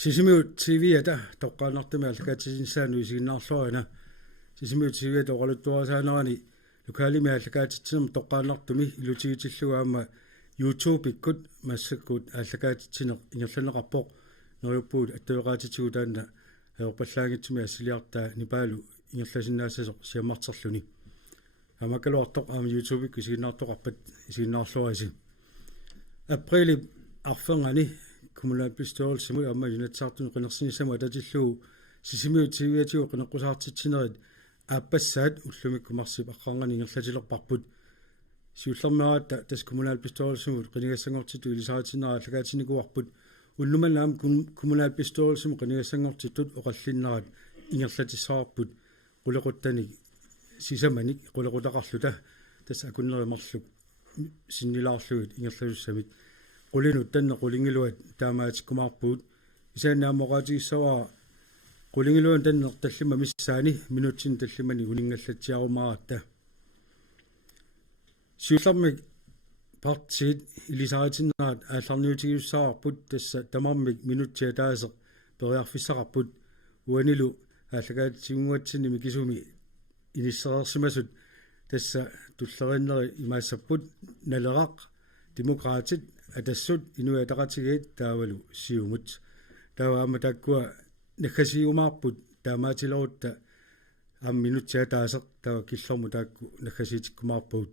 Sisimiut TV-ata toqqaanartumi allakaatisinsaanu isiginnaarluarina Sisimiut TV-ata oqaluttuarasaanerani lukaalimi allakaatitsinum toqqaanartumi ilutigitillugaama YouTube ikkut massakkut allakaatitsinеq ingerlaneqarpoq noriuppuut attueqaatitigu taanna aorpallaangitsumi assiliartaa nipaalu ingerlasinnaassasoq siammarterluni amakaluartoq aama YouTube ikku isiginnaartoqarpat isiginnaarluarisi aprili arfengani kommunalbestyrelsemu amma yunatsartun qinersinissamu atatillugu Sisimiut TV-atigu qineqqusartitsinerit aappassaat ullumikkumarsip aqqaarngani ingerlatilerparput siullermeraata tas kommunalbestyrelsemut qinigassangortitu ilisaatinnera allakaatinikuarput unnumanaam kommunalbestyrelsemu qinigassangortitut oqallinnerat ingerlatissarput qulequttanik sisamanik qulequtaqarluta tas akunnerimarluk sinnilaarlugit ingerlasussamik qulinut tanne qulingiluat taamaatikkumaarpuut isaannaammoqaatigissawa qulinguluan tanner tallima missaani minutsin tallimani uningallatsiarumaratta siullarmik partiit ilisaritinnaat aallarniutigiussаарput tassa tamarmik minutsia taaseq periarfissaqarput uanilu ааллагаатсигунгуатсини микисуми инissерерсимасут тасса туллериннери имаассаппут налерақ демократит атассут инуятақатигит таавалу сиумут тааваама таккуа нахасиумаарпут таамаатилерутта амминутсиа таасеқ тава киллэрму таакку нахасиитиккумаарпут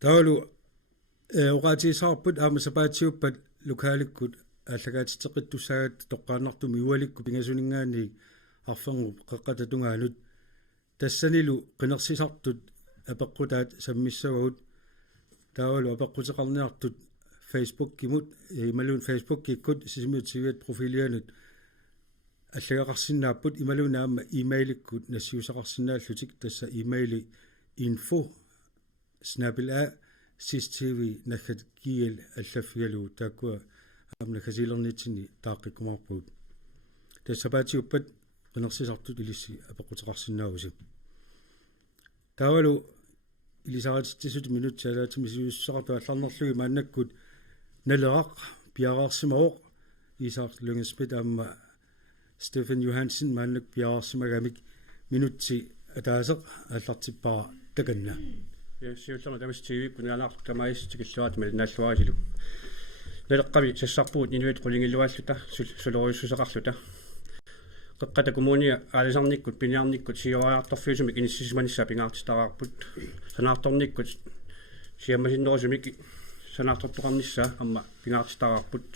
таавалу оqaатисаарпут аама сапаатсиуппат лукааликкут ааллагаатитеқиттуссаагат тоққааннартуми уаликку пингасунингаани арфернгу қеққататунгаанут тассанилу қинерсисартут апеққутаат саммиссагут таавалу апеққутеқарниартут Facebook кимут ималун Facebook киккут сисимиутсигиат профилианут аллагақарсинааппут ималун аама имейликкут нассиусақарсинааллутик тасса имейли info@cctv нахат киел аллаффигалу тааккуа амна хасилернитсини тааққиккумарпут тассапаатиуппат qenersisartut ilissi apequtеqarsinnaagusi taavalu ilisaaritittisut minut salaatimissuussaqartu allarnerlugi maannakkut naleraq piaraarsimaoq isaaq lungesmit amma Stephen Johansen maannak piaraarsimagamik minutsi ataaseq allartippara takanna siullama tamis TV punaanaaq kamaistikilluat mel naalluaasilu naleqqavi sassarpuut inuit qulingillualluta suloriussusaqarluta qeqqata kommunia aalisarnikkut piniarnikkut sioriartorfiusumik inissisimanissa pingaartistaraarput sanaartornikkut siammasinnerusumik sanaartortoqarnissa amma pingaartistaraarput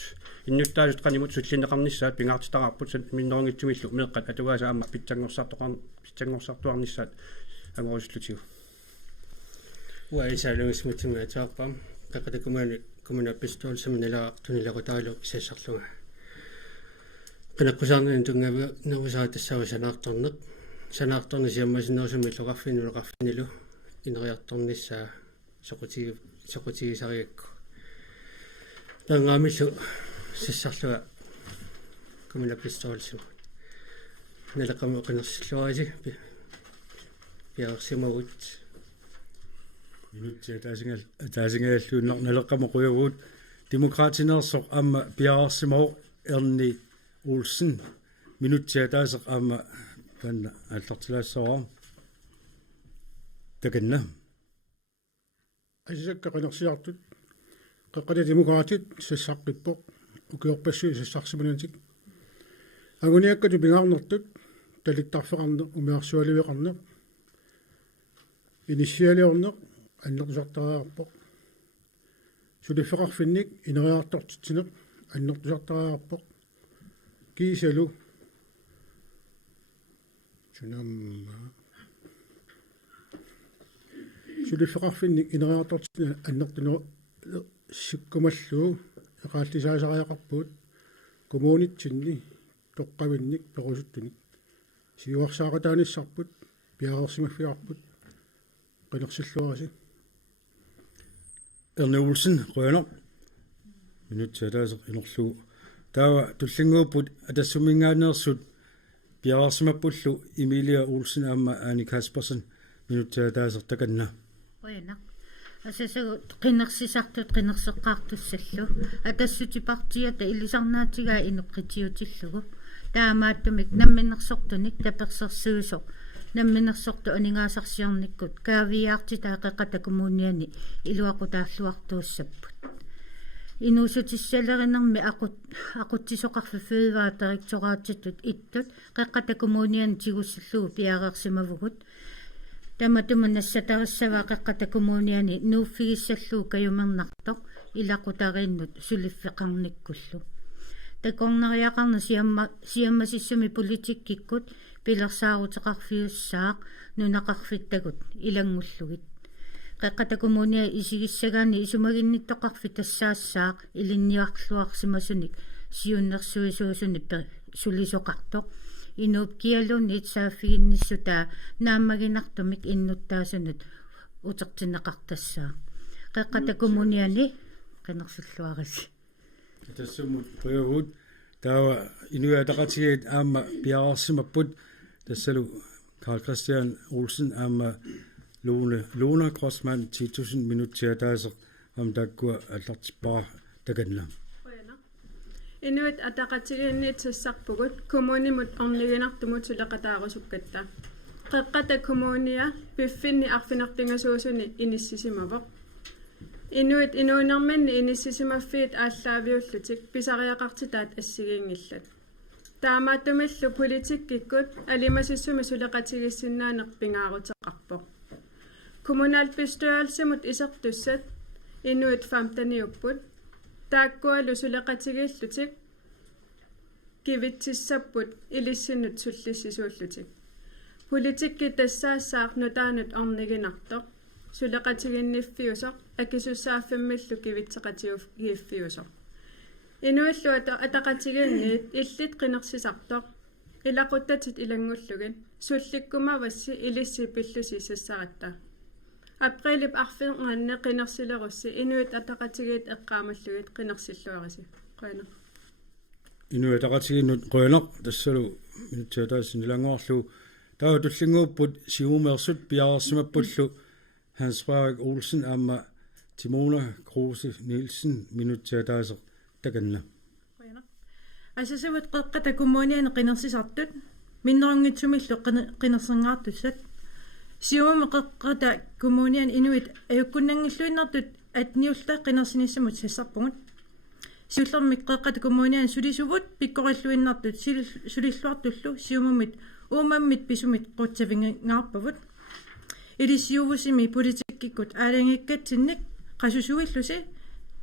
innuttaasut qanimut sullineqarnissaat pingaartistaraarput minnerungitsumillu meeqqat atugaasa amma pitsangorsartuarnissaat angoruslutiu уаисаалугисмутсума атаарпам qeqqata kommuna pistolsamnalaaqtunilaqutaalu исассарлуга qinaqqusarnин tungavi nerusaatassaava sanaartorni siammasinnerusumi loqarfinuleqarfinilu ineriartornissaa soqutigisariakku tangaamillu sassarluga kommuna pistolsum nalaqamu qinersilluaasi piarsimagut minutsia taasingaаллууннар налеққама қуйагуут демократинерсоқ аама пиараарсимаоқ эрни Olsen minutsia taasеқ аама танна аллартилаассаваа таканна асисакка qenersiartut qeqqata demokraatit sassaqqippоq ukiorpassui sassarsimanatик агуниаккату пингаарнертут талиттарфеқарне умиарсуаливеқарне инissиалиорнеқ аннертусартараарпоқ сулиффеқарфинник инериартортитсинеқ аннертусартараарпоқ kiisalu sunamma sulifeqarfinnik ineriartortina annertuno sikkumallu eqaallisaasariaqarpuut kommunitsinni toqqavinnik perusuttunik siuarsaaqataanissarput piareersimaffiarput qinersilluarasi Erni Olsen røner minutsia taaseq inerluu taava tullinguuput atassumingaaneersut piaraarsimappullu Emilia Olsen aama Ani Kaspersen minutsia taaseq takanna oina асасагу qinnersisartut qinnerseqqaartussallu atassutipartiata ilisarnaatigaa inuqqitiutillугу таамааттумик намминерсортуник таперсерсуусо намминерсорту анингаасарсиарниккут каавиаарти таақеқата коммуниани илуақутааллуартууссаппут инуусутиссалеринерми aquttisoqarfu fødevaredirектораатиттут иттут қеққата коммуниани тигуссаллугу пиареерсимавгут таматума нассатариссаваа қеққата коммуниани нууффигиссаллуу каюмернартоқ илақутариннут сулиффеқарниккуллу такорнариақарна сиаммасиссуми политиккиккут пилерсаарутеқарфиуссаақ нунақарфиттагут илангуллугит qeqqata kommunia isigissagaani isumagинниттоқарфи тассаассаақ илинниарлуарсимасуник сиуннерсуисуусуни сулисоқартоқ инууп киалуунни итсааффигинниссутаа нааммагинартумик иннуттаасунут утертинеқартассаа qeqqata kommuniani qenersulluarisi тассумут пуягут tawa inuataqatigiit aamma piararsimapput tassalu Carl Christian Olsen aamma Luna Crossman 10.000 minuuttia taaseq am takkua allartippara takanna Inuit ataqatigiinniit sassarpugut kommunimut orniginartumut suleqataarusukkatta qeqqata kommunia piffinni arfinarpingasuusuni inissisimavoq Inuit inuunermanni inissisimaffiit ааllaaviullutik pisariaqartitaat assigiingillat таамааттумиллу политиккиккут алимасиссуми сулеқатигиссиннаанеқ пингаарутеқарпоқ kommunalbestyrelsemut isерtussat inuit famtaniupпут тааккуалу сулеқатигииллутик кивитсиссаппут илиссинут суллиссисууллутик политикки тассаассаар нутаанут орнигинартоқ сулеқатигинниффиусоқ акисуссааффиммиллу кивитсеқатиуф гииффиусоқ инуиллуата атақатигинниит иллит қинерсисартоқ илақуттатит илангуллугин сулликкумавасси илисси пиллуси сассаратта априлип арфингаанне қинерсилерусси инуит атақатигиит эққаамаллугит қинерсиллуариси қойна inuataqatiginnut qoyneq tassalu minuttiataasinilangorlu taawa tullingууппут сигумеерсут пиарерсимаппуллу Hans Frederik Olsen aamma Timona Kruse Nielsen minuttiataaseq takanna асасават қеққата коммуниан қинерсисартут миннерунгитсумиллу қинерсингаартуссат сиума қеққата коммуниан инуит аюккуннангиллуиннартут атниулта қинерсиниссамут сассарпугут сиуллермик қеққата коммуниан сулисувут пиккориллуиннартут сулиллуартуллу сиумамит уумаммит писумит қутсавингаарпавут илиссиувусими политиккиккут аалангиккатсинник қасусуиллуси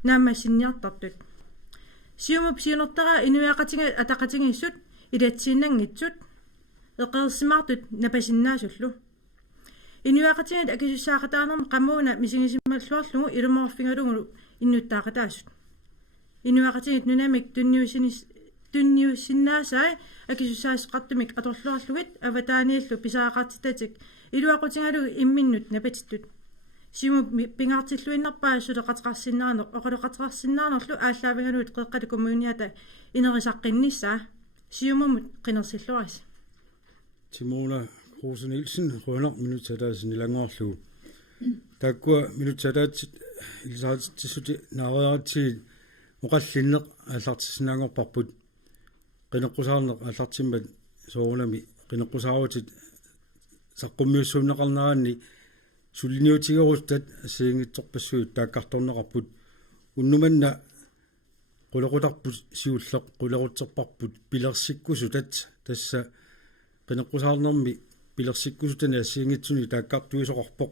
наамассинниартартут сиумап сиунертара инуяақатинга атақатингиссут илатсииннангитсут эқерсимаартут напасиннаасуллу инуяақатингат акисуссаақатаарнерма қаммууна мисигисималлуарлугу илуморфингалугу иннуттаақатаасут инуяақатингат нунамик тунниуссиннаасаа акисуссаасеқартумик аторлуарлугит аватаанииллу писаақартитатик илуақутингалугу имминнут напатиттут симу пингаартиллуиннарпаа сулеқатеқарсиннаанер оқалеқатеқарсиннаанерлу ааллаавингалуут қеққата коммуниата инерисаққинниссаа сиумамут қинерсиллуарис Timona Kruse Nielsen qoyneq minuttiataasinilangorlu takkua minuttiataatit ilsaatitsuti naareaatiit oqallinneq аллартиссинаангорпарпут qinеққусаарнеқ аллартиммат соорунами qinеққусааруутит саққуммиуссуунеқарнараанни суллиниутигерустат ассиингитсорпассуут тааккарторнеқарпут уннуманна qulaqutарпут сиуллеқ qulaqutserparput пилерсиккусутат тасса qinеққусаарнерми пилерсиккусутани ассиингитсуни тааккартуисоқарпоқ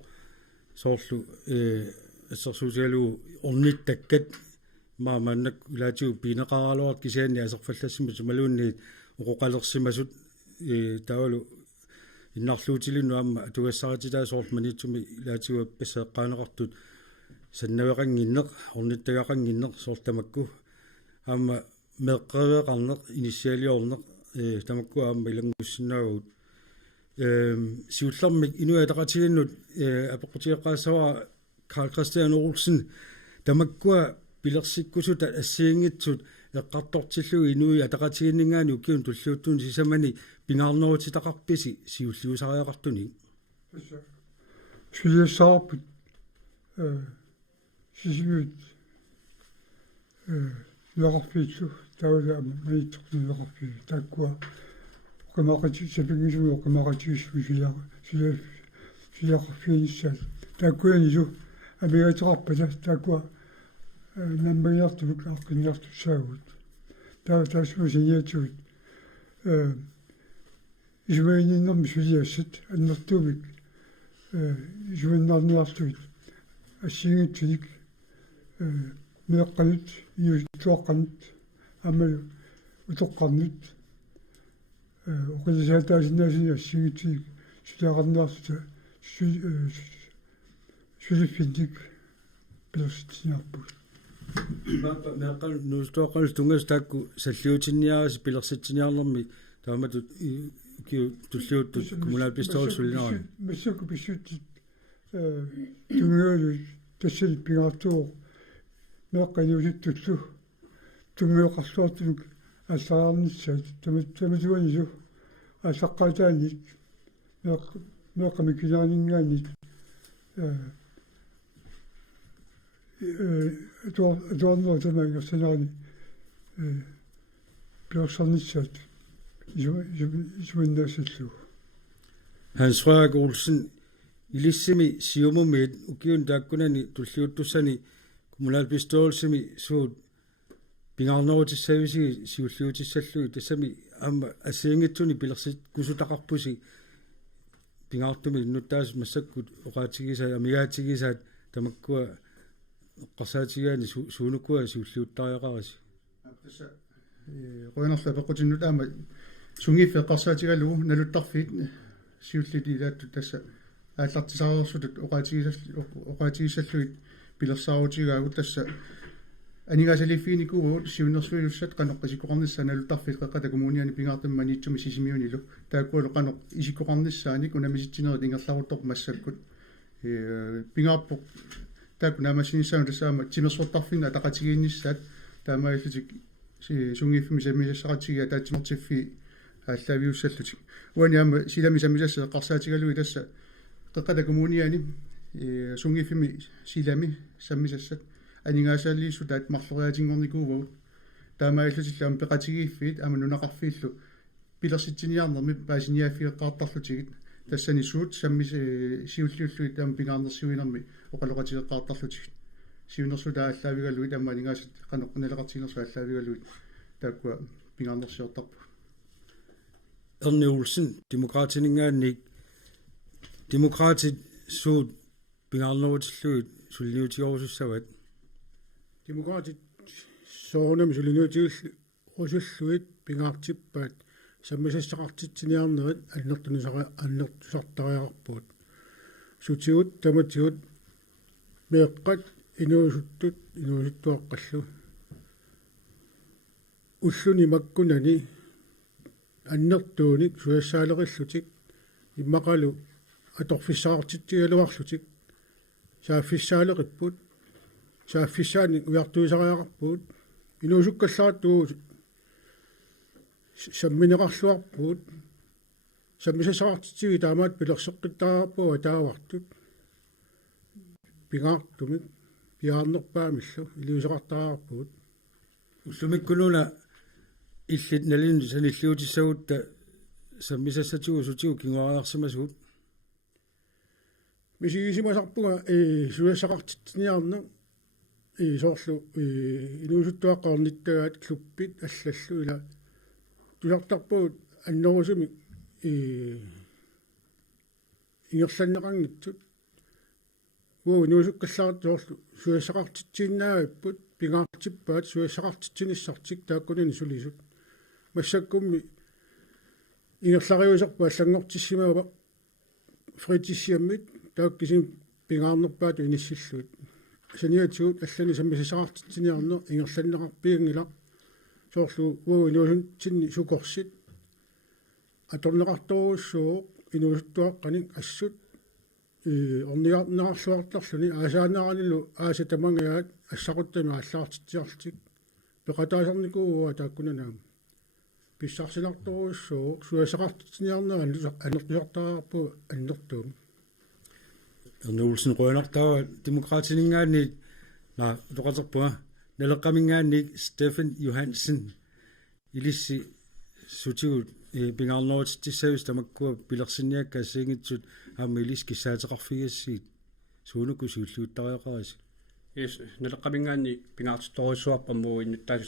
соорлу ассерсуутигалуу орниттаккат мааманнак илаатигу пинеқаралуарт кисианни асерфаллассимут сумалуунниит оқоқалерсимасут таавалу иннарлуутилинну аама атугассаратитаа соорлманитсуми илаатигу пассеэққаанеқартут саннавеқангиннеқ орниттагақангиннеқ соорлтамакку аама меққавеқарнеқ инициалиорнеқ тамакку аама илангуссинаагут сиуллэрмик инуатақатигиннут апеққутиаққаассава Carl Christian Olsen тамаккуа пилерсиккусута ассиингитсут эққартортиллуги инуи атақатигиннингаани уккиун туллуутtuun сисамани пингаарнерутитақарписи сиуллиусариақартуни сулиссаарпут сисигут леқарфиитсу таулаама маитсоқнилеқарфи тааккуа оқимақати сапингисуми оқимақатигиссу сулиақарфииниссаат тааккуанису амигатерарпата тааккуа намбаяртук аққинниартуссаагут таасуусиниатсуут исмаининнэрми сулиассат аннертуумик исуиннарниартуит ассиингитсуник меэққанут иуситуаққанут амал утоққарнут оқилисаатаасинаасини ассиингитсуник сулиақарниартута сулиффиндик пилерситсиниарпут меэққал нуустуаққанус тунгас таакку саллиутинниарис пилерситсиниарлерми тааматут киу туллиуттут коммуналбистол сулинаа массаку писсуттит тунгеалу тассал пигаартуу меэққаниусуттуллу тунгеоқарлуартунук аллариарниссаат таматуанису аллаққатаанник меэққамикилаанингаанник дуарноо тамаигерсинаани пиорсарниссаат исуиннаасиллу Hans Frederik Olsen ilissimi siumumit ukiun taakkunani tulliuttussani kommunalbeståelsemi suut pingarnootissavisi siulliutissallui tassami amma asiingittuni pilersit kusutaqarpusi pingaartumi innuttaas massakkut oqaatigisa amigaatigisaat tamakkua qarsaatigaani suunukkua siulliuttariaqarisi tassa qoinerla pequtinnut aama sungiffe qarsaatigalu naluttarfit siullililaattu tassa ааллартисааерсутут оqaatigisаллуит пилерсаарутигаагу тасса анигаасалиффиникуугут сиуннерсуилуссат каноққисикоқарниссааналутарфит қеққата коммуниани пингаартамма ниитсуми сисимиунилу тааккуалу қаноқ исикоқарниссааник унамиситсинерит ингерларутоқ массаккут пингаарпоқ таакку намасинissaaну тассаама тимерсуортарфинна тақатигииннissaат таамаиллутик сунгиффими самисассақатигиа таатимертиффи ааллавиуссаллутик уаниама силами самисасса қарсаатигалуи тасса qeqqata kommuniani sungifimi silami sammisassat aningaasaalliissu taat marloriatingornikuuvaut taamaillutillam peqatigiiffit amanunaqarfiillu pilersitsiniarnermi paasiniaffieqqaartarlutigit tassani suut sammis siulliulluit taam pingaarnersiuinermi oqaloqatigeqqaartarlutigit siunersuta aalлaavigaluit amma aningaasat qanoqqunaleqartiginersu aalлaavigaluit taakkua pingaarnersiortarpu Erne Olsen demokratiningaannik demokratit suut pingarnootsilluit sulliutiorsussavат demokratit soornami sulliutiulluit pingaartippaat sammisassaqartitsiniarnerit annertusartariaqarpuut sutigut tamatigut meeqqat inuusuttuaqqallu ulluni makkunani annertuunik suassaalerillutik immaqalu аторфиссаартитсигалуарлутик сааффиссаалеқиппут сааффиссаани уяртуисариақарпуут инуусуккалларатtuu самминеқарлуарпуут саммисасаартитсиги таамаат пилерсеққиттаараппуа таавартут пингаартумик пиаарнерпаамиллу илуисеқартаараппуут уллумиккунуна иллит налин саниллуутиссагутта саммисассатигу сутигу кингуариарсимасуут мисигисимасарпуга суяссақартитсиниарна соорлу инуусуттуаққарниттагаат клуппит аллаллу ила тулартарпуут аннерусуми ингерланнеқангитсут уу инуусуккаллаарат соорлу суяссақартитсииннаагиппут пингаартиппаат суяссақартитсиниссартик тааккунини сулисут массаккумми ингерлариусерпу аллангортиссимаава фритиссиаммит тааккисим пингаарнерпаату иниссиллуут саниатигут аллани саммисисаартитсиниарнер ингерланнеқарпиангила соорлу уу инуусунтинни сукорсит аторнеқарторуссуу инуусуттуаққаник ассут орниарнеқарлуартарлуни аасаанааранилу ааса тамангаат ассақуттами аллаартитсиарлтик пеқатаасарникууа тааккунанаам писсарсинарторуссуу суасақартитсиниарнера анертусартаарпу аннертуум Erne Olsen rønnertava demokratiningaannik na toqaterpua naleqqamingaannik Stefan Johansen ilissi sutigut pingaarnootitissavus tamakkua pilersinniakkaasiingitsut aama iliski saateqarfigassiit suunukku siulluuttariaqarisi yes naleqqamingaanni pingaartittoruissuarpamuu innuttaasu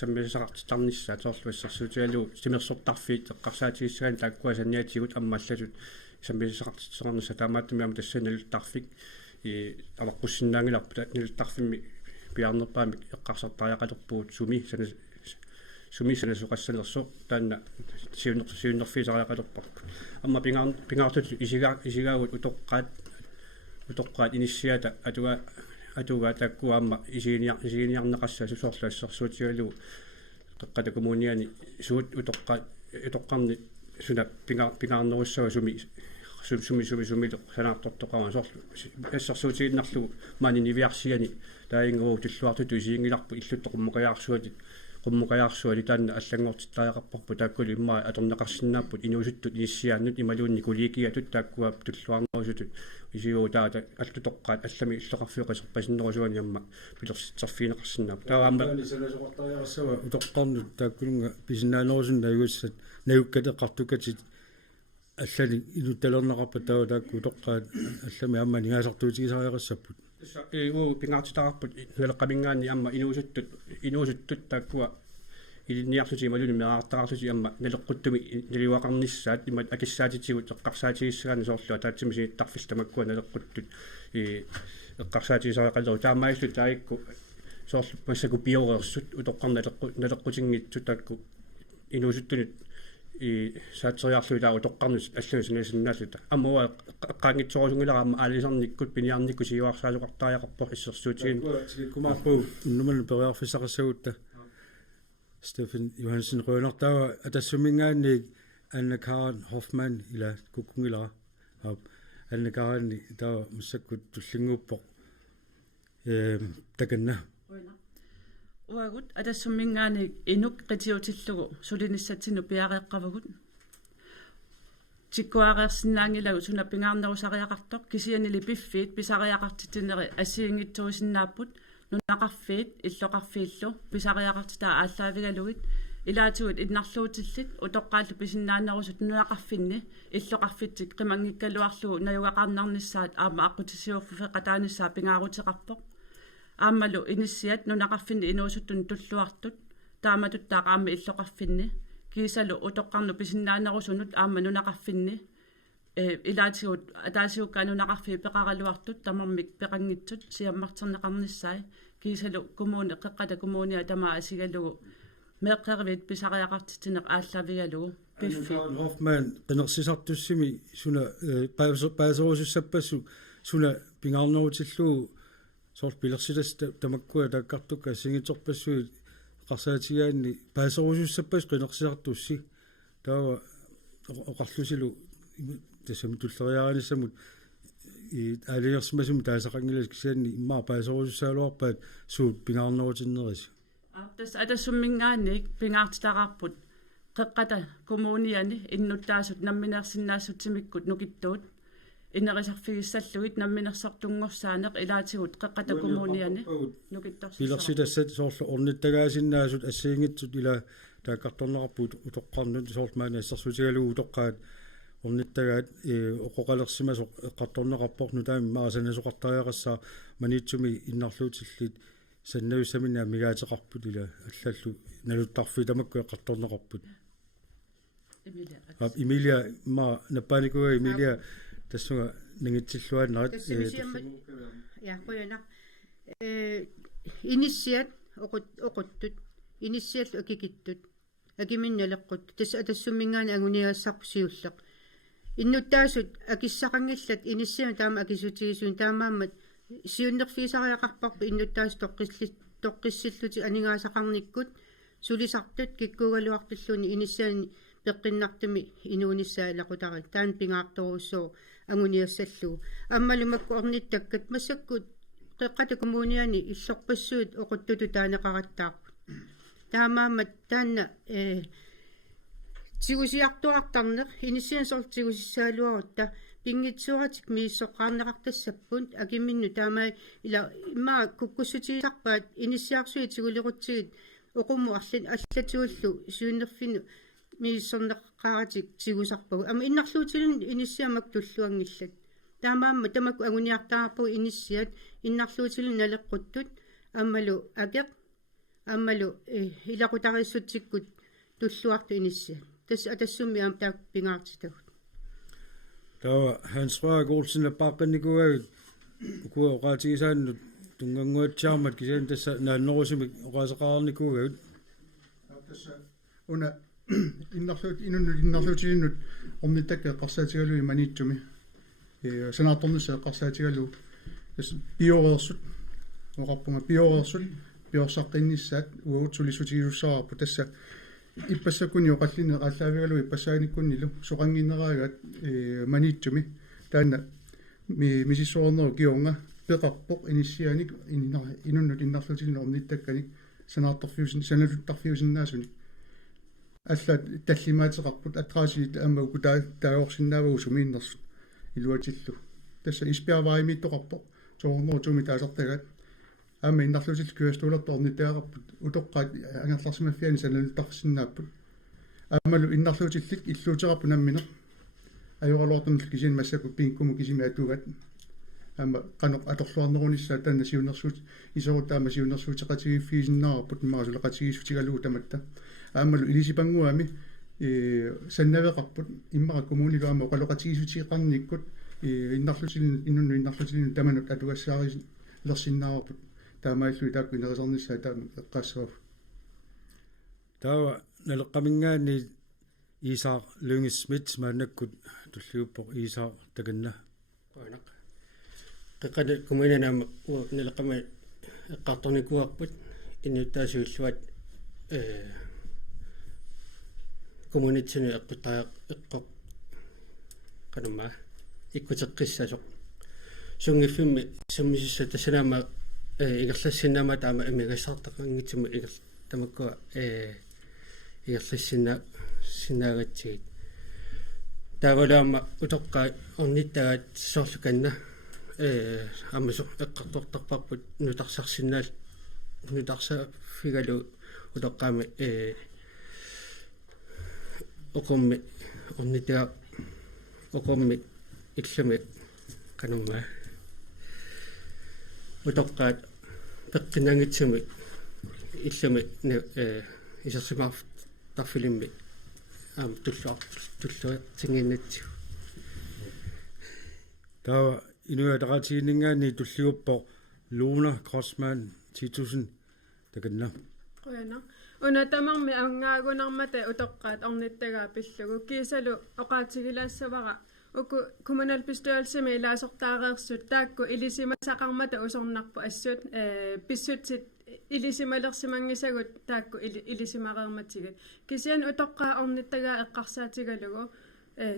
sammiasaqartitarnissaa toorluissarsuutiallu simersortarfiit eqqarsaatigissagan taakkua sanniatigut ammallatut самбисақартитсеқарнасса таамааттамиама тассаналутарфик аваққуссиннаангиларпа нилуттарфимми пиарнерпаами эққарсартариақалерпуут суми санасуқассалерсо таанна сиуннерфисариақалерпарпу амма пингаартут исигаагут утоққаат иниссиата атуга таккуаама исигиниарнеқассаа сусоорлуассарсуутигалу қеққата коммуниани суут утоққарни суна пингаарнеруссава суми санаартортоқараа соорлу ассарсуутигиннарлу маани нивиарсиани таингуу туллуартуту исиингиларпу иллуттоқуммоқиаарсуати qummuqajaarsuali taanna аллангортиттариақарпарпу тааккули иммаа аторнеқарсинааппут инуусуттут иниссиааннут ималуунни куликиатут тааккуап туллуарнерусутут исиу таата аллутоққаат аллами иллоқарфиуқасерпасиннерусуани амма пилерситсерфиинеқарсинаап таамма санасоқартариарсава утоққарнут тааккулунга писинаанерусунна аюссат наюккатеқартукатит аллани илутталернеқарпа таа таакку утоққаат аллами амма нигаасартуутигисариақассаппут уу пингаартитарарпут налеққамингаани амма инуусуттут тааккуа илинниарсути малуни меаартарсути амма налеққуттуми налиуақарниссаат имат акиссаатитигут эққарсаатигиссагаани соорлуа таатсими сииттарфил тамаккуа налеққуттут эққарсаатигисариақалеру таамаиллу таикку соорлу пассаку пиореерсут утоққарналеққутингитсут таакку инуусуттунут саатсериарлуи таа утоққарнус аллуусинасиннаалута аммуа эққаангитсорусунгилара амма аалисарниккут пиниарникку сиуарсаалуқартариақарпор иссерсуутигин кумарпу нуман периарфисақассагутта Stefan Johansen Rønner атассумингаани Anna Karen Hoffmann ила куккунгила ап Anna Karen таа муссаккут туллингууппо таканна уагут атассумингаани инук qitiutillугу сулиниссатсину пиареэккавагут тиккуареерсинаангилагу суна пингаарнерусариақартоқ кисианили пиффиит писариақартитинери ассиингитсуисиннааппут нунақарфиит иллоқарфииллу писариақартитаа ааллаавигалугит илаатигут иннарлуутиллит утоққааллу писиннааннерусут нунақарфинни иллоқарфитсик қимангиккалуарлугу наюгақарнарниссаат аама аққутисиуффе қатааниссаа пингаарутеқарпоқ аамалу иниссиат нунақарфинни инуусуттун туллуартут тааматут таақаама иллоқарфинни кисалу утоққарну писиннааннерусунут аама нунақарфинни илаатигут атаасиуккаа нунақарфи пеқаралуартут тамармик пеқангитсут сиаммартернеқарниссаа кисалу коммуни қеққата коммуниа тамаа асигалугу меққервит писариақартитинеқ ааллавигалугу пиффи Hoffmann qenersisartussimi suna paasерусуссаппассу суна пингаарнерутиллуу сорт пилерсилас тамаккуа тааккартукка сингиторпассуи qarsaatigaanni paasерусуссаппас qenersisartussi таава оқарлусилу тасами туллериааниссамут и алиерсмасум таасақангилас кисианни иммаа паасерусуссаалуарпаат суут пингаарнерутиннерис тас атассуммингаанник пингаартитараарпут қеққата коммуниани иннуттаасут намминерсиннаассутсимиккут нукиттуут инерисарфигиссаллугит намминерсартунгорсаанеқ илаатигут қеққата коммуниани нукиттарсаа пилерсилассат соорлу орниттагаасиннаасут ассиингитсут ила тааккарторнерарпут утоққарнут соорлмаани ассерсутигалугу утоққаат орниттагаат оқоқалерсимасо эққарторнеқарпорну таами маасанасоқартариақассаа манитсуми иннарлуутиллит саннависсаминаа мигаатеқарпут ила аллаллу налуттарфи тамакку эққарторнеқарпут Emilia ма напаникуа Emilia тассуга нингитсиллуааннарат я пояна иниссиат оқуттут иниссиаллу акикиттут акиминналеққут тас атассуммингаани агуниассарпусиуллеқ иннуттаасут акиссақангиллат иниссиа таама акисутигисуин таамааммат сиуннерфисариақарпарпу иннуттаас тоққиссиллути анигаасақарниккут сулисартут киккугалуартуллуни иниссиани пеққиннартами инуунissaа лақутари таан пингаарторуссуу агуниассаллуу аммалумакку орниттаккат массаккут қеққата коммуниани иллорпассуут оқуттуту таанеқараттаарпут таамаамат таанна тигусиартуартарнеқ иниссиан сорт тигусиссаалуарутта пингитсуаратик мииссоққарнеқартассаппут акимминну таамаа ила имаа куккуссутигисарпаат иниссиарсуи тигулерутсигит оқумму аллатигуллу сиуннерфину мииссорнеққаратик тигусарпагу ама иннарлуутилун иниссиамак туллуангиллат таамаамма тамакку агуниартаарпагу иниссиат иннарлуутилун налеққуттут аммалу акеқ аммалу илақутариссутсиккут туллуарту иниссиа тас атассумми аам таак пингаартитагут таа Hans Frøg Olsen аппааққанникуагут куа оqaатигисааннут тунгангуатсаамат кисаан тасса нааннерусими оqaасеқарникуагут тасса уна иннарлуутиннут орниттакка эққарсаатигалуи манитсуми санаарторнусса эққарсаатигалу тас пиореерсут оқарпунга пиореерсут пиорсаққинниссаат уагут сулисутигиуссаарпу тасса иппассаккуни оқаллине qaallaavigalu иппассааниккуннилу соқангиннераагат манитсуми таана мисиссуорнеру киунга пеқарпоқ иниссианик инуннут иннарлутилну орниттакканик саналуттарфиусиннаасуни алла таллимаатеқарпут атраасиит аамагу тааворсиннаавагу сумииннерсу илуатиллу тасса испиаваимиттоқарпо соорнуутуми таасартагат аама иннарлутил кюастуулерторнитеақарпут утоққаат ангерларсимаффиани саналуттарсиннааппут аамалу иннарлутиллик иллуутераппу намминеқ ajorluortunul kisin massaku pinkkumu kisimi atugat amma qanoq atorluarnerunissаа taanna siunersuut isorutaama siunersuutiqatigiiffiisinnaarput marasuleqatigiissutigalugu tamatta aammalu ilisipanguami sannaveqarput immara kommunikaama qaloqatigisutiiqarnikkut innarlutil innunnu innarlutil tamanut atugassaaris lersinnaarput taamaallui taakku inerisarnissaa taama eqqaassaruf tawa naleqqamingaani Isaa Lynge-Smith maanakkut tulliuppoq Isaa takanna qoinaq qiqqana kuminanaama naleqama eqqartornikuarput innuttaasuilluat kommunitini eqquttaa eqqoq qanuma ikkuteqqissasoq sungifimmi summisissa tasanaama igerlassinnaama taama imigassartaqangitsuma iger tamakkua igerlassinna sinaagatsigit taavalaama utoqqaa ornittagaat soorlukanna аммасо эққарторторпарпут нутарсарсинаал нутарсааффигалу утоққаами оқомми орнитаа оқомми иллами канумма утоққаат пеққинангитсими иллами исерсимаарф тарфилимми туллуартингиннатсиу tawa inuataqatiginingaani tulliuppoq Luna Crossman 10.000 takanna qoyana una tamarmi angaagunarmata utoqqaat ornittagaa pillugu kiisalu oqaatigilaassavara uku kommunal bestyrelsemi ilaasortaareersut taakku ilisimasaqarmata usornarpu assut pissutsit ilisimalersimangisagut taakku ilisimareermatigat kisian utoqqaa ornittagaa eqqarsaatigalugu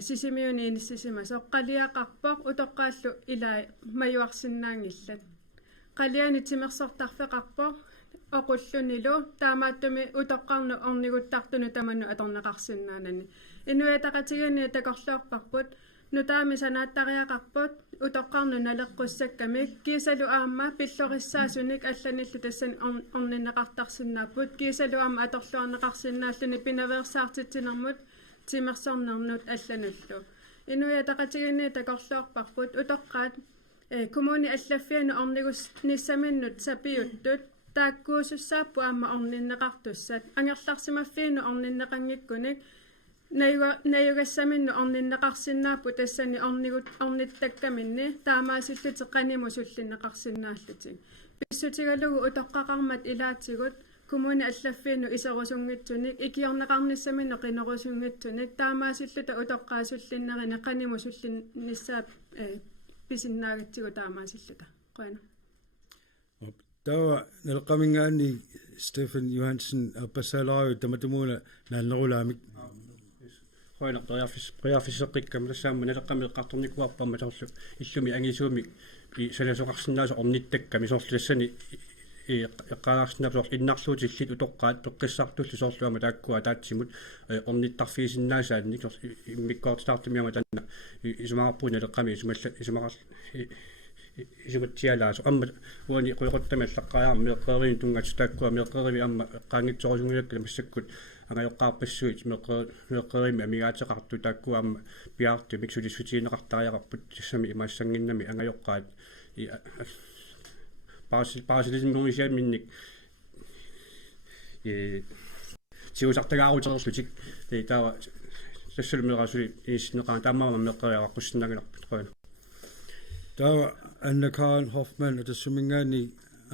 sisimiuni inissisima soqqaliaqarpoq utoqqaallu ilaa majuarsinnaangillat qaliani timersortarfeqarpoq oqullunilu taamaattumi utoqqarnu orniguttartunu tamannu atorneqarsinnaanani inuataqatigani takorluorparput nutaami sanaattariaqarput utoqqarnu naleqqussakkami kiisalu aamma pillorissaasunnik allanillu tassan orninneqartarsinnaaput kiisalu aamma atorluarneqarsinnaalluni pinaveersaartitsinermut timersornernut allanullu inuataqatigani takorluorparput utoqqaat kommuni allaffianu ornigus nissaminnut sapiuttut taakkuusussaappu aamma orninneqartussat angerlarsimaffiinu orninneqanngikkunik nayugassaminnu orninneqarsinnaappu tassani ornittakkaminni taamaasillutiqqanimusullinneqarsinnaallutik pissutigalugu utoqqaqarmat ilaatigut kommuni allaffiinu iserusunngitsunik ikiorneqarnissamino qinerusunngitsunik taamaasilluta utoqqaasullinnerini qanimusullinnissaap pisinnaagatsigu taamaasilluta qoina tawa naleqqamingaani Stefan Johansen appassalaaru tamatumuuna naalnerulaamik qoina qiafisseqqikkam tassaamma naleqqami eqqartornikuarpamma soorlu illumi angisuumi salasoqarsinnaasa ornittakkami soorlu tassani eqqaalaarsinnaap innarluutillit utoqqaat peqqissartullu soorluama taakkua taatsimut ornittarfiisinnaasaanik immikkoortitaartumiama tanna isumaarpuuna leqqami isumaqar isumatsialaas amma uani qoiqottami allaqqaayaar meeqqeeriin tungaat taakkua meeqqeerimi amma qaangitsorusungilakkala massakkut angajoqqaarpassuit meeqqeerimi amigaateqartu taakkua amma piaartu miksulisutiineqartariaqarput tassami imaassanginnami angajoqqaat paasilismumisiaminnik siusartagaaruterlutik taava tassulumeraasuli iisneqaan taammaama meeqqeriaqaqussinnagilarput qoina tawa Anna Karen Hoffmann atassumingaani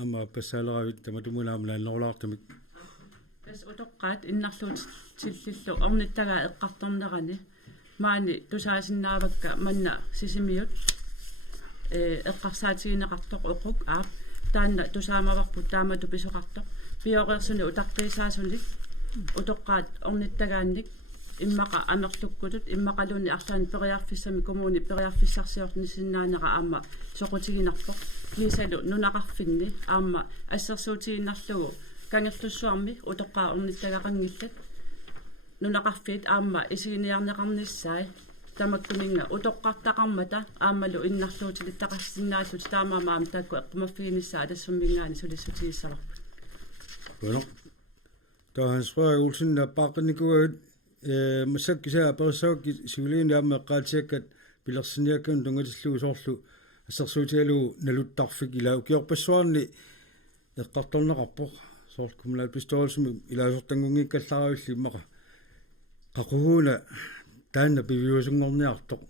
amma appassalaaru tamatumuuna naalnerulaartumik tas utoqqaat innarluut sillillu ornittagaa eqqartornerani maani tusaasinnaavakka manna sisimiut eqqarsaatigineqartoq uquk aap taanna tusaamavarput taamatu pisoqartoq pioriersuni utaqqiisaasunnik utoqqaat ornittagaannik immaqa amerlukkutut immaqaluni arlaan periarfissami kommuni periarfissarsiornissinnaanera aamma soqutiginarpoq kiisalu nunaqarfinni aamma assersuutiginnarlugu kangerlussuarmi utoqqaarnittagaqanngillat nunaqarfiit aamma isiiniarneqarnissai tamakkuninga utoqqartaqarmata aammalu innarluutilittaqarsinnaallut taamaamaam taakku eqqumaffiinissaa tassummingaani sulissutiissarpa Bueno. Der Hans Frederik Olsen der baqqinikuat massakkisa aperssaukki siuliini amma qaatiakkat pilersinniakkan tungatilluusorlu ассерсуутиалу налуттарфик ила укиорпассуарни эққарторнеқарпоқ соорл kommunal bestyrelsesmi илаасортангунгиккаллариулли иммақа қақугуна таанна пивиусунгорниартоқ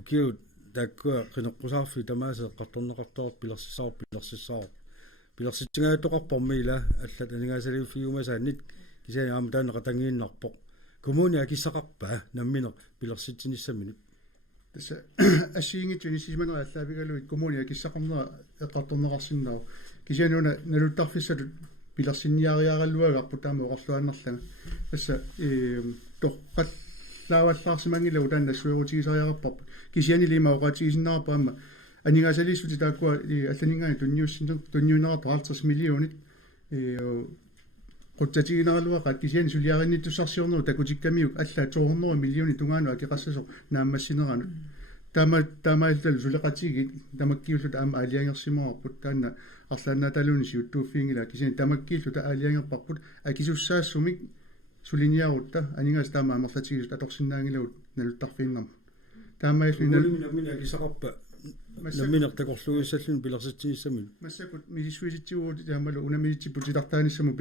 укиут тааккуа қинеққусаарфи тамааса эққарторнеқартоорт пилерситсингаатоқарпорми ила аллат анигаасалиуффигумасааннит кисаани аама таанеқа тангииннарпоқ коммуни акиссақарпаа наммине пилерситсиниссаминут tässä asiingituni sismanera allaavigaluit kommunia kissaqarnera eqqartorneqarsinnau kisianuuna naluttarfissatut pilersinniariaralluagarpu taama oqarluannarlaga tässä toqqallaawallaarsimangilagu taanna suerutigisariaqarparpu kisiani lima oqatigisinnaarpa amma anigaasaliissuti taakkua allaningaani tunniunnerarpa 50 millionit quttatiginaraluaqat kisiani suliarinnittussarsiornuu takutikkamiuk alla 200 millioni tungaanu akiqassasoq naammassineranut taamailtal suleqatigit tamakkiullut aama aliangersimaarput taanna arlaannaataluuni siuttuuffiingila kisiani tamakkiulluta aliangerparput akisussaassumik suliniarutta anigaas taama amerlatigisut atorsinnaangilagut naluttarfiinnarma taamaillu акисақарпа намминертакорлуиссаллун пилерситсинissамин массакут мисисуиситсигуут таамалу унамиситсиппутилартааниссаму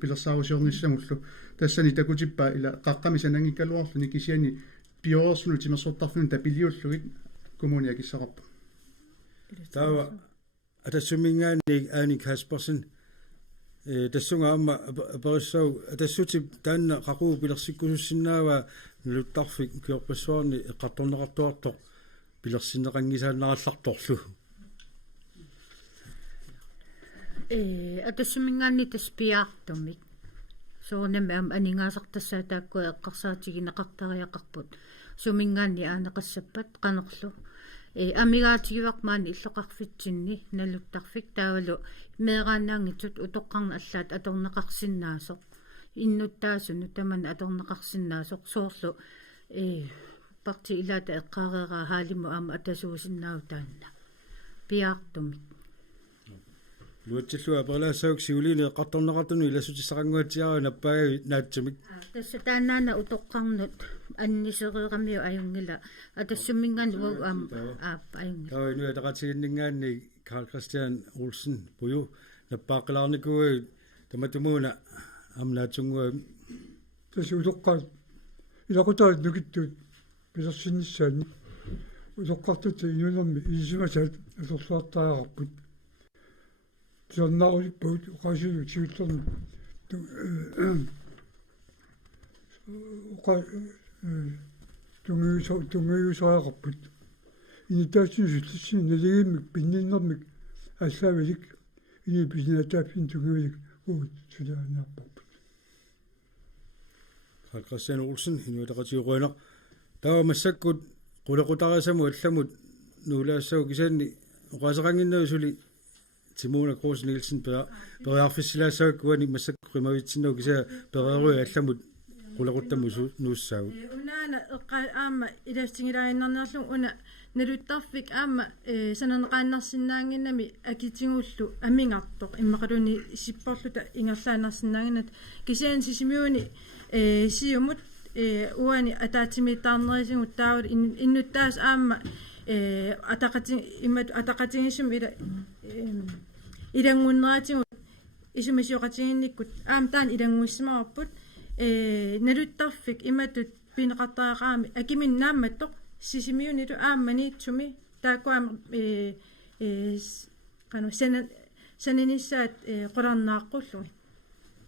пилерсаарусиорниссамуллу тассани такутиппа ила қаққами санангиккалуарлуни кисиани пиорсуну тимерсортарфун тапилиуллугит коммуния киссақарпа тава атассумингаани аани Касперсен тассунгаама апериссау атассути таанна қақуу пилерсиккусуссиннаава налуттарфик киорпассуарни эққарторнеқартуартоқ пилерсиннеқангисааннаралларторлу атассумингаанни таспиаартумик соорнамаам анингаасартассаа тааккуа эққарсаатигинеқартариақарпут сумингаанни аанеқассаппат қанерлу амигаатигивармаани иллоқарфитсинни налуттарфик таавалу меераанаангитсут утоққарна аллаат аторнеқарсиннаасоқ иннуттаасуну таман аторнеқарсиннаасоқ соорлу парти илаата эққаарераа хаалиму аама атасуусиннаау таанна пиаартумик луатсиллуа перлаасаук сиулине эққарторнеқартуну иласутиссақангуатсиараа наппаага наатсумик тасса тааннаана утоққарнут аннисереерамиу аюнгила атассуммингаани уа аама аюнгила таа инуа тақатигиннингаанни Karl Christian Olsen пую наппааққилаарникуа таматумуна амнаатсунгуа tässä utoqqaat ilaqutaat nukittuut pilersinnissaani utoqqartut inunermi iisimasaat asorluartaaqarput tiornaarulippuut uqaasilu tiullerni uqa tunguyusoaqarput initaassunusullissin naligimik pinninnermik аллаавилик ини писинатааффин тугивилик уут сулааниарпарпут Karl Christian Olsen inua taqatiuruiner tava massakut qulaqutarissamu allamut nuulaassau kisaanni oqaasaqanginnagu suli Simona Kroos Nielsen periarfissilaassauk kuani massakku qimavitsinnagu kisa pereerui allamut qulaquttammu nuussaagu unaana eqqa aama ilaastingilaainnernerlu una naluttarfik aama sananqaannarsinnaanginnami akitingullu amingartoq immaqaluni sipporluta ingerlaanarsinnaanginat kisian sisimiuni siumut uani ataatimiitaarnerisingut taawul innuttaas aama ataqatingisum ilangunneratingut isumasiuqatiginnikkut aam taan ilanguissimarput naluttarfik imatut pineqartaaqaami akiminnaammattoq sisimiunilu aammaniitsumi taakkuam qanu sananissaat qolarnaaqqullugi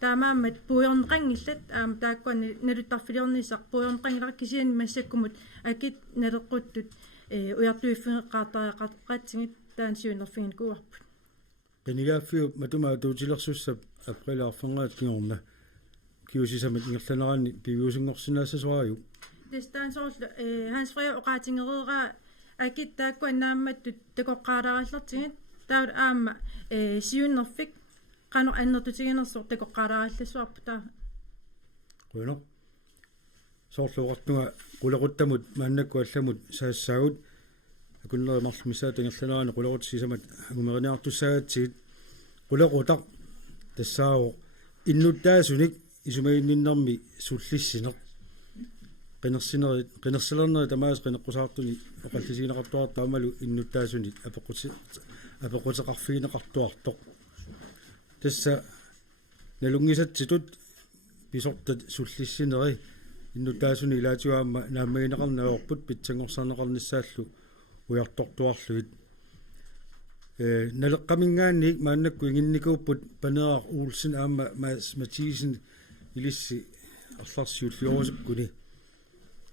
таамааммат пуйорнеқангиллат аама тааккуани налутарфилиорнисақ пуйорнеқангилар кисиани массаккумут акит налеққуттут уяртуиффеқартариақатсигит таан сиунерфигин куарпут qinigaaffiu matuma tuutilersussap априлаарфенгаат киорна киусисамат ингерланераани пивиусингорсинаассасуараю дистансоорлу Hans Frederik оqaатингереераа акит тааккуан наамматтут такоққаалараллартигит таут аама сиуннерфик qanu annertutiginersor takoqqalaarallasuarputa Qulunaq soorluuqartunga qulaquttamut maannakku allamut saassaagut akunleri marlumissaa tangerlanaana qulaqutisamat agumerineartussaagatsiit qulaqutaq tassaawo innuttaasunik isumaginninnermi sullissineq qinерсилернери тамаас qinеққусаартуни оқаллисигинеқартуарта амалу иннуттаасуник апеққутеқарфигинеқартуартоқ тасса налунгисатситут писортат суллиссинери иннуттаасуни илаатиуаама нааммагинеқарнаорпут питсангорсарнеқарниссааллу уяртортуарлугит налеққамингаанник мааннакку ингинникууппут панеар уулсин аама матисин илисси арларсиуллиорусуккуни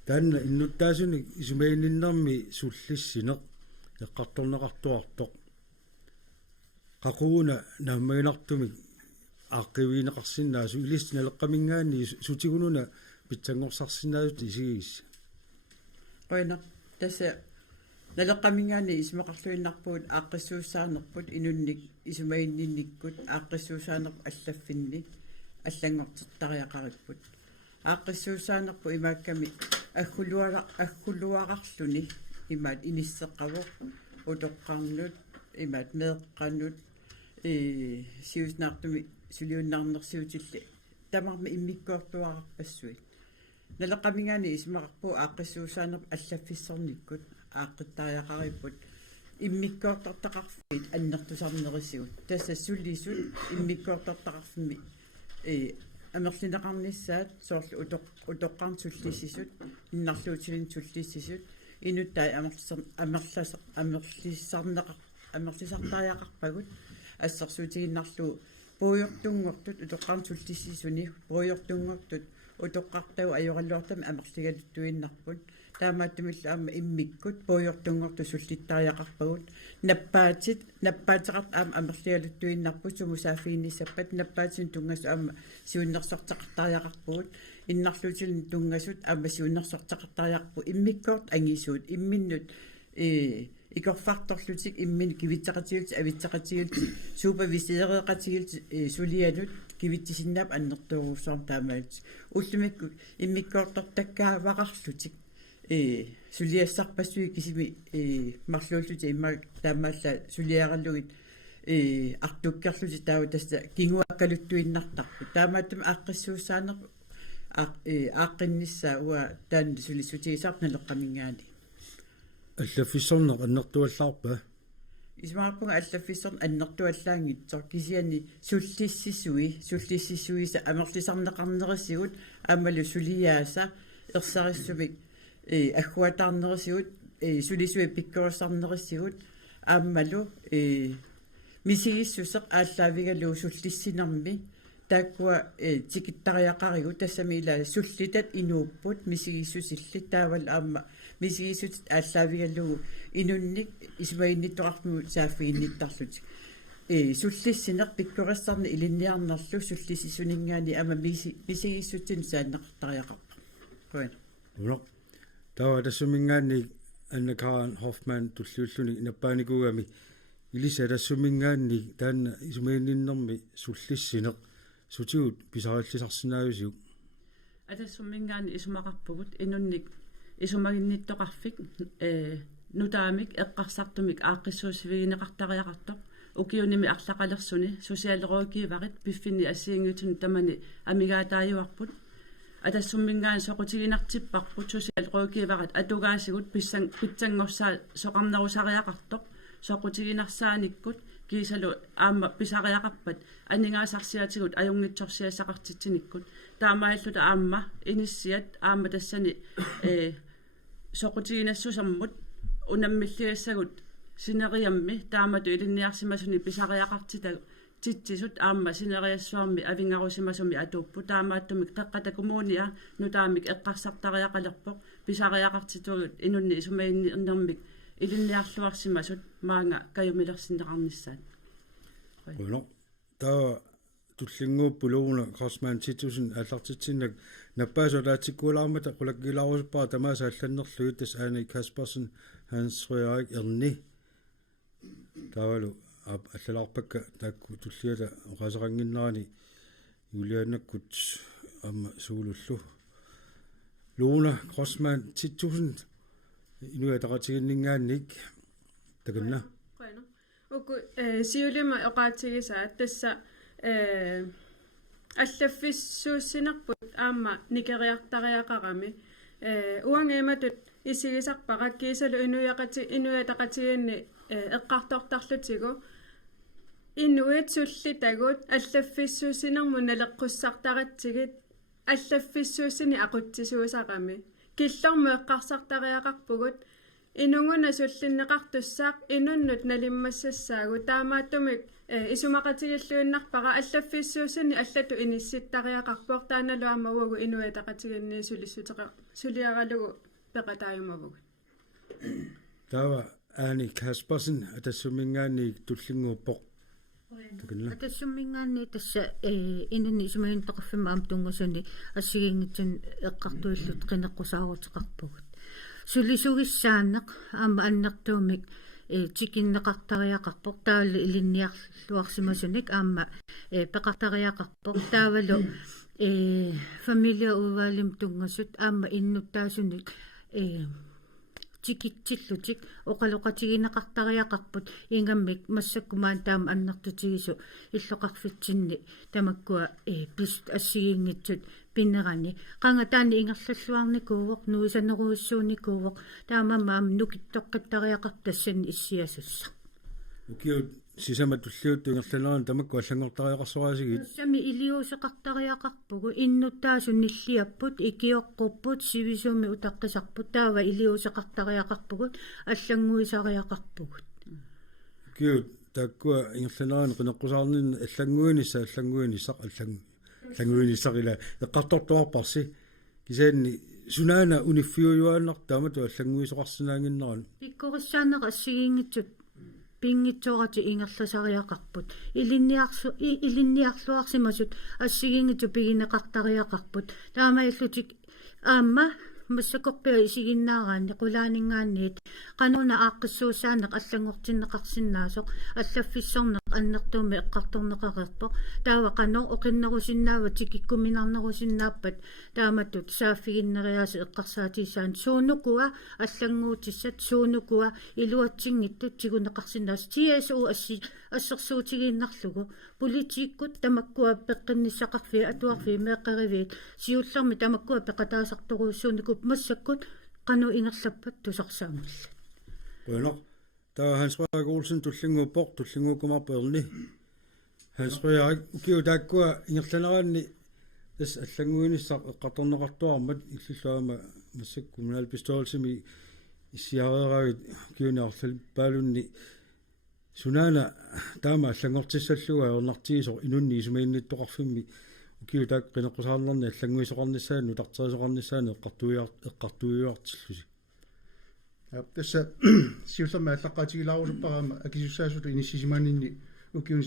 таанна иннуттаасуни исумаинниннэрми суллиссинеқ эққарторнеқартуартоқ qaquguna naammaginartumik aaqqivigинеқарсиннаасу илисси налеққамингаанни сутигунуна питсангорсарсиннаасут исигигисса qoina tassa налеққамингаани исмақарлуиннарпуут ааqqissuussаарнерпут инунник исумаиннинниккут ааqqissuussаарнерп аллаффинни аллангортертариақариппут ааqqissuussаарнерпу имаакками аггулуарарлуни имаат иниссеққавоқ утоққарнут имаат меэққанут сиуснартуми сулиуннарнерсиутилли тамарми иммиккуартуарпассуит налеққамингаани исмақарпу ааqqissuussаарнерп аллаффиссорниккут ааqqиттариақариппут иммиккуартартақарфит аннертусарнерисигут тасса суллисут иммиккуартартақарфими амерлинеқарниссаат соорлу утоққарн суллисисут иннарлуутилин суллисисут инуттай амерлисартариақарпагут ассерсуутигиннарлу пуйортунгортут утоққарн суллисисуни пуйортунгортут утоққартау ajoralluartami амерлигалуттуиннарпут таамааттумилла аама иммиккут пуйортунгорту суллиттариақарпагут наппаатеқарт аама амерлигалуттуиннарпут сумусаафииннисаппат наппаатин тунгасу аама сиуннерсортақартариақарпагут иннарлуутилин тунгасут аама сиуннерсортақартариақарпу иммиккорт ангисуут имминнут икорфарторлутик иммин кивитсеқатигулти авитсеқатигулти супервисеереқатигулти сулианут кивитсисиннаап аннертууруссуар таамаат уллумикку иммиккоортортаккаавақарлутик сулиассарпассуи кисими марлууллути имма таамаалла сулиараллугит артуккерлути таава тасса кингуаккалуттуиннартарпу таамааттум ааqqissuussaanerpu ааққиннissaa уа таан сулиссутигисаар налеққамингаани аллаффиссорнеқ аннертуаллаарпа исмаарпунга аллаффиссорн аннертуаллаангитсор кисиани суллиссисуиса амерлисарнеқарнерисигут аамалу сулиааса ерсариссумик аггуатаарнерисигут сулисуи пиккорсарнерисигут аамалу мисигиссусеқ ааллаавигалуу суллиссинерми тааккуа тикиттариақаригу тассамила суллитат инууппут мисигиссусилли таавал аама мисигиссут ааллаавигаллугу инунник исмаинниттоқарпугу сааффиинниттарлутик суллиссинеқ пиккориссарни илинниарнерлу суллисисунингаани ама мисигиссутсин сааннеқартариақарпа коин уно тава тассумингаани аннакаран хофман туллууллуни наппааникуугами илиса тассумингаани таанна исмаинниннэрми суллиссинеқ сутигут писараллисарсинаависиу атассуммингаани исумақарпугут инунник исумагинниттоқарфик нутаамик эққарсартумик ааqqissuusivigинеқартариақартоқ укиуними арлақалерсуни сусиалероокииварит пиффини ассиингутун тамани амигаатааюарпут атассуммингаани соқутигинартиппарпут сусиалероокииварит атугаасигут питсангорсаа соқарнерусариақартоқ соқутигинарсааниккут кисалу аама писариақарпат анингаасарсиатигут аюнгитсорсиассақартитсиниккут таамааллута аама иниссиат аама тассани соқутигинассусаммут унаммиллигассагут синериамми таамату илинниарсимасуни писариақартита титсисут аама синериассуарми авингарусимасуми атууппу таамааттумик қеққатакумууниа нутаамик эққарсартариақалерпоқ писариақартитугут инунни исумаиннермик илинниарлуарсимасут маанга каюмилерсинеқарниссаат уно таа туллингууппулууна кросман 10000 аллартитсиннак наппаасулаатиккуулаармата qulakkilaarusuppaa tamaasa алланнерлугит тас аани касперсен Hans Frederik Erni таавалу аллалаарпакка таакку туллиала оqasaqanginnaani юлианнаккут амма суулуллу Luna Grossman 10.000 инуятақатигиннингаанник таканна Qana. Uku siulima oqaatigisaa tassa allafissuussinerput aamma nikeriartariaqarami uangiimatut isigisarpaqakkiisalu inuyataqatiginni eqqartortarlutigu inuit sullitagut allafissuussinermu naleqqussartaratsigit allafissuussini aqutsisuusaqami killormu eqqarsartariaqarpugut inunguna sullinneqartussaaq inunnut nalimmassassaagu taamaattumik isumaqatigilluinnarpaqa allafissuussini allatu inissittariaqarpuaq taanalu aamavugu inuitaqatiginni suliaralugu peqataayumavugu Tava Anni Kaspersen atassummingaanni tullinguuppoq takalla атассуммингаанни тасса инунни исумагинтеқарфима аам тунгусуни ассигингитсун эққартуиллут қинеққусаарутеқарпугут сулисугиссаанеқ аама аннертуумик тикиннеқартариақарпоқ таалу илинниарлуарсимасуник аама пеқартариақарпоқ таавалу фамилия увалим тунгасут аама иннуттаасуник тикитсиллутик оқалоқатигинеқартариақарпут ингаммик массаккумаан таама аннертутигису иллоқарфитсинни тамаккуа пис ассигингитсут пиннерани қанга таани ингерллуарникууоқ нуисанеруиссууникууоқ таамамаам нукиттоққаттариақартассани иссиасусса укиут сисаматуллиут тунгерлланеран тамакку аллангортариақарсуаасигит сами илиусеқартариақарпугу иннуттаасу ниллиаппут икиоққуппут сивисууми утаққисарпут таава илиусеқартариақарпугут аллангуисариақарпугут укиут таккуа ингерлланеран қинеққусаарнин аллангуинissaq аллангуинissaqила эққартортуарпарси кисаанни сунаана униффиуюааннартаамату аллангуисоқарсинаангиннеран пиккориссаанеқ ассигингитсут пингитсоорати ингерласариақарпут илинниарлуарсимасут ассигингиту пигинеқартариақарпут таамаиллутик аама массакорпиа исигиннаараанни qulaanингаанниит qanuna aaqqissuussaanеq аллангортиннеқарсинаасоқ аллаффиссорнеқ аннертууми эққарторнеқареерпо таава qanor oqinnerusиннаава тикиккуминарнерусиннааппат тааматтут сааффигиннериааси эққарсаатиссаан суунукуа аллангуутиссат суунукуа илуатсингиттут тигунеқарсинаас TSU ассерсуутигииннарлугу политиккут тамаккуа пеққинниссақарфи атуарфи меэққаривиит сиуллерми тамаккуа пеқатаасарторуussууникуп массаккут qanu ingerlappat tusarsaamalla Bueno, tava Hans Frederik Olsen tullinguuppoq tullinguukumarpeerni Hans Frederik ukiu taakkua ingerlaneraanni tas allanguinissaq eqqartorneqartuarmat illulluama massakku kommunal pistolsimi issiareeravit kiuniarlal paalunni sunaana taama allangortissalluga ornartigisor inunni isumainniittoqarfimmi ukiu taak qineqqusaarnerni allanguisoqarnissaanu tarterisoqarnissaanu eqqartuiuartillusi tässä siullerma allaqaatigilaarusupparama akisusaasut inissisimaninni ukiun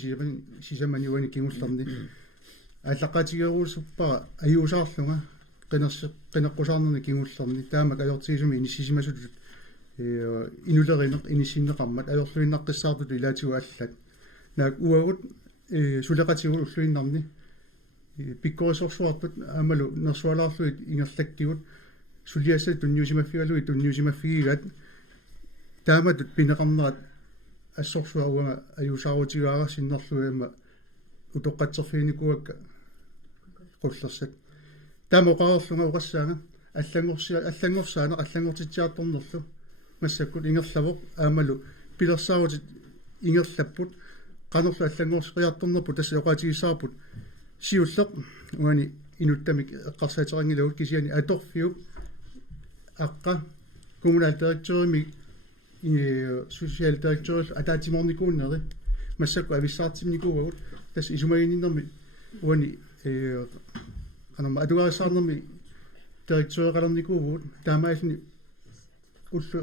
sisamaniuani kingullerni allaqaatigeruusuppara ajuusaarlunga qineqqusaarnerni kingullerni taamak ajortigisumi inissisimasut inulerineq inissinneqarmat ajorluinnaqqissaartut ilaatigu allat naak uagut suleqatigu ulluinnarni pikkoresorsuarput aamalu nersualaarluit ingerlakkigut suliassat tunniusimaffigaluit taamatut pineqarnerat assorsuaruanga ajusaarutigaarassinnerluima utoqqatserfiinikuakka qullersat taamoqarerlunga uqassaanga allangorsaana allangortitsiaattornerlu massakkut ingerlavoq aamalu pilersaarutit ingerlapput qanerlu allangorsiqiartornerput tassa oqaatigissaarput siulleq uani inuttamik eqqarsaaterangilagut kisiani atorfiup aqqa kommunal directorimi social director ataatimornikuunneri massakku avissaartimnikuugut tas isumagininnermi uani anama atugarissaarnermi directoreqalernikuugut taamaallni ullu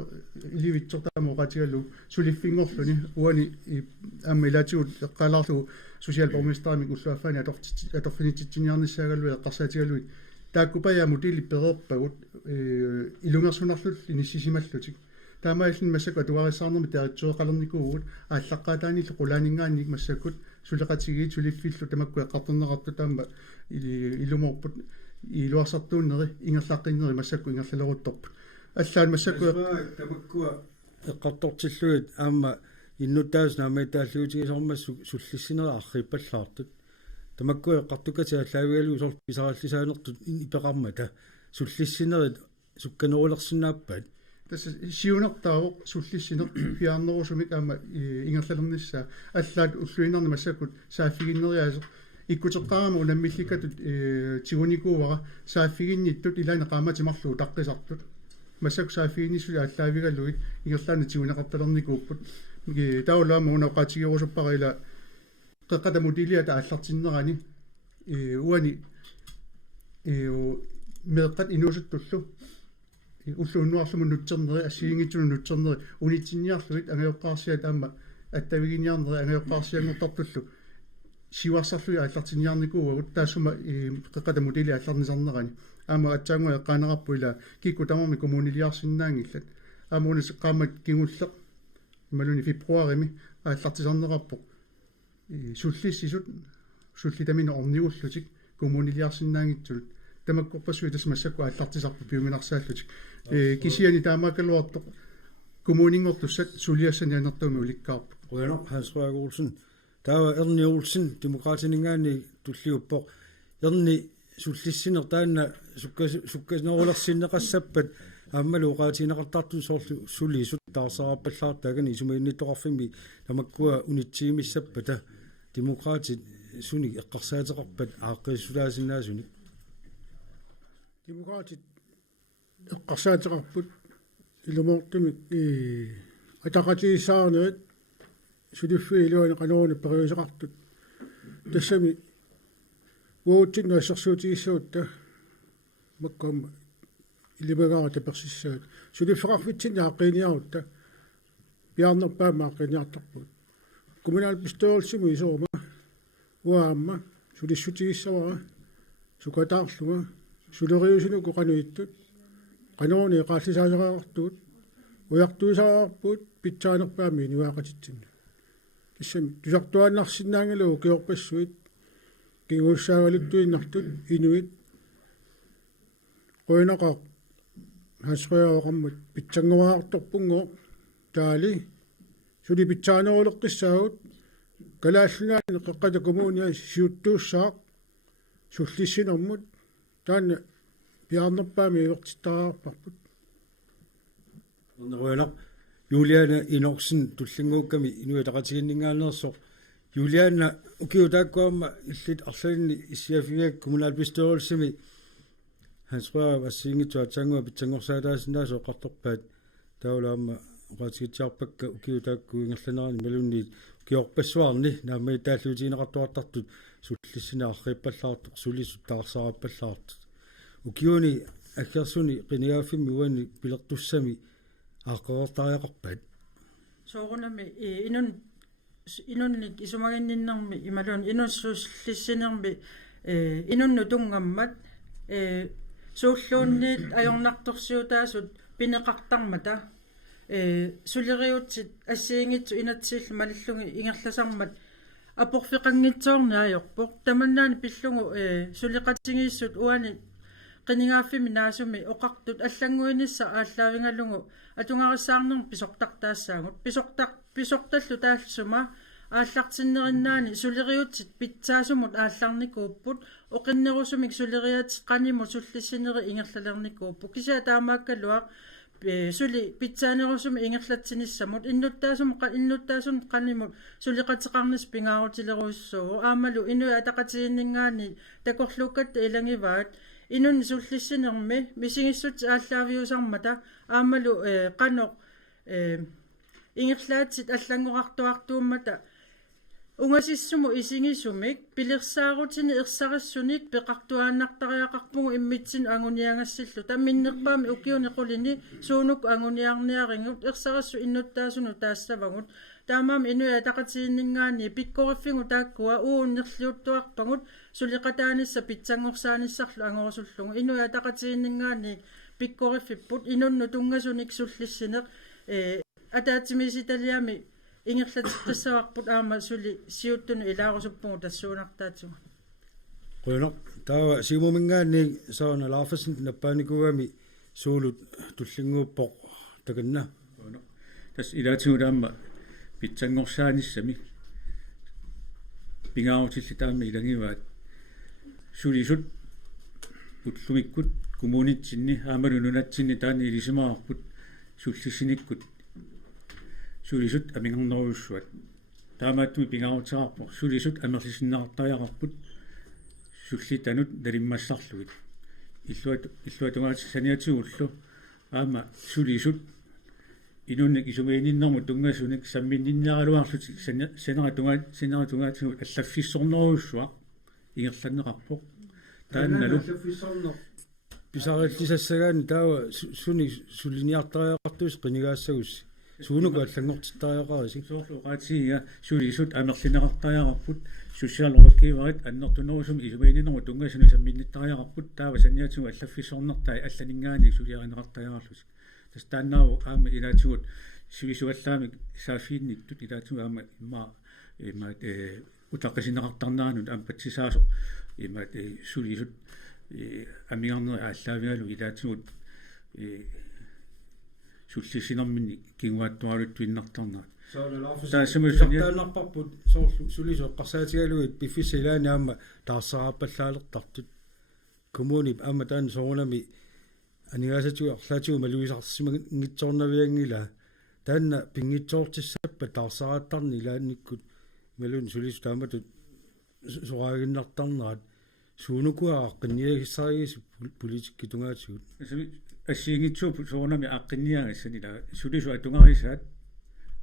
ilivitsortaamoqatigallu suliffingorluni uani amma ilaatigut eqqaalaarlugu social borgmesterimi ulluaffaani atorfinititsiniarnissaagallu eqqarsaatigaluit taakkupajaamu tiilippereerpagut ilungersunarlut inissisimallutik таамааллин массаку туарисаарнерми таатсуэқалерникуугут ааллаққаатаани қулаанингаанник массакут сулеқатигиит сулиффиллу тамакку эққартэрнеқарту таама илуморпут илуарсартууннери ингерлаққиннери массакку ингерлалерутторпут аллаан массакку тамаккуа эққартортиллуит аама иннуттаасна амаитааллуутигисормассу суллиссинера арриппаллаартут тамаккуа эққартукати аллаавигалу сор писараллисаанертут ипеқармата суллиссинерит сукканерулерсинааппат tässä siunartaavo sullissinер piarnerusumik aama ingerlalernissa allaat ulluinarni massakut saaffiginneriaase ikkutеққарама унаммилликатут тигуникууара сааффигинниттут илаана qaamatimarluu taqqisartut массак сааффигинниссули аллаавигаллугит ингерлаани тигунеқарталерникууппут таулаама унеқатигерусуппарила қеққатамутилиата ааллартиннерани уани меққат инуусуттуллу уллууннуарлуму нутсернери ассигингитсуну нутсернери унитсинниарлугит ангиоққарсиат аама аттавигиниарнери ангиоққарсиангортартуллу сиварсарлуи ааллартинниарникууагут таассума қеққатамутили аалларнисарнерани аама атсаангуа эққаанеқарпуила кикку тамарми коммунилиарсиннаангиллат аама унис qaammat кигуллеқ малуни фебруарими ааллартисарнеқарпоқ суллиссисут суллитамина орнигуллутик коммунилиарсиннаангитсулут тамаккорпассуи тасмассакку ааллартисарпу пиуминарсааллутик кисиани таамааккалуартоқ коммунингортуссат сулиассани анертууми уликкаарпу Rønner, Hans Røger Olsen. Der var Ernie Olsen, demokratiningani tulliuppoq. Ernie sullissiner taanna sukkasnerullersinneqassappat аммалуqaatineqartartu soorlu suliisut taarsaraappallaartaagani sumainnitorarfimi tamakkua unittiimissappa demokraatit suni eqqarsaateqarpat aaqqissulaasinnaasunni demokraatit eqqarsaateqarput ilumortumik ataqatiissaarnerit suliffiiluani qanuuni periuseqartut tassami uutsinnu assersuutigissuutta makkaama ilimagaarata persissaat suliffeqarfitsinna aqqiiniarutta piarnerpaama aqqiiniartarput kommunal bestyrelsesimi isoorma uaamma sulissutigissaraa sukataarluga suleriusinuku qanuittut qanuuni qaallisaaseqaaqartuut ujartuisaraarpuut pitsaanerpaami nuaqatitsinna kissami tusartuannarsinnaangaluu kiorpassuit kinguussaagaluttuinnartut inuit qoinaqa hasqoyaaqammat pitsanguaartorpungo taali suli pitsaaneruleqqissaagut kalaallunaani qeqqata kommunia siuttuussaaq sullissinermut taanna piarnerpaami ivertitaraarparput Rønner, Juliana Inorsen tullinguukkami inuitaqatiginningaannersoq Juliana ukiutaakkuamma illit arlalini issiafigiak kommunalbestyrelsesimi Hans Røger assiingitsuatsaangua pitsangorsaataasinnaaso qartorpaat taulaamma qaatigitsiarpakka ukiutaakkuingerlanerani malunniit kiorpassuarni naamai taalluutiineqartuartartut sullissina arrippallaartoq sulisut taarsaraappallaartut ukiuni akkersuni qiniaafimmi uani pilertussami aaqqertariaqarpat soorunami inunnik isumaginninnermi imalun inussuullissinermi inunnu tungammat suulluunniit ajornartorsiutaasut pineqartarmata suleriutsit assiingitsu inatsiillu malillungi ingerlasarmat aporfiqanngitsoorniajorpoq tamannaani pillungu suliqatigiissut uani qiningaaffimi naasumi oqartut allanguinissa aallaavingallungu atungarissaarnerm pisortartaassaagut pisortallu taassuma ааллартиннериннаани сулериутсит питсаасумут аалларникууппут оқиннерусумик сулериат қаниму суллиссинери ингерлалерникууппу кися таамааккалуа сули питсаанерусуми ингерлатсиниссамут иннуттаасум қанимут сулиқатеқарнис пингаарутилеруиссуу аамалу инуи атақатигиннингаани такорлуккатта илангиваат инун суллиссинерми мисигиссут ааллаавиусармата аамалу қано ингерлаатсит аллангоқартуартууммата унгасиссуму исигисумик пилерсаарутини ерсариссунит пеқартуааннартариақарпугу иммитсин ангуниангассиллу тамминнерпаами укиуни қулини суунук ангуниарниарингут ерсариссу иннуттаасуну таассавагут таамаами инуя тақатииннингаани пиккориффигу тааккуа ууннерлиуттуарпагут сулиқатаанисса питсангорсааниссарлу ангорусуллугу инуя тақатииннингаани пиккориффиппут инунну тунгасуник суллиссинеқ атаатимиситалиами ингерлатиттассаварпут аама сули сиуттуну илаарусуппугу тассуунартаатуга Qulunaq tawa simumingaanni sauna laafasin nappaanikuami suulut tullinguuppoq takanna tas ilaatiulaamma pitsangorsaanissami pingaarutillitaamma ilangivaat sulisut utllugikkut kommunitsinni aamalu nunatsinni taani ilisimaarput sullissinikkut sulisut amingarnerussuat taamaattumi pingaarutaarpoq sulisut amerlisinnaartariaqarput sullitanut nalimmassarlugit illuatungaati saniatiullu aama sulisut inunnik isumiininnermu tungasunik samminninneeraluarlut seneratungaatigut allaffissorneruussua ingerlanneqarpoq taannalu pisarallisassagaani tawa suni sulliniartariaqartus qinigaassagus suunuku allangortittariaqarisi soorluqaatiga sulisut amerlineqartariaqarput sosiaalorkiivarit annertunerusum isumiininnermu tungasuni samminnittariaqarput taava saniatigu allaffissornertai allaningaani suliarineqartariaqarlut tas taannaavu aama ilaatigut sulisuallaamik saafiinnittut ilaatigu aama imma utaqisineqartarnaanut ampatsisaaso imma sulisut amigarneri aalлaavigalu ilaatigut sullisinerminni kinguattuaruluttuinnartarnaa taasumussartaanarparput soorlu sulisu eqqarsaatigaluit piffisilaani aama taassaraappallaaleqtartut kommunip aama taan soorunami anigaasatu arlaatu maluisartissima ngitsoornaviangila taanna pingitsoortissappa taassaraattarni ilaannikkut malun sulisu taamatut soraaginnartarneraat suunukua aqinniagissariigis poliitikki tungaatigut ассиингитсууп соорнами ааққинниагассанила сулису атунгарисаат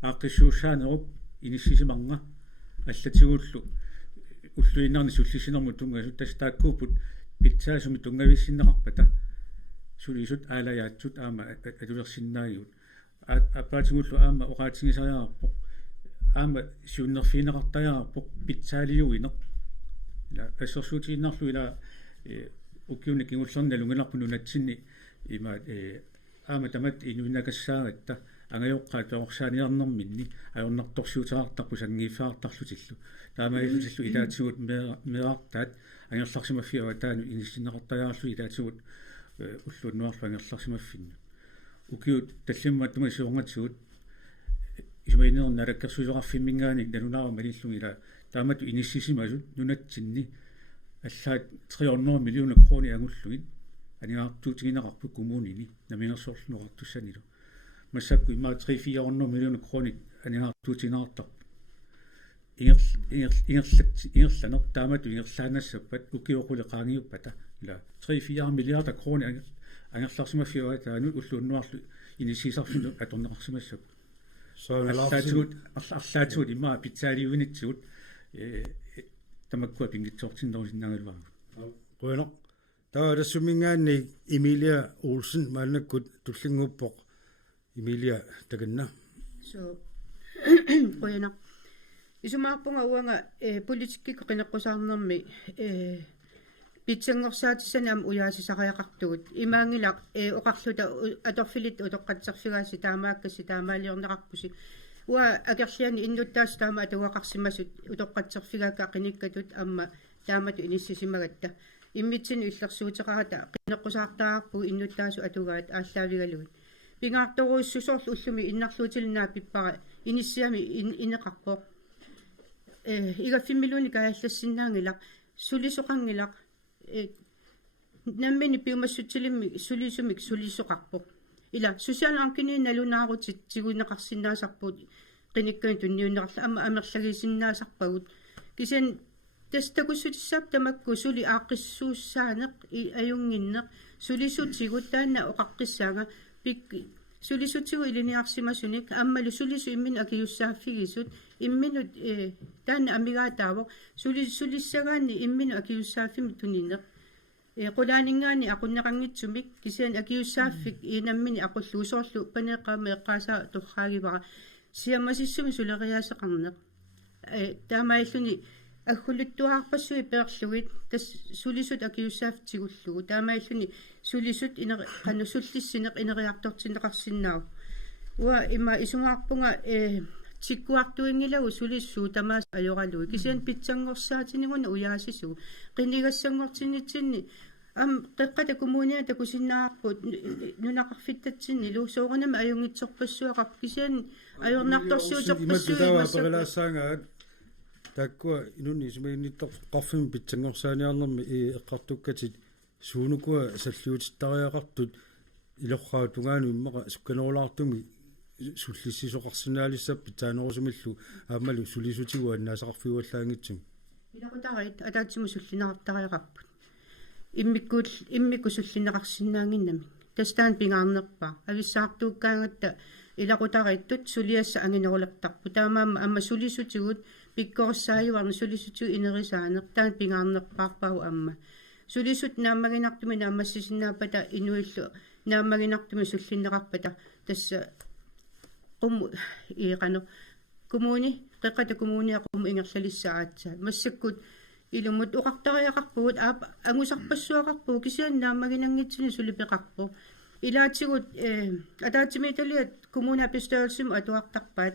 ааққиссуусааnerup иниссисимарга аллатигууллу уллуиннарни суллисинерму тунгасут тастааккуупут питсаасуми тунгависсиннеқарпата сулисут аалаяатсут аама атулерсиннаагиут апаатигуллу аама оqaатигисариарпоқ аама сиуннерфинеқартариарпоқ питсаалиуинеқ ила ассерсуутигиннарлу ила уккиуни кигуллерналунгиларпу нунатсинни има аама тамат инуинакассаагатта ангайоққаат орсааниарнэрминни аёрнарторсуутаартарпу сангииффаартарлутиллу таамаилутиллу илаатигут меартаат ангерларсимаффиава таану иниссинеқартариарлу илаатигут уллууннуарлу ангерларсимаффинну укиут таллимматтума сионгатсигут исумаинерна алаккерсуисоқарфиммингааник налунаарма малиллугила таамату иниссисимасут нунатсинни аллаат 300 миллиона крони ангуллугит анигаартуутигинеқарпу коммунини намингерсоорлунеқартуссанилу массакку имаа 300-400 миллиона крони анигаартуутигинеқартарпу ингерланер таамату ингерлаанассаппат укиоқулеқаангиуппата ила 3-4 миллиарда крони ангерларсимаффиуа таанут уллууннуарлу инисисарсуну аторнеқарсимассаппу арлаатигут имаа питсаалиуинитсигут тамаккуа пингитсоортиннерусиннаагалуаргу qulunaq tawa tassummingaanni Emilia Olsen malnakkut tullinguppoq Emilia takanna so qulunaq isumaarpunga uanga politikkikku qineqqusаарnermi pitsanngorsaatissanaam uyaasisariaqartugut imaangilaq oqarluta atorfilit utoqqatserfigaasi taamaakkassi taamaaliorneqarpusi уа акерлиани иннуттаас таама атуақарсимасут утоққатсерфигаакка қиниккатут амма таамату иниссисимагатта иммитсин иллерсуутеқарата қинеққусаартаарпу иннуттаасу атугаат ааллаавигалуит пингаарторуиссусоорлу уллуми иннарлуутилнаа пиппара иниссиами инеқарпо игаффиммилуни кааллассиннаангила сулисоқангилақ наммини пиумассутсилимми сулисумик сулисоқарпо ила сусиалааркини налунаарутит тигунеқарсинаасарпут қиниккани тунниунеқарла ама амерлагисиннаасарпагут кисен тастакуссутиссаап тамакку сули ааққиссууссаанеқ аюнгиннеқ сулисутигут таана оқаққиссаага пикки сулисутигу илиниарсимасуник аммалу сулису иммин акиуссааффигисут имминут таана амигаатаавоқ сулиссагаани иммину акиуссааффими тунинеқ qulaaninggaani aqunneqanngitsumik kisian akiussaaffik iinamini aqulluusooрлу paneeqqaama eqqaasaa turraagivara siammasissumi suleriaaseqarneq taamailluni аггулуттуаарпассуи пеерлугит тас сулисут акиуссаафтигуллугу таамаиллуни сулисут инеқ кану суллиссинеқ инериартортинеқарсиннаау уа има исунгаарпунга тиккуартуингилагу сулиссуу тамаас ajoralui кисиан питсангорсаатинигуна уяасису qinigassangortinitsinni qeqqata kommuniata kusinnаарput nunaqarfittatsинни luusoorunama ajungitsorpassuaqap kisian ajornartorsiuterpassuimassakku таккуа инуни сумаинниттор qarfim питсангорсааниарнэрми эққартуккатит суунукуа саллуутиттариақартут илорраа тунгаanu иммаqa сукканерлаартуми суллиссисоқарсинаалиссап питаанерусумиллу аамалу сулисутигуа наасақарфиуаллаангитсум илақутарит атаатсиму суллинеқартариақарпут иммикку суллинеқарсинаангиннами тастаан пингаарнерпаа ависсаартууккаангатта илақутариттут сулиасса ангинерулертарпу таамаама амма сулисутигут пиккорсааюарна сулисутигу инерисаанер таан пингаарнерпаарпагу амма сулисут нааммагинартуми наамассисиннааппата инуиллу нааммагинартуми суллинеқарпата тасса qummu iiqanu kommuni qeqqata kommuniaqum ingerlalissaaatsa massakkut ilumut uqartariaqarpugut aap angusarpassuaqarpu kisian naammaginanngitsini sulipeqarpu ilaatigut ataatimiitaliat kommuna pistaalsum atuaqtarpaat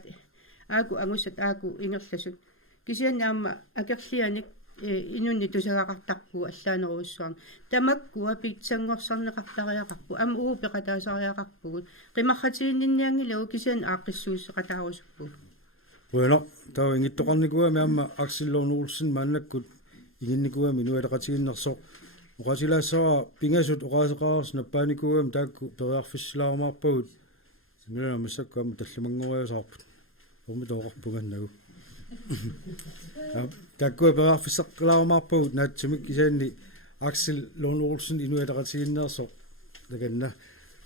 aaku angusat aaku ingerlasut kisian naamma akerlianik inunni tusagaqartarpu allaaneruussuarn tamakkua pitsanngorsorneqartariaqarpu am uupeqataasariaqarpugut qimarratiinninniangilagu kisian aaqqissuusseqataarusuppu Bueno, tao ingittoqarnikuami amma Axel-Lorne-Olsen maannakkut iginnikuami nualaqatiginnersoq uqasilaassara pingasut uqaaseqaaras nappaanikuami taakku periarfissilaarmaarpagut sinala massakkuami tallamangoriasaarput ormi tooqarpugannagu takkua periarfisseqqalaarmaarpagut naatsimik isaanni Axel-Lorne-Olsen inualaqatiginnersoq takanna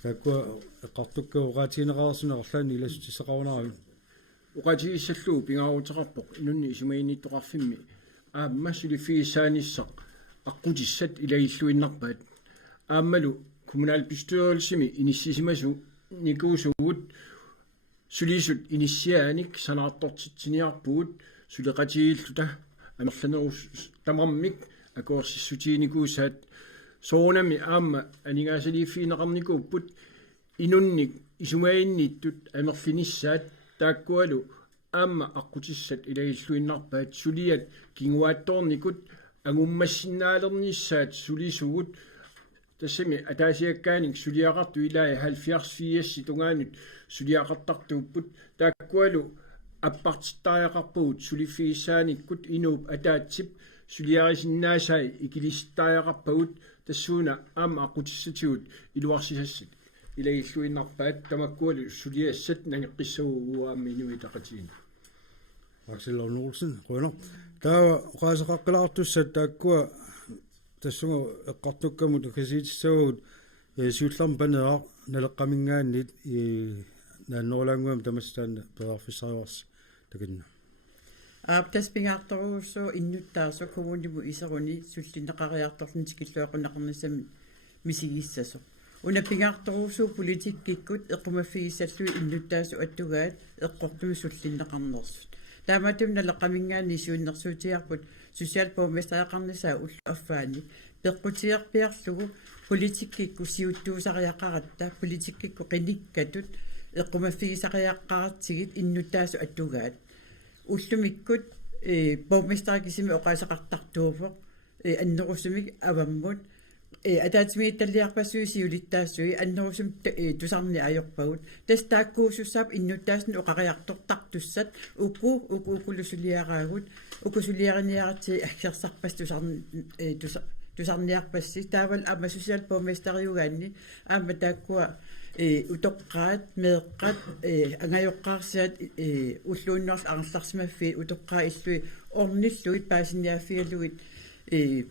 takkua eqqartukka uqaatigineqaarsuneqarlaani ilasutissaqarunaari uqati issallu pingaarutaqarpoq inunni isumainittoqarfimmi aamma sulifiisaanisseq aqutissat ilailluinnarpaat aammalu kommunalbestyrelsimi inississimasu nikuusugut sulisut inissiaanik sanaartortitsiniarpugut suleqatiilluta amerlanerus tamarmik akoorssissutiinikuusaat soonami aamma aningaasaliiffiineqarnikuupput inunnik isumainnittut amerlinissaat taakkualu aamma aqutissat ilailluinnarpaat suliat kinguaattornikut angummassinaalernissaat sulisugut tassami ataasiakkaanik suliaqartu ilaa 74 tungaanut suliaqartartuupput taakkualu appartittaajaqarpugut sulifiissaanikut inuup ataatsip suliarisinnaasai ikilistaajaqarpagut tassuuna aamma aqutissatigut iluarsisassit ilailluinnarpaat tamakkualu suliassat nangeqqissaguuaammi inuitaqatiin Axel-Lorne-Olsen rønner taa qaaseqaqqalaartussat taakkua tassunga eqqartukkamut kasiitissaugut siullarm paneaq naleqqamingaannit naannorlaanguam tamastaanna periarfissariuars takinna aaptas pingaartoruussuu innuttaasu kommunimu iseruni sullineqariartorlun tikilluaqunaqarnissami misigissassu una pingaartoruussuu politikkikkut equmaffigisallui innuttaasu attugaat eqqortumi sullineqarnersut taamatum naleqqamingaanni suunnersuutiarput sosialpormestariaqarnisaa ullu affaani peqqutiarpiarlugu politikkikku siuttuusariaqaratta politikkikku qinikkatut eqqumaffigisariaqqaratsigit innuttaasu attugaat ullumikkut pormestarikisimi oqaasaqartartuufoq annerusumik avammut атаатимиитталлиарпассуисиулиттаассуи аннерусум тусарни ajorpagut тастааккуусуссаап иннуттаасни оқариарторtaqtussat укулусулиараагут укусулиариниарати аксерсарпас тусарниарпасси таавал аама сусиалпоместариугаанни аама тааккуа утоққаат меэққат ангайоққарсиат уллууннерс арларсимаффи утоққаа иллуи орниллуит паасиниааффигалугит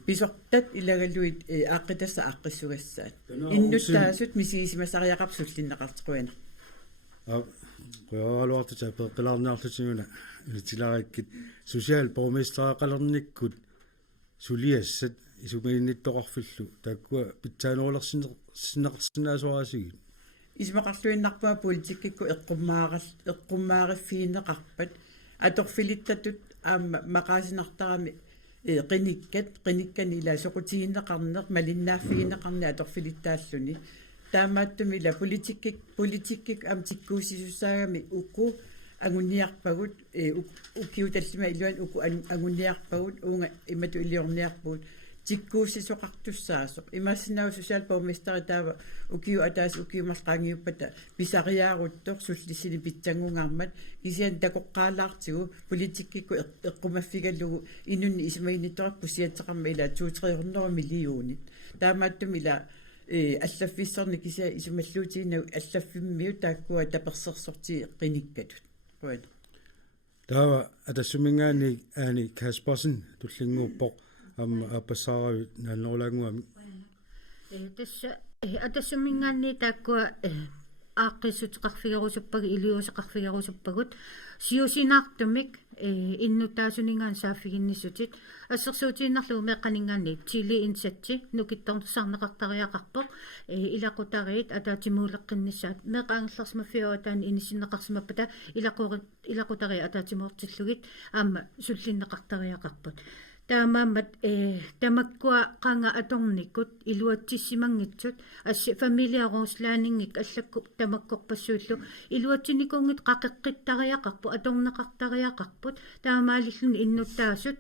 писортат илагалуит ааққитасса ааққиссугассаат иннуттаасут мисигисимасариақарсуллиннеқартеқуана qoyaaluartuta peqqalaarnaarlutinuuna tilarikkit sosialborgmesteraqalernikkut suliassat isumiinnittoqarfillu taakkua pitsaanoolersinneqarsinnaasuarasigit ismaqarluinnarpaa politikkikku eqqummaariffiineqarpat atorfilittatut aamma maqaasinartarami qinikkan ila soqutiinneqarneq malinnaaffiineqarni atorfilittaalluni таамааттумила политиккик ам тиккуусисуссаагами уку агуниарпагут укиуталлима илуан уку агуниарпагут уунга имату илиорниарпагут тиккуусисоқартуссаасоқ имаассинау социалпаумистери таава укиу атаас укиумарлаангиуппата писариааруттор суллисини питсангунгаармат кисиан такоққаалаартигу политиккикку эққумаффигаллугу инунни исмаинитторакку сиатеқарма ила 2-3 миллионит таамааттумила аллаффиссорни кися исумаллуутигинау аллаффиммиу тааккуа таперсерсорти қиниккатут поет таа атассумингаани аани Касперсен туллингууппоқ амма аппассаарави нааннерулаагуами тасса атассумингаани тааккуа ааққиссутеқарфигерусуппаги илиусеқарфигерусуппагут сиусинаартумик иннутаасунингаан сааффигиннисутит ассерсуутииннарлугу меққанингаани тили инсатси нукитторнерсаарнеқартариақарпоқ илақутариит атаатимуулеққиннссаат меқаангерлерсмаффиуатаани инисиннеқарсимаппата илақутари атаатимуортиллугит аама суллиннеқартариақарпут таамаамат тамаккуа қанга аторникут илуатсиссимангитсут асси фамилиарууслаанингик аллакку тамаккорпассууллу илуатсиникунгит қақеққиттариақарпу аторнеқартариақарпут таамаалиллуни иннуттаасут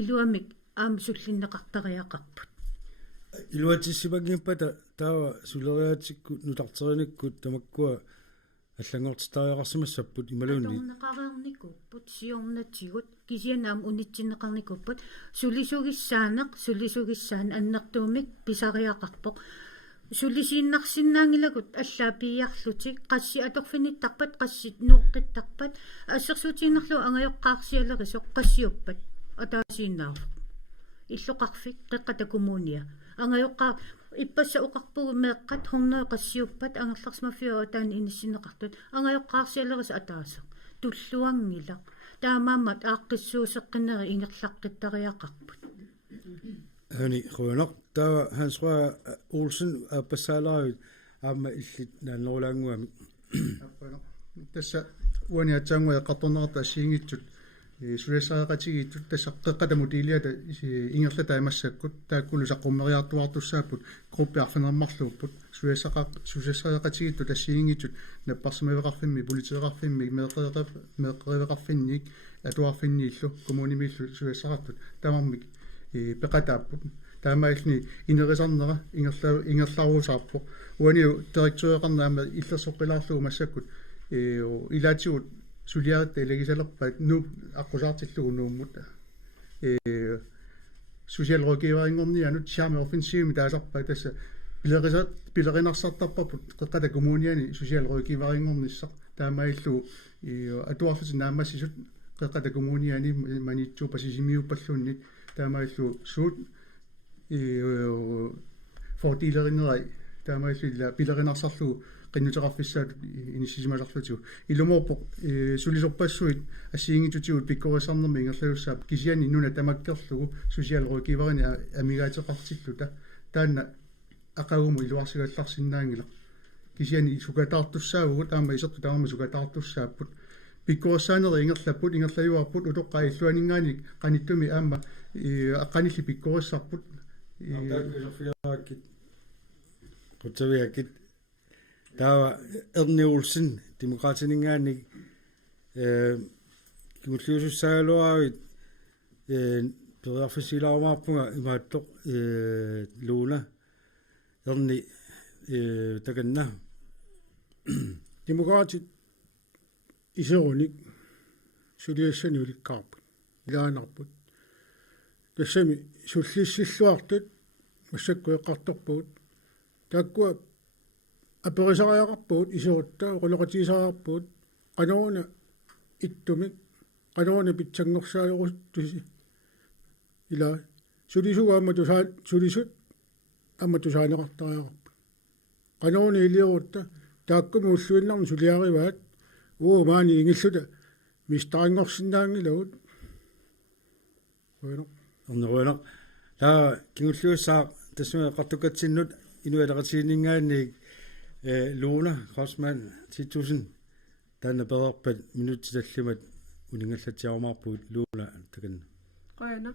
илуамик аама суллиннеқартариақарпут илуатсиссимангиппата таава сулериаатикку нутартериниккут тамаккуа аллангортитариақарсимассаппут ималуунни аторнеқариарникуппут сиорнатсигут кисианаам унитсиннеқарникуппут сулисугиссаан аннертуумик писариақарпоқ сулисииннарсиннаангилагут аллаапиарлутик қасси аторфиниттарпат қассит нуоққиттарпат ассерсуутииннарлу ангайоққаарсиалерисоқ қассиуппат атаасииннаарлу иллоқарфик қеққата коммуния ангайоққаа иппасса уқарпугу меэққат хорноо qassiuppat ангерларсмаффиуатаани иниссинеқартут ангайоққаарсиалерис атаасо туллуангила таамааммат ааққиссуусеққинери ингерлаққиттариақарпут ани хонақ таа Hans Røger Olsen аппассааларуит аама иллит нааннерулаангуами тасса уаниатсаангуя қарторнерта сиингитсут суясаагатигиттут тассаққеққатамут илиата ингерла таамассаккут тааккулу саққуммериартуартуссааппут группиарфинермарлууппут суясаагатигитту тассиингитсут наппарсимавеқарфимми политеқарфимми меққериқарфинник атуарфиннииллу коммунимиллу суясаартут тамармик пеқатааппут таамаални инерисарнера ингерларуусаарпоқ уаниу директуеқарнаама иллерсоққилаарлугу массаккут илаатигут сулиарат элегисалерпат ну аққусаартиллугу нууммут социалрокиварингорнианут чарме офенсивми таасарпа тасса пилеринарсартарпапут қеққата коммуниани социалрокиварингорниссақ таамаиллу атуарлути наамассисут қеққата коммуниани манитсуу пасисимиуппаллуунник таамаиллу суут фортилеринерай таамаиллу пилеринарсарлугу qinnuteqarfissaat inissisimalaarlutigu ilumorpoq sulisorpassuit assiingitutigut pikkorisarnermi ingerlaussaap kisiani nuna tamakkerlugu sosiaalruukivarini amigaateqartilluta taanna aqagumu iluarsigallarsinnaangila kisiani sukataartussaagugut aama isertu taarma sukataartussaapput pikkorissaaneri ingerlapput ingerlayuarput utoqqaa illuaningaani qanittumi aama aqqanilli pikkorissarput qutaviakit tava Erni Olsen demokratiningaannik kigulliusussaaluarit periarfisilaarmaarpunga imaattoq luuna Erni takanna demokratit iserunik suliassani ulikkaarput ilaanarput tassami sullissilluartut массаккуэққарторпуут тааккуа аперисариақарпуут исерутта оқулоқатисариарпуут қанеруна иттумик қанеруна питсангорсаалерустуси ила сулисуга амматусаат сулисут амматусаанеқартариақарпут қанеруна илиерутта тааккуми уллуиннарми сулиариваат маани ингиллута мистаангорсиннаангилагут орнеруана таа кигуллуссаа тассуа қартукатсиннут инуалеқатиинингаанник Luna Crossman 10.000 taanna pererpat minuutillallumat uningallatjaumaarpuut Luna takan qoyana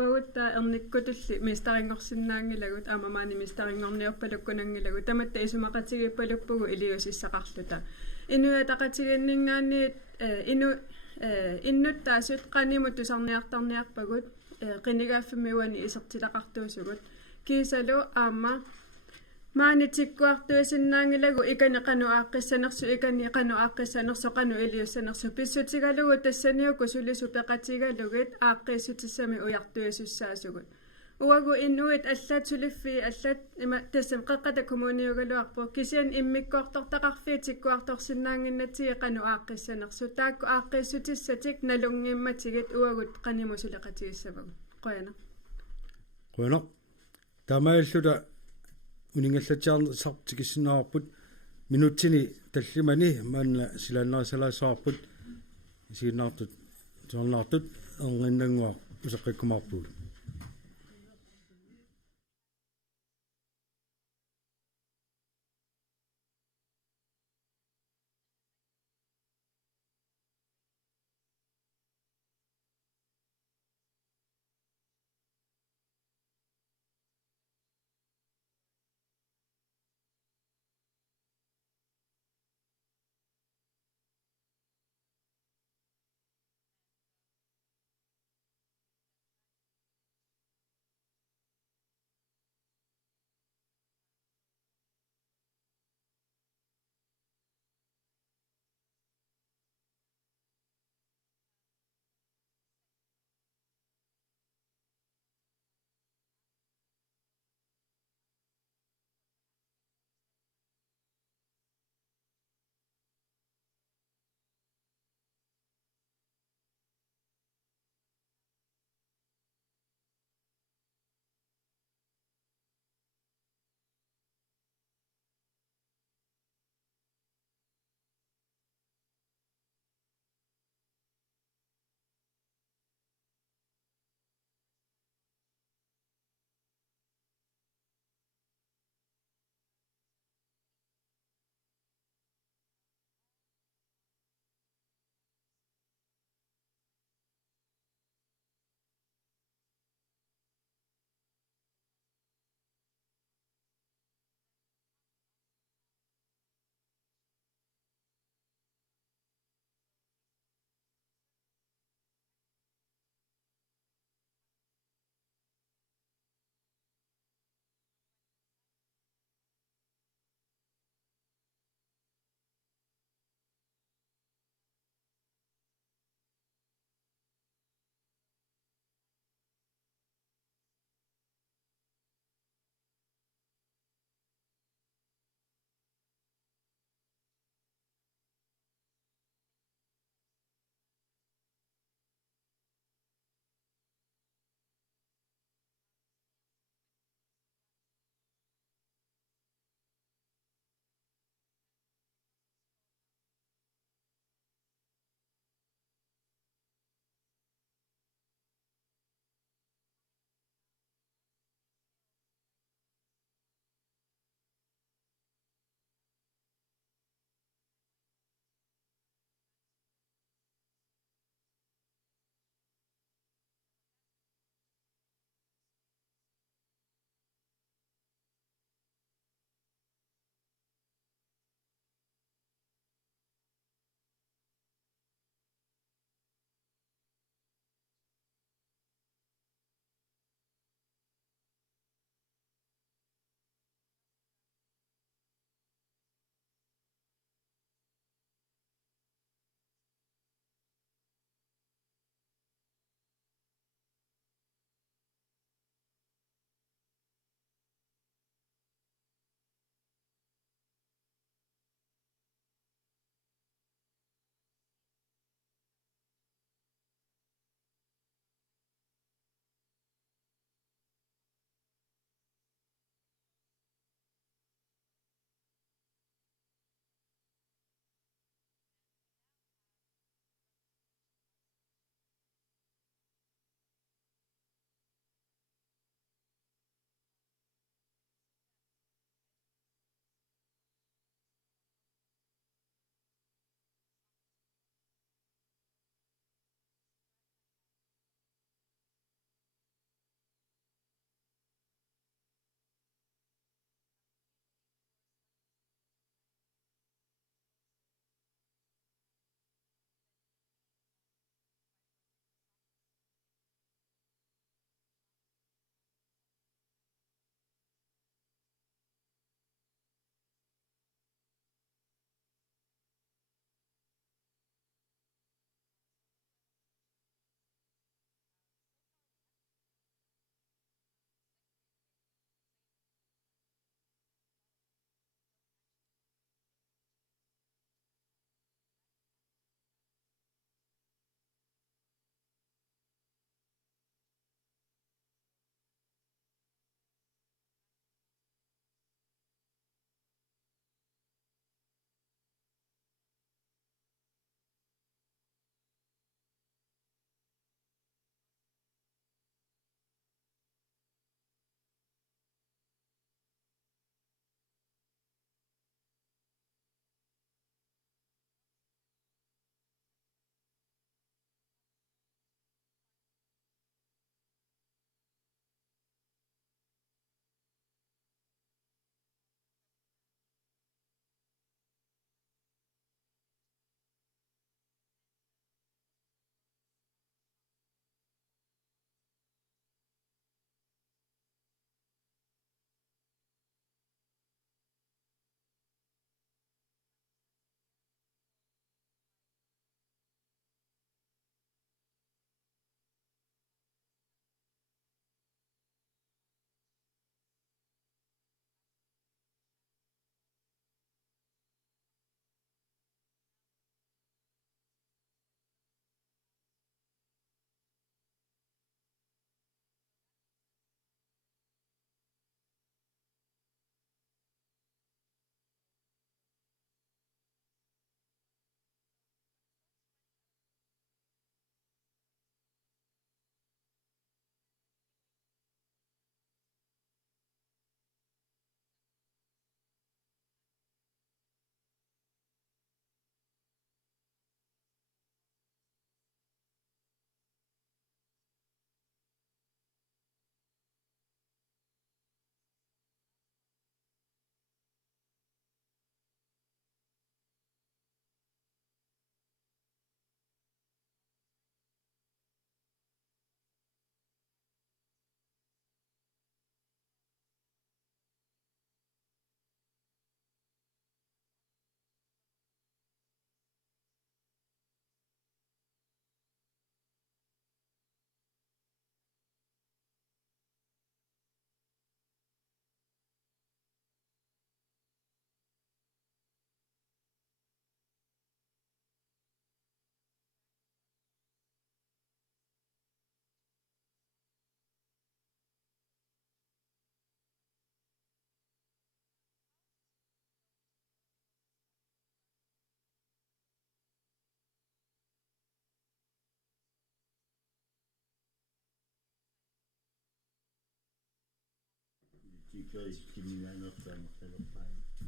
уагутта эрниккутулли мистарингорсинаангилагут аамамаани мистарингорниорпалуккунангилагут таматта исумақатигиппалуппугу илиусиссақарлута инуя тақатигиннингаанниит иннуттаасут qaнимут тусарниартарниарпагут qinigaaffimiuani isertilaqartuusugут kiisalu aamma maanitsikkuartuisinnaangilagu ikani qanu aaqqissanersu ikani qanu aaqqissanersu qanu iliussanersu pissutigalugu tassaniuku sulisu peqatigalugit aaqqissutissami ujartuisussaasugut uagu inuit allat suliffi allat ima tassam qaqqata kommuniugaluarpu kisian immikkoortortaqarfiitikkuartorsinnaanginnatigi qanu aaqqissanersu taakku aaqqissutissatik nalungimmatigit uagut qanimusuleqatigissavagu qoyana qoyana tamailluta uningallatsiarnersartikissinnaarput minutsini tallimani maanna silannaasalaassaarput isiinnaartut tuarnaartut erninnanguaq useqqikkumarpuut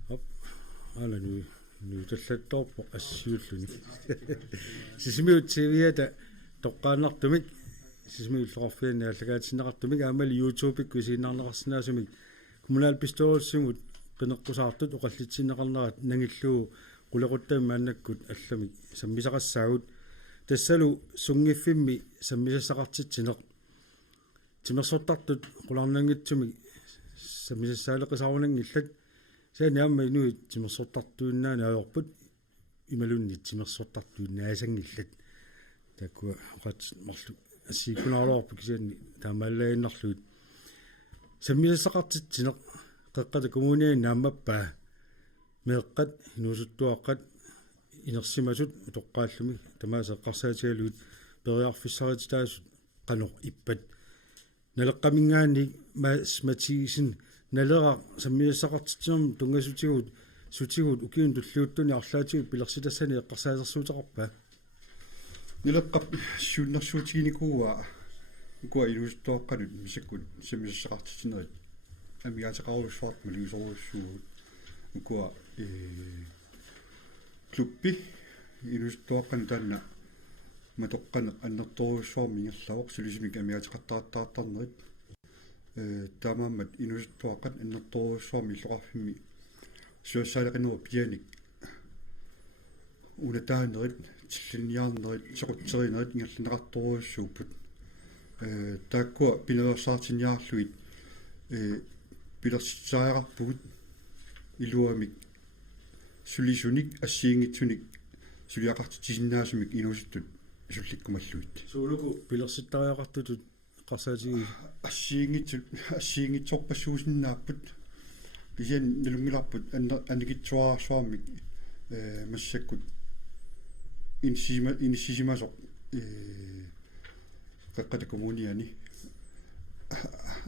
Hop. Ala nu tallattorpo assiullunik. Sisimiut TV-ata toqqaannartumik sisimiullerarfianni allagaatinnaqartumik aamali YouTube-ik kuisiinnaarnaqarsinnaasumik kommunal pistoolsumut qineqqusaartut oqallitsinneqarnerat nangilluu qulequttaimma annakkut allamik sammisaqassaagut tassalu sungiffimmi sammisassaqartitsineq timersortartut qularnangitsumik sammisassaaleqisarunangillat saani amma inuit timersortartuunnaani ajorput imalunni timersortartuunnaasangillat takku qat marlu assiikunaarluarpu kisaanni taamaallaginnarluut sammisassaqartitsineq qeqqata kommuniin naammappaa meeqqat inuusuttuaqqat inersimasut toqqaallumi tamaaseqqarsaatigaluut periarfissaritaasut qanoq ippat naleqqamingaanni maatigisin nalera sammisassaqartitsinam tungasutigut ukiun tulluuttuni arlaatigut pilersitassani eqqarsaasersuutaqarpaa nileqqap suunnersuutiginikuua ukua iluustooqqanut misakkut sammisassaqartitsineret amigaataqarussuart maliusorussuut ukua klubbi iluustooqqan taanna matoqqane annertorussuarmi ingerlaoq sulisimik amigaataqattarattaartarnerit taamaammat iluustooqqan annertorussuarmi illoqarfimmi suassaaleqineru pianik unataanerit tilliniarnerit soqutterinerit ingerlinaqartorussuuput taakkua pinelersaartiniarluit pilersitsaaqarpugut iluamik sulisunik assiingitsunik suliaqartitisinnaasumik inuusittut sullikkumalluit suuluku pilersittariaqartutut qarsaatigi assiingitsorpassuusinnaapпут кисиан налунгиларпут аникитсуарсуармик массаккут инсисимасоқ қаққата коммуниани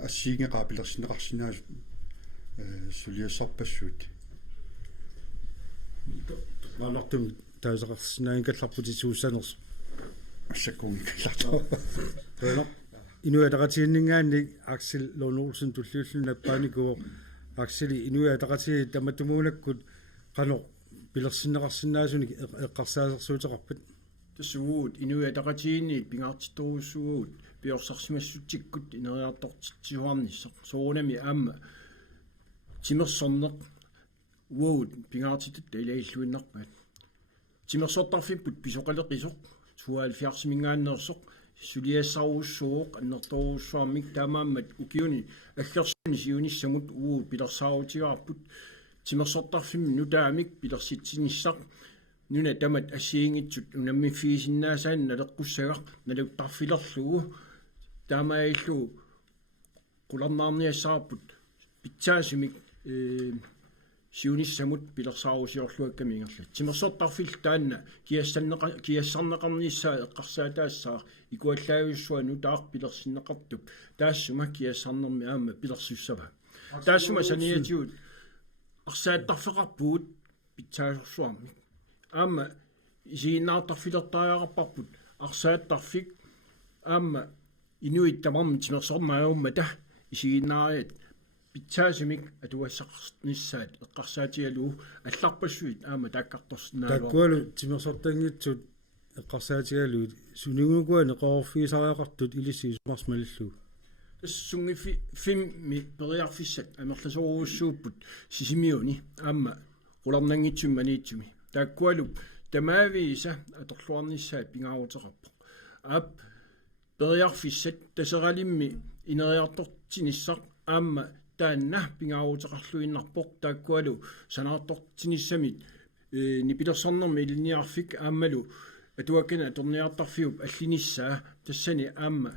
ассиингеқарпилерсинеқарсинаасут сулиассарпассуут малартум таасеқарсинаангкалларпутисууссанерс ассаккунгкаллартоо тоно инуатақатииннингаанни Аксел Lone Olsen туллиуллун наппааникуо Аксели инуатақати таматумуунаккут қано пилерсинеқарсинаасуник эққарсаасерсуутеқарпат тассуут инуатақатиинни пингаартитторуссуугут пиорсарсимассутсиккут инериартортитсуарниссо соонами аама тимерсорнеқ уут пингаартитут илаиллуиннарпаат тимерсортарфиппут писоқалеқисоқ 72 мингааннерсоқ сулиассаруussууоқ аннерторуссуармик таамааммат укиуни аггерсуни сиуниссамут уут пилерсаарутигарпут тимерсортарфимми нутаамик пилерситсиниссақ нуна тамат ассиингитсут унамми фиисиннаасаан налеққуссагақ налуттарфилерлугу таамаиллу qulарнаарниассаарпут питсаасимик сиуниссамут пилерсаарусиорлуакками ингерлат тимерсортарфил таанна киассарнеқарниссаа эққарсаатаассаа икуаллаавиуссуа нутаар пилерсиннеқартуп таассума киассарнерми аама пилерсуссава таассума саниатиут арсааттарфеқарпуут питсаасорсуарми аама исииннаартарфилертариақарпарпут арсааттарфик аама инуит тамарми тимерсорнаауммата исииннаариат питсаасимик атуассақарниссаат эққарсаатигалуу алларпассуит аама тааккарторсинаалуа таккуалу тимерсортангитсут эққарсаатигалуут сунигугуани қорфисариақартут илиссиис марсмалиллу тассунгифи фимми периарфиссат амерласоруussууппут сисимиуни аама qulарнангитсумманиитсуми тааккуалу тамаавииса аторлуарниссаат пингаарутеқарпо ап периарфиссат тасералимми инериартортиниссақ аама таанна пингаарутеқарлуиннарпоқ тааккуалу санаартортиниссамит нипилерсорнерми илниарфик аамалу атуаккана торниартарфиуп аллиниссаа тассани аама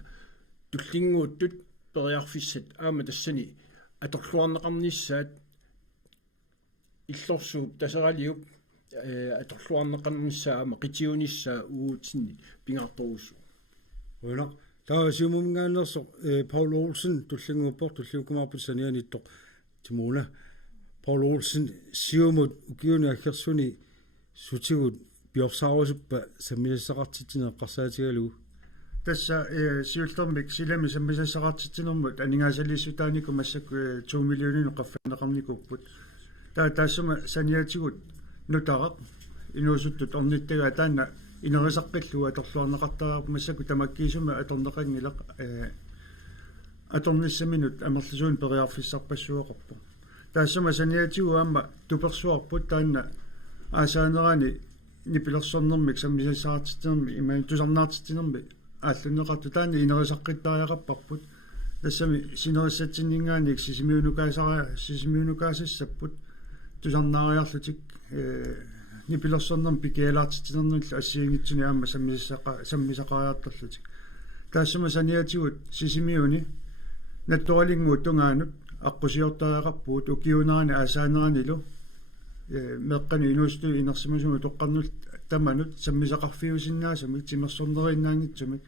туллингууттут периарфиссат аама тассани аторлуарнеқарниссаат иллорсууп тасералиуп аторлуарнеқарниссаа аама қитиуниссаа уутсинни пингаарторуссу уна таа симумгаанерсо Paul Olsen туллингууппор туллиукумаарпут санианитто тимуна Paul Olsen сиумут укиуни аггерсуни сутигут биорсаарусуппа саммиассақартитсинеққарсаатигалуу tässä siullermik silami sammissassaqartitsinэрmut aningaasaliissutaaniku massakku 2 millionin qaffanneqarnikupput taassuma saniatigut nutaraq inuusuttut ornittagaa taanna inerisaqqillua atorluarneqartaraq massakku tamakkiisuma atorneqangilaq atornissaminut amerlisuun periarfissarpassuaqarpu taassuma saniatigu aamma tupersuarput taanna aasaanerani nipilersornermik sammissassaqartitsinэрmi imaan tusarnaartitsinэрmi ааллунеқарту таани инерисаққиттариақарпарпут тассами синерissatsinningaaniik сисимиунукаасассаппут тусарнаариарлутик нипилерсорнерм пикиалаартитинернуллу ассиингитсуни аама саммисақариартарлутик таассама саниатигут сисимиуни натторалингуут тунгаанут аққусиортариақарпуут укиунерани аасаанеранилу меққани инуусту инерсимасума тоққарнул таманут саммисақарфиусиннаасами тимерсорнерииннаангитсумик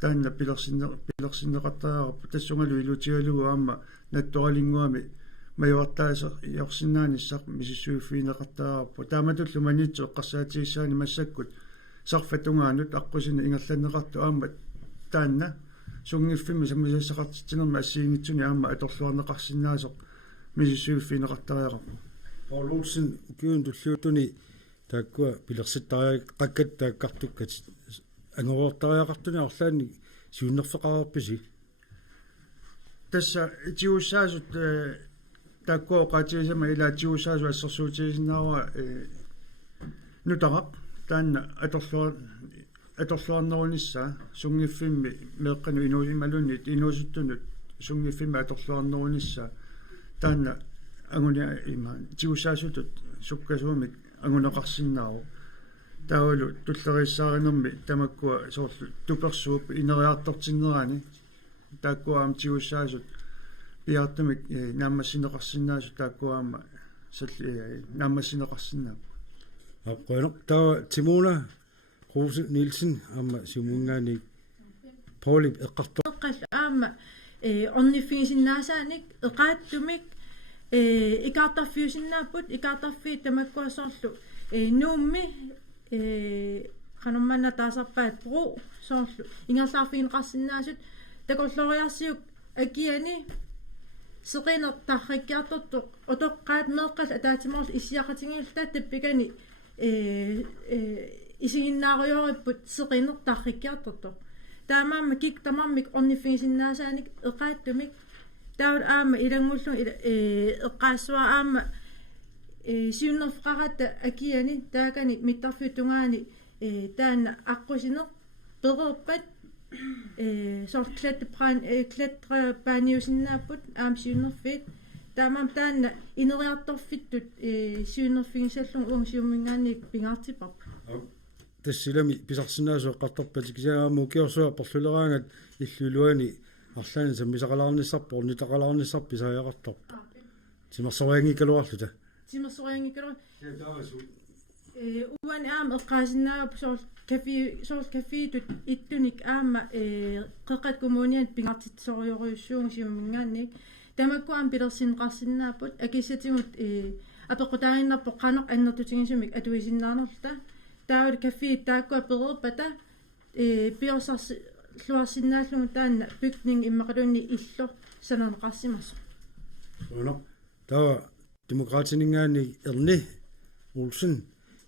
таанна пилерсиннеқартаараппу тассунгалу илутигалугу аама натторалингуами маюартааса иорсиннааниссақ мисиссуиффиинеқартаараппу тааматуллу манитсу эққарсаатигиссаани массаккут сарфатунгаанут аққусина ингерланнеқарту аама таанна сунгиффими саммисассақартитсинерма ассиингитсуни аама аторлуарнеқарсиннаасоқ мисиссуиффиинеқартариақарпу Олулсин кюун туллуутуни тааккуа пилерситтариа қаккат тааккартуккат ангоортариақартуни арлаани сиуннерфеқарарписи tässä tiusaasut taakkuа qaatigisama ilaatiusaasu ассерсуутигисиннаава нутарaq таанна аторлуарнерунissaa сунгиффимми меэккану инуусималунит инуусуттунут сунгиффимми аторлуарнерунissaa таанна агуни има тиусаасутут суккасуумик агунеқарсиннаару таавалу туллериссааринерми тамаккуа соорлу туперсууп инериартортиннерани тааккуаам тиусаасут пиартамик нааммассинеқарсинаасу тааккуаама салли нааммассинеқарсинаа аппаанеқ таа Тимона Rose Nielsen амма симунгаани Pauli эққартоққал аама орниффигисиннаасааник эқааттумик икаартарфиусиннааппут икаартарфи тамаккуасоорлу нуумми хануммана таасарпаат бро соорлу ингерлаарфигинеқарсинаасут таколлориарсиук акиани сеқинертарриккиартортоқ отоққаат меэққал атаатиморл исиақатингилтаа таппикани исигиннаариориппут сеқинертарриккиартортоқ таамаама киктамармик орниффигисиннаасааник эқааттумик таут аама илангуллу эққаассуа аама сиуннерфеқарата акиани таакани миттарфиутунгаани таана аққусинеқ перерпат сортлаттепран клеттрапааниусиннааппут аам сиуннерфит таамаам таана инериарторфиттут сиуннерфигисаллун уун сиуммингаанник пингаартипарп тассилами писарсинаасу эққарторпатик кисаагааму киорсуа перлулераангат иллулуани арлаани саммисақалаарниссарпо орнитақалаарниссарпи сааяқартарпа тимерсориангикалуарлута тимерсориангикалуар уан аам эққаасинаа соор кафитут иттуник аама қеқат коммуниан пингартитсориориуссуун сиуммингаанник тамаккуам пилерсинеқарсинааппут акиссатигут апеқутаариннарпо қанеқ аннертутигисумик атуисиннаарнерта таавал кафи тааккуа перерпата пиорсарси луарсиннааллугу таанна бygning иммақалуунни илло сананеқарсимасо уно таа демократинингаани ерни Olsen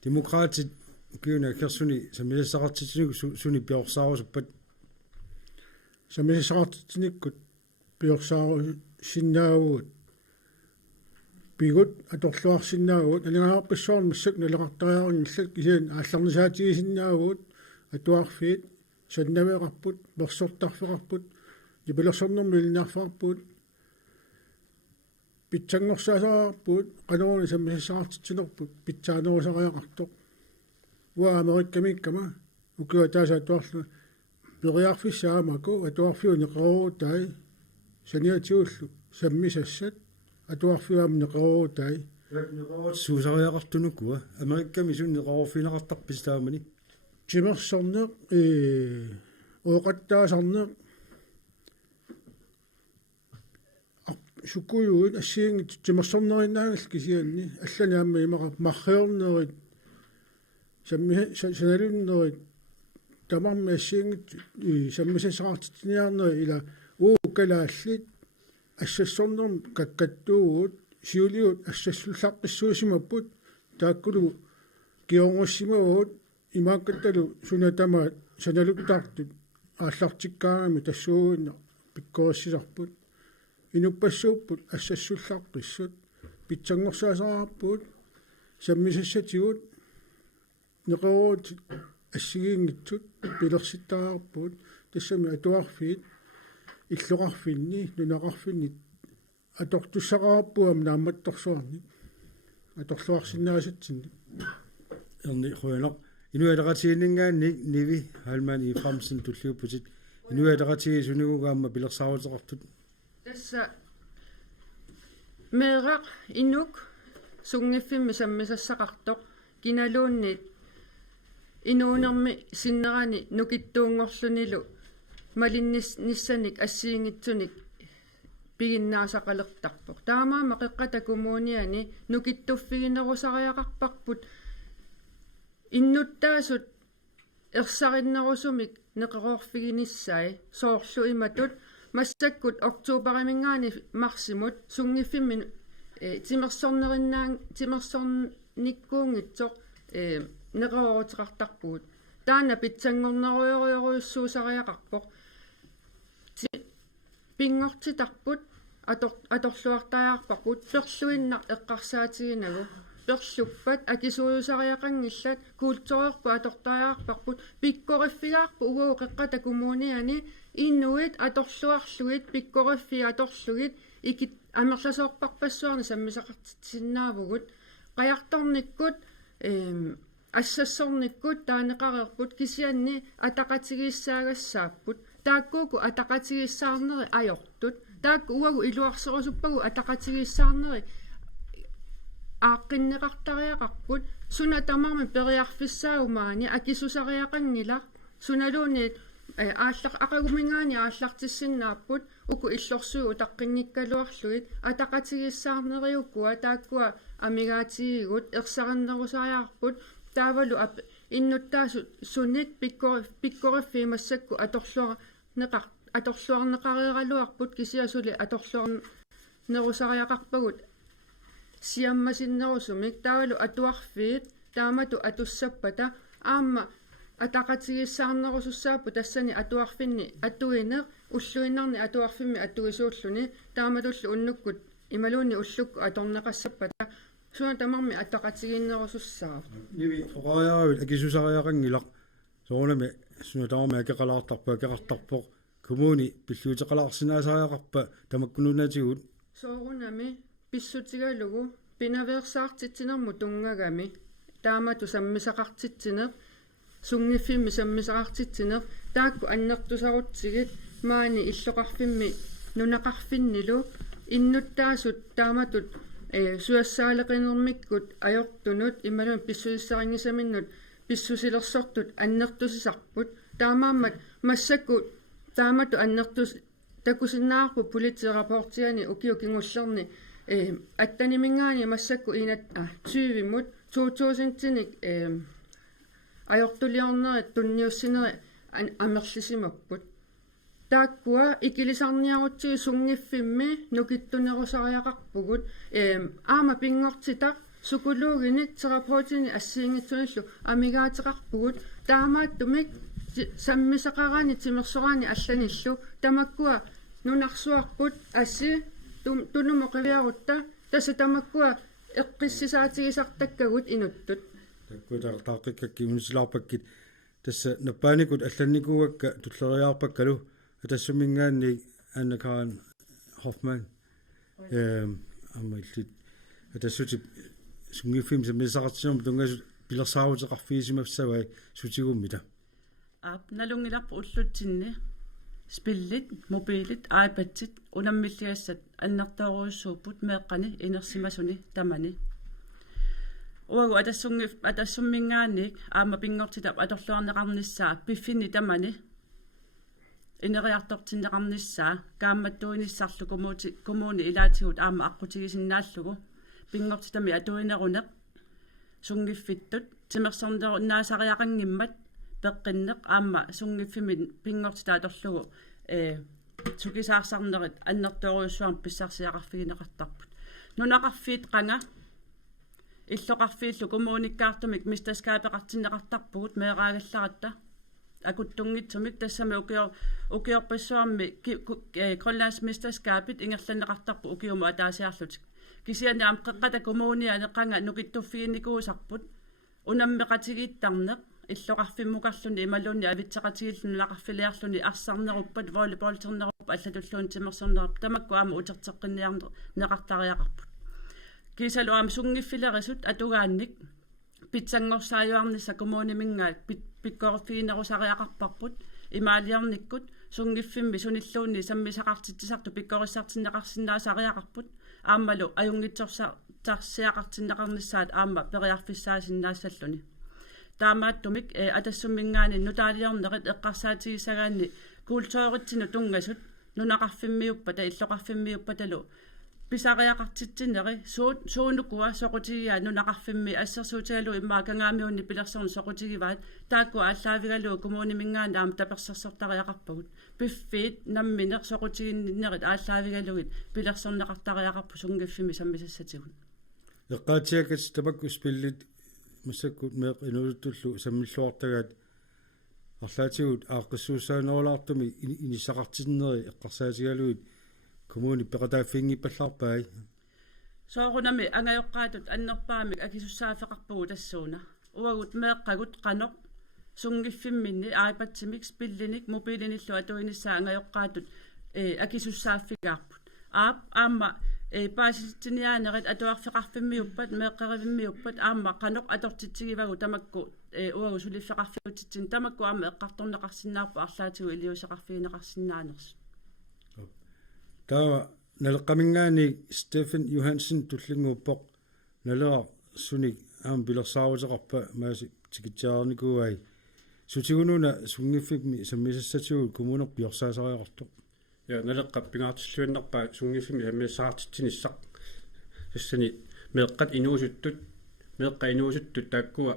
demokratit кюна керсуни самисассақартитсуник суни пиорсаарусаппат самисассақартитсуниккут пиорсаару синнаавут пигут аторлуарсиннаавут алингаарпассуарн массак налеқартариаруниллак кисаан аалларнисаатигисиннаавут атуарфиит саннавеқарпут мерсортарфеқарпут нипилерсорнэрми илинаарфаарпут питсангорсаасаарпут канаруни саммисассаартитсинерпут питсаанерусариақартоқ уа америккамиккама укуа тааса атуарлу периарфиссаамаку атуарфиуни қеруутай саниатиуллу саммисассат атуарфиуам неқеруутай суусариақартунуккуа америкками сунни қерууффинеқартарпис таамани тимерсорнеқ ооқаттаасарнеқ сукуйуут ассиинги тимерсорнеринаагал кисианни аллани аама имаqa марриорнерит самми саналуннерит тамармиассиингит саммисасаартитниарнери ила калааллит ассассорнерм каккаттуугут сиулиут ассассуллааққиссуусимаппут тааккулу кионгуссимавут имааккатталу сунатамаат саналуктаартут ааллартиккаагами тассуугуинна пиккориссисарпут инуппассууппут ассассуллааққиссут питсангорсаасараарпут саммисассатигут неқоруут ассигиингитсут пилерситтаарпут тассами атуарфиит иллоқарфинни нунақарфинни атортуссақараппуам наамматторсуарни аторлуарсинаасатсинни ерни хуянақ инуалеқатигиннгаанни ниви халмани фрамсин туллиуппутит инуалеқатиги сунигугаамма пилерсааруутеқартут тасса меэрақ инук сунгиффимми саммисассақартоқ киналуунни инуунерми синнерани нукиттуунгорлунилу малиннис ниссаник ассиингитсуник пигиннаасақалертарпоқ таамаама қеққата коммуниани нукиттуффигинерусариақарпарпут иннуттаасут ерсариннерусумик неқероорфигиниссай соорлу иматут массаккут октообаримингаани марсимут сунгиффимми тимерсорниккуунгитсоқ неқероорутеқартарпугут таана питсангорнеруйоруйоруйуссуусариақарпоқ пингортитарпут аторлуартаяарпарпут перлуиннар эққарсаатигинагу перлуппат акисуйусариақангиллат культуриорпу атортаяарпарпут пиккориффигаарпу угуу қеққата коммуниани иннуит аторлуарлугит пиккориффи аторлугит икит амерласоорпарпассуарни саммисақартитсиннаавгут қаярторниккут ассассорниккут таанеқарерпут кисианни атақатигииссаагассааппут тааккууку атақатигииссаарнери ajortut таакку уагу илуарсерусуппагу атақатигииссаарнери ааққиннеқартариақарпут суна тамарми периарфиссаагумаани акисусариақангила суналуунит ааллақ ақагумингаани ааллартиссиннааппут уку иллорсуу утаққингиккалуарлугит атақатигииссаарнериуккуа тааккуа амигаатигигут ерсариннерусариаарпут таавалу иннуттаасу суник пиккориффимассакку аторлуарнеқариералуарпут кисиасули аторлуарнерусариақарпагут сиаммасиннерусумик таавалу атуарфиит таамату атуссаппата аама атақатигиссаарнерусуссааппу тассани атуарфинни атуинеқ уллуиннарни атуарфимми атуисууллуни тааматуллу уннуккут ималуунни уллукку аторнеқассаппата суна тамарми атақатигииннерусуссаа ниви оқариаруит акисусариақангилақ соонами суна тамарми акеқалаартарпа акеқартарпоқ коммуни пиллуутеқалаарсинаасариақарпа тамаккунунатигут соорунами писсутигалугу пинаверсаартитсинерму тунгагами таамату саммисақартитсинеқ сунгиффимми саммисақартитсинеқ таакку аннертусарутсигит маани иллоқарфимми нунақарфиннилу иннуттаасут тааматут суассаалеқинермиккут ajortunut ималун писсуиссарингисаминнут писсусилерсортут аннертусисарпут таамааммат массакку таамату аннертус такусиннаарпу политирапортиани укиукингуллерни аттанимингаани массакку инат 20мут 2000-тиник ajortuliarneri tunniussineri амерлисимаппут тааккуа икилисарниарутсиги сунгиффимми нукиттунерусариақарпугут аама пингортитақ сукулуугиник терапевтини ассиингитсуниллу амигаатеқарпугут таамааттумик саммисақарани тимерсораани алланиллу тамаккуа нунарсуарпут асси тунумоқивиарутта тасса тамаккуа эққиссисаатигисартаккагут инуттут таккутаартааққиккакки унисилаарпаккит тасса наппааникут алланникугакка туллериаарпаккалу тассумингаанни аннакаан хофман аммиллит тассути сунгиффим саммисақартсинерм тунгасу пилерсаарутеқарфиисимассавай сутигуммита налунгиларпу уллутсинни спиллит мобилит айпадсит унаммиллиассат аннертооруйуссууппут меэққани инерсимасуни тамани уагу атассуммингааник аама пингортитап аторлуарнеқарниссаа пиффини тамани инериартортиннеқарниссаа каамматтуиниссарлу коммуни илаатигут аама аққутигисиннааллугу пингортитами атуинерунеқ сунгиффиттут тимерсорнеруннаасариақангиммат peqqinneq aamma sungiffimi pingortitaatorlugu tukisaarsarnerit annertooriussuarm pissarsiaqarfigineqartarput nunaqarfiit qanga иллоqarfiillu kumuunikkaartumik mistaskaapeqartinneqartarpugut meeraagallarata akuttungitsumik tassami ukiorpissuarmi Grønlands mistaskaapit ingerlanneqartarpu ukiumu ataasiarlutik kisiani am qeqqata kumuunia neqanga nukittuffiginnikuusarput unammeqatigiittarneq иллоqarfimmukarluni imalunni avitseqatigillunaqarfiliarluni arsarneruppat volleyballterneruppa allatulluun timersernerap tamakku aama uterteqqinniarner neqartariaqarput kisalu am sungiffilerisut atugaannik pitsangorsaayuarnissa kumuunimingaat pikkorfiinerusariaqarparput imaaliarnikkut sungiffimmi sunilluunni sammisaqartitsisartu pikkorissartinneqarsinnaasariaqarput aammalu ajungitsorsiaqartinneqarnissaat aamma periarfissaasinnaasalluni taamaattumik atassummingaani nutaaliarnerit eqqarsaatigisagaanni kuultooritsinu tungasut nunaqarfimmiuppata illoqarfimmiuppatalu pisariaqartitsineri suunukua soqutigia nunaqarfimmi assersuutigalu immaakangaaamiunni pilersernu soqutigivaat taakku aalлaavigalu kumuunimingaana aam tapersarsortariaqarpagut piffiit nammineq soqutiginnerit aalлaavigaluit pilerserneqartariaqarpu sungiffimi sammisassatigun eqqaatiakat tabakku spillit массаккут меэк инулуттуллу саммиллуартагаат арлаатигут ааққиссууссааnerulaartumi инissaqartinneri эққарсаатигалуит коммуни пеқатааффингиппаллаарпай соорунами ангаёққаатут аннерпаамик акисуссаафеқарпугу тассууна уагут меэққагут қаноқ сунгиффимминни аипатсимик спиллиник мобилиниллу атуиниссаа ангаёққаатут акисуссааффигаарпут аамма пааситсиниаанерит атуарфеқарфиммиуппат меэққаривиммиуппат аама қаноқ атортитсигивагу тамакку уагу сулиффеқарфиутитсин тамакку аама эққарторнеқарсинаарпу арлаатигу илиусеқарфиинеқарсинаанерс таа налеққамингаани Стефан Йохансен туллингууппоқ налера суник аам билерсаарутеқарпа мааси тикитсаарникуай сутигунуна сунгиффими саммисассатигу коммунер пиорсаасариақарто ja налеққаппингаартиллуиннерпа сунгиффими аммиссаартитсиниссақ тассани меэққат инуусуттут меэққа инуусуттут тааккуа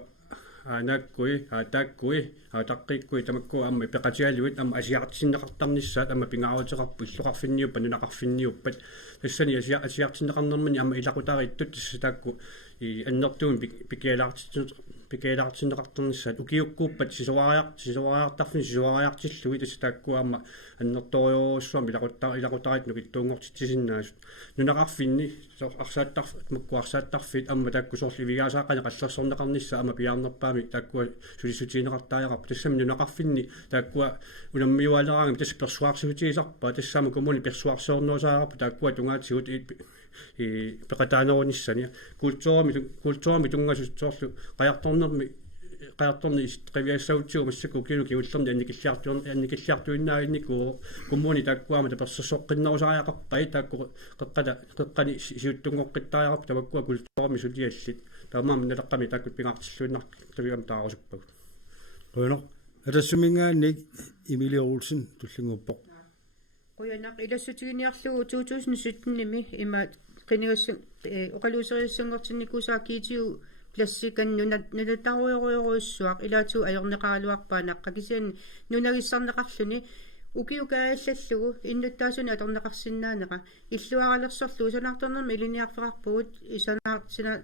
аанаккуи аатааккуи аатаққиккуи тамаккуа амми пеқатиалуит амма асиартисиннеқартарниссаат амма пингаарутеқарпу иллоқарфинниуппа нунақарфинниуппат тассани асиартисиннеқарнермани амма илақутаариттут тасса таакку и аннертуун пикеэлаартиннеқарторниссаат укиуккууппат сисуариартарфни сисуариартиллуи тасса тааккуа амма аннерториоруссуами илақутаарит нукиттуунгортитсисиннаасут нунақарфинни арсааттарфит амма таакку соорливигаасааққане қаллерсорнеқарнissaа амма пиаарнерпаами тааккуа сулисутиинеқартаариақарпу тассами нунақарфинни тааккуа унаммиуалераанги тасса персуарсивутигисарпа тассаама коммуни персуарсоорнуусаарапу тааккуа тунгаатигут и пеқатаанеруниссани культуурами тунгасутсоорлу qajartorni triviassautsiu massakku kilu kiullerni annikilliartuinnaagинникуу коммуни тааккуама таперсерсоққиннерусариақарпай таакку қеққани сиуттунгоққиттаариақарпу тамаккуа культуурами сулиаллит таамаама налеққами тааккут пингаартиллуиннартугам таарусуппагу quyunoq atassummingaannik Emilie Olsen tullinguppoq quyanaq ilassutigiниарлугу 2017-ними има qinigassu oqaluuseriussunngortinnikkuusaakkiitiu плассикан нунатаруйоруйоруйссуақ илаатигу аёрнеқаралуарпаанаққа кисиан нунагиссарнеқарлүни укиукааллаллугу иннуттаасуни аторнеқарсинаанеqa иллуаралерсорлугу санаарторнерми илиниарфеқарпугут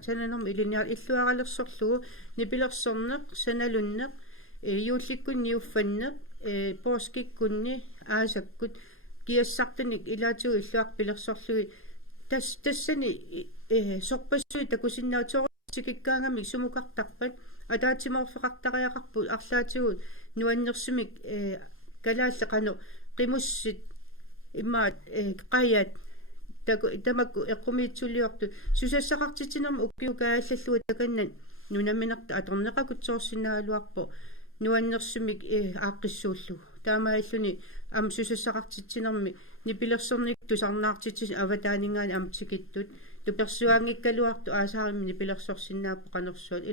сананерми илиниар иллуаралерсорлугу нипилерсорнеқ саналуннеқ юулликкунни уффаннеқ пооскиккунни аасаккут киассартаник илаатигу иллуарпилерсорлуги тассани сорпассуи такусиннаатсоо тикиккаангами сумукартарпат атаатиморфеқартариақарпу арлаатигут нуаннерсумик калааллеқану қимуссит иммаат қаят тамакку эққумиитсулиорту сусассақартитинерма уккиукааллаллуа таканнан нунамминерта аторнеқакутсоорсинаагалуарпо нуаннерсумик ааққиссууллу таамааллуни ам сусассақартитинерми нипилерсерник тусарнаартитис аватаанингаани амтикиттут туперсуаангиккалуарту аасаарими нипилерсорсинааппо канерсуат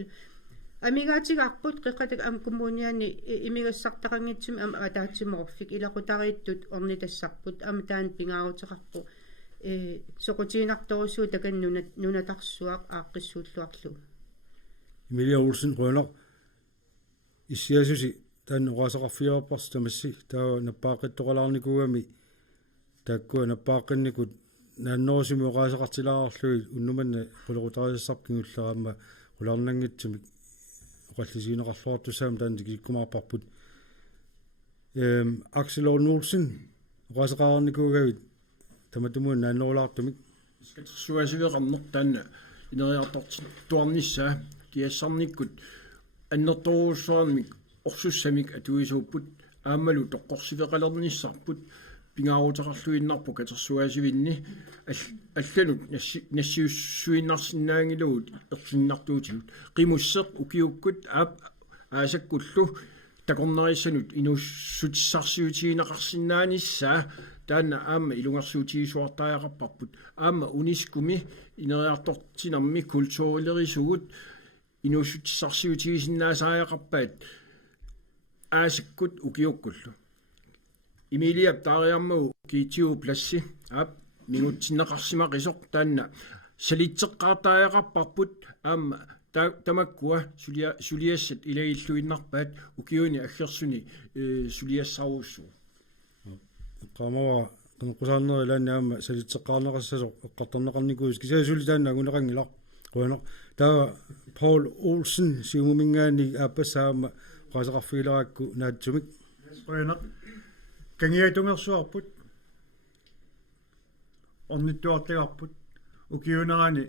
амигаатигарпут қеқатак ам коммуниани имигассартақангитсуми ам атаатсиморфик илақутарииттут орнитассарпут ам таан пингаарутеқарпу соқутиинарторусуу такан нунатарсуақ ааққиссууллуарлу Emilie Olsen quyunoq иссиасуси tan uqasaqarfiarpars tamassi taa nappaaqittoqalarnikuami taakkua nappaaqinnikut naannoosimi uqaasaqartilaarlui unnumanna qulequtariassarpingulleraamma qularnangitsumik uqallisiineqarluartussaam taanti kiikkumaarparput Axel Olsen uqasaqarnikuugavit tamatumuun naannoolaartumik suasiveqarneq taanna ineriartorti tuarnissaa kiassarnikkut аннэрторуусуармик орсуссамик атуисууппут аамалу тоққорсивеқалернissarput пингаарутеқарлуиннарпу катерсуасивинни алланут нассиуссуиннарсинаангилугут ерсиннартуутигут қимуссеқ укиуккут аасаккуллу такорнериссанут инуссутиссарсиутигинеқарсинааниссаа таанна аама илунгерсуутигисуартааяқарпарпут аама унискуми инериартортинарми культурилерисугут инуссутиссарсиутигисиннаасааяқарпаат аасаккут укиуккуллу Emilia тариармагу киитиу пласси аап минутсиннеқарсимақисоқ таанна салитсеққартааяқарпарпут аама тамаккуа сулиассат илагиллуиннарпаат укиуни аггерсуни сулиассаруussуу qamava qanqusаарneri laannaama salitseqqaarneqassasuq eqqartarneqarnikuus kisaasuli taanna agunaqangilar quana taa Paul Olsen siumumingaani aapassaama qasaqarfiilerakku naatsumik quana kangiatungersuarput ornittuartigarput ukiunerani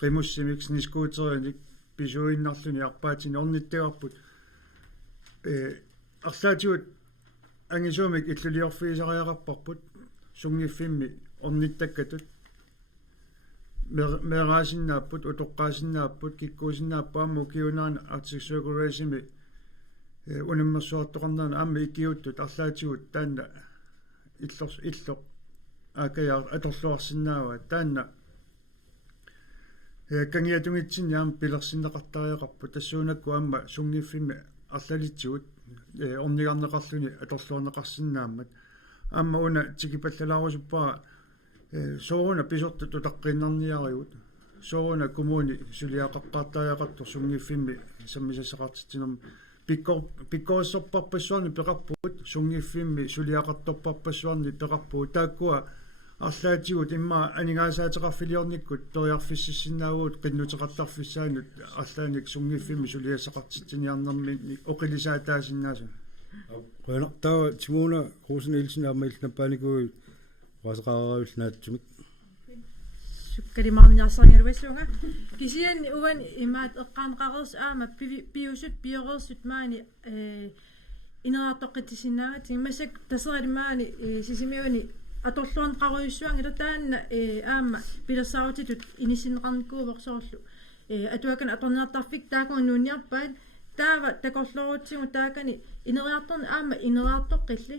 qimussimik sniskuuterinik pisuinnarluni arpaatini ornittagarput арлаатиут ангисуумик иллулиорфиисариақарпарпут сунгиффимми орниттаккатут мераасиннааппут утоққаасиннааппут киккуусиннааппаама укиунаана артиксуакураасими унаммерсуартоқарнаана аама икиуттут арлаатигут таанна иллоқ акаяа аторлуарсинаава таанна кангиатунгитсинниаам пилерсиннеқартариақарпу тассуунакку аама сунгиффимми арлалитсигут орнигарнеқарлуни аторлуарнеқарсинааммат аама уна тикипаллалаарусуппара сооруна писорту тутаққиннарниариут сооруна коммуни сулиақаққартариақартор сунгиффимми саммисасеқартитсинерми пиккоссорпарпассуарни пеқарпуут сунгиффимми сулиақарторпарпассуарни пеқарпуут тааккуа арлаатигут имма анигаасаатеқарфилиорниккут периарфиссиссинаагуут қиннутеқартарфиссаанут арлааник сунгиффимми сулиасеқартитсиниарнэрми оқилисаатаасиннаасу quana taa Simona Rosenelsen aammailnappaanikuui qasaqararuulnaattumik sukkalimаарniarsaangaluassuunga kisianni uvan imaat eqqaanqareers aama piusut piorerssut maani ineraartoqqitisinnaaga timmassak taserimaani sisimiuni atorluan qaruissuangila taanna aama pilersaarutitut inisinneqarnikkuuvorsoorlu atuakan atorniartarfik taakuun nuunniarpaat taava takorlurutsigu taakani ineriartorni aama ineriartoqqilli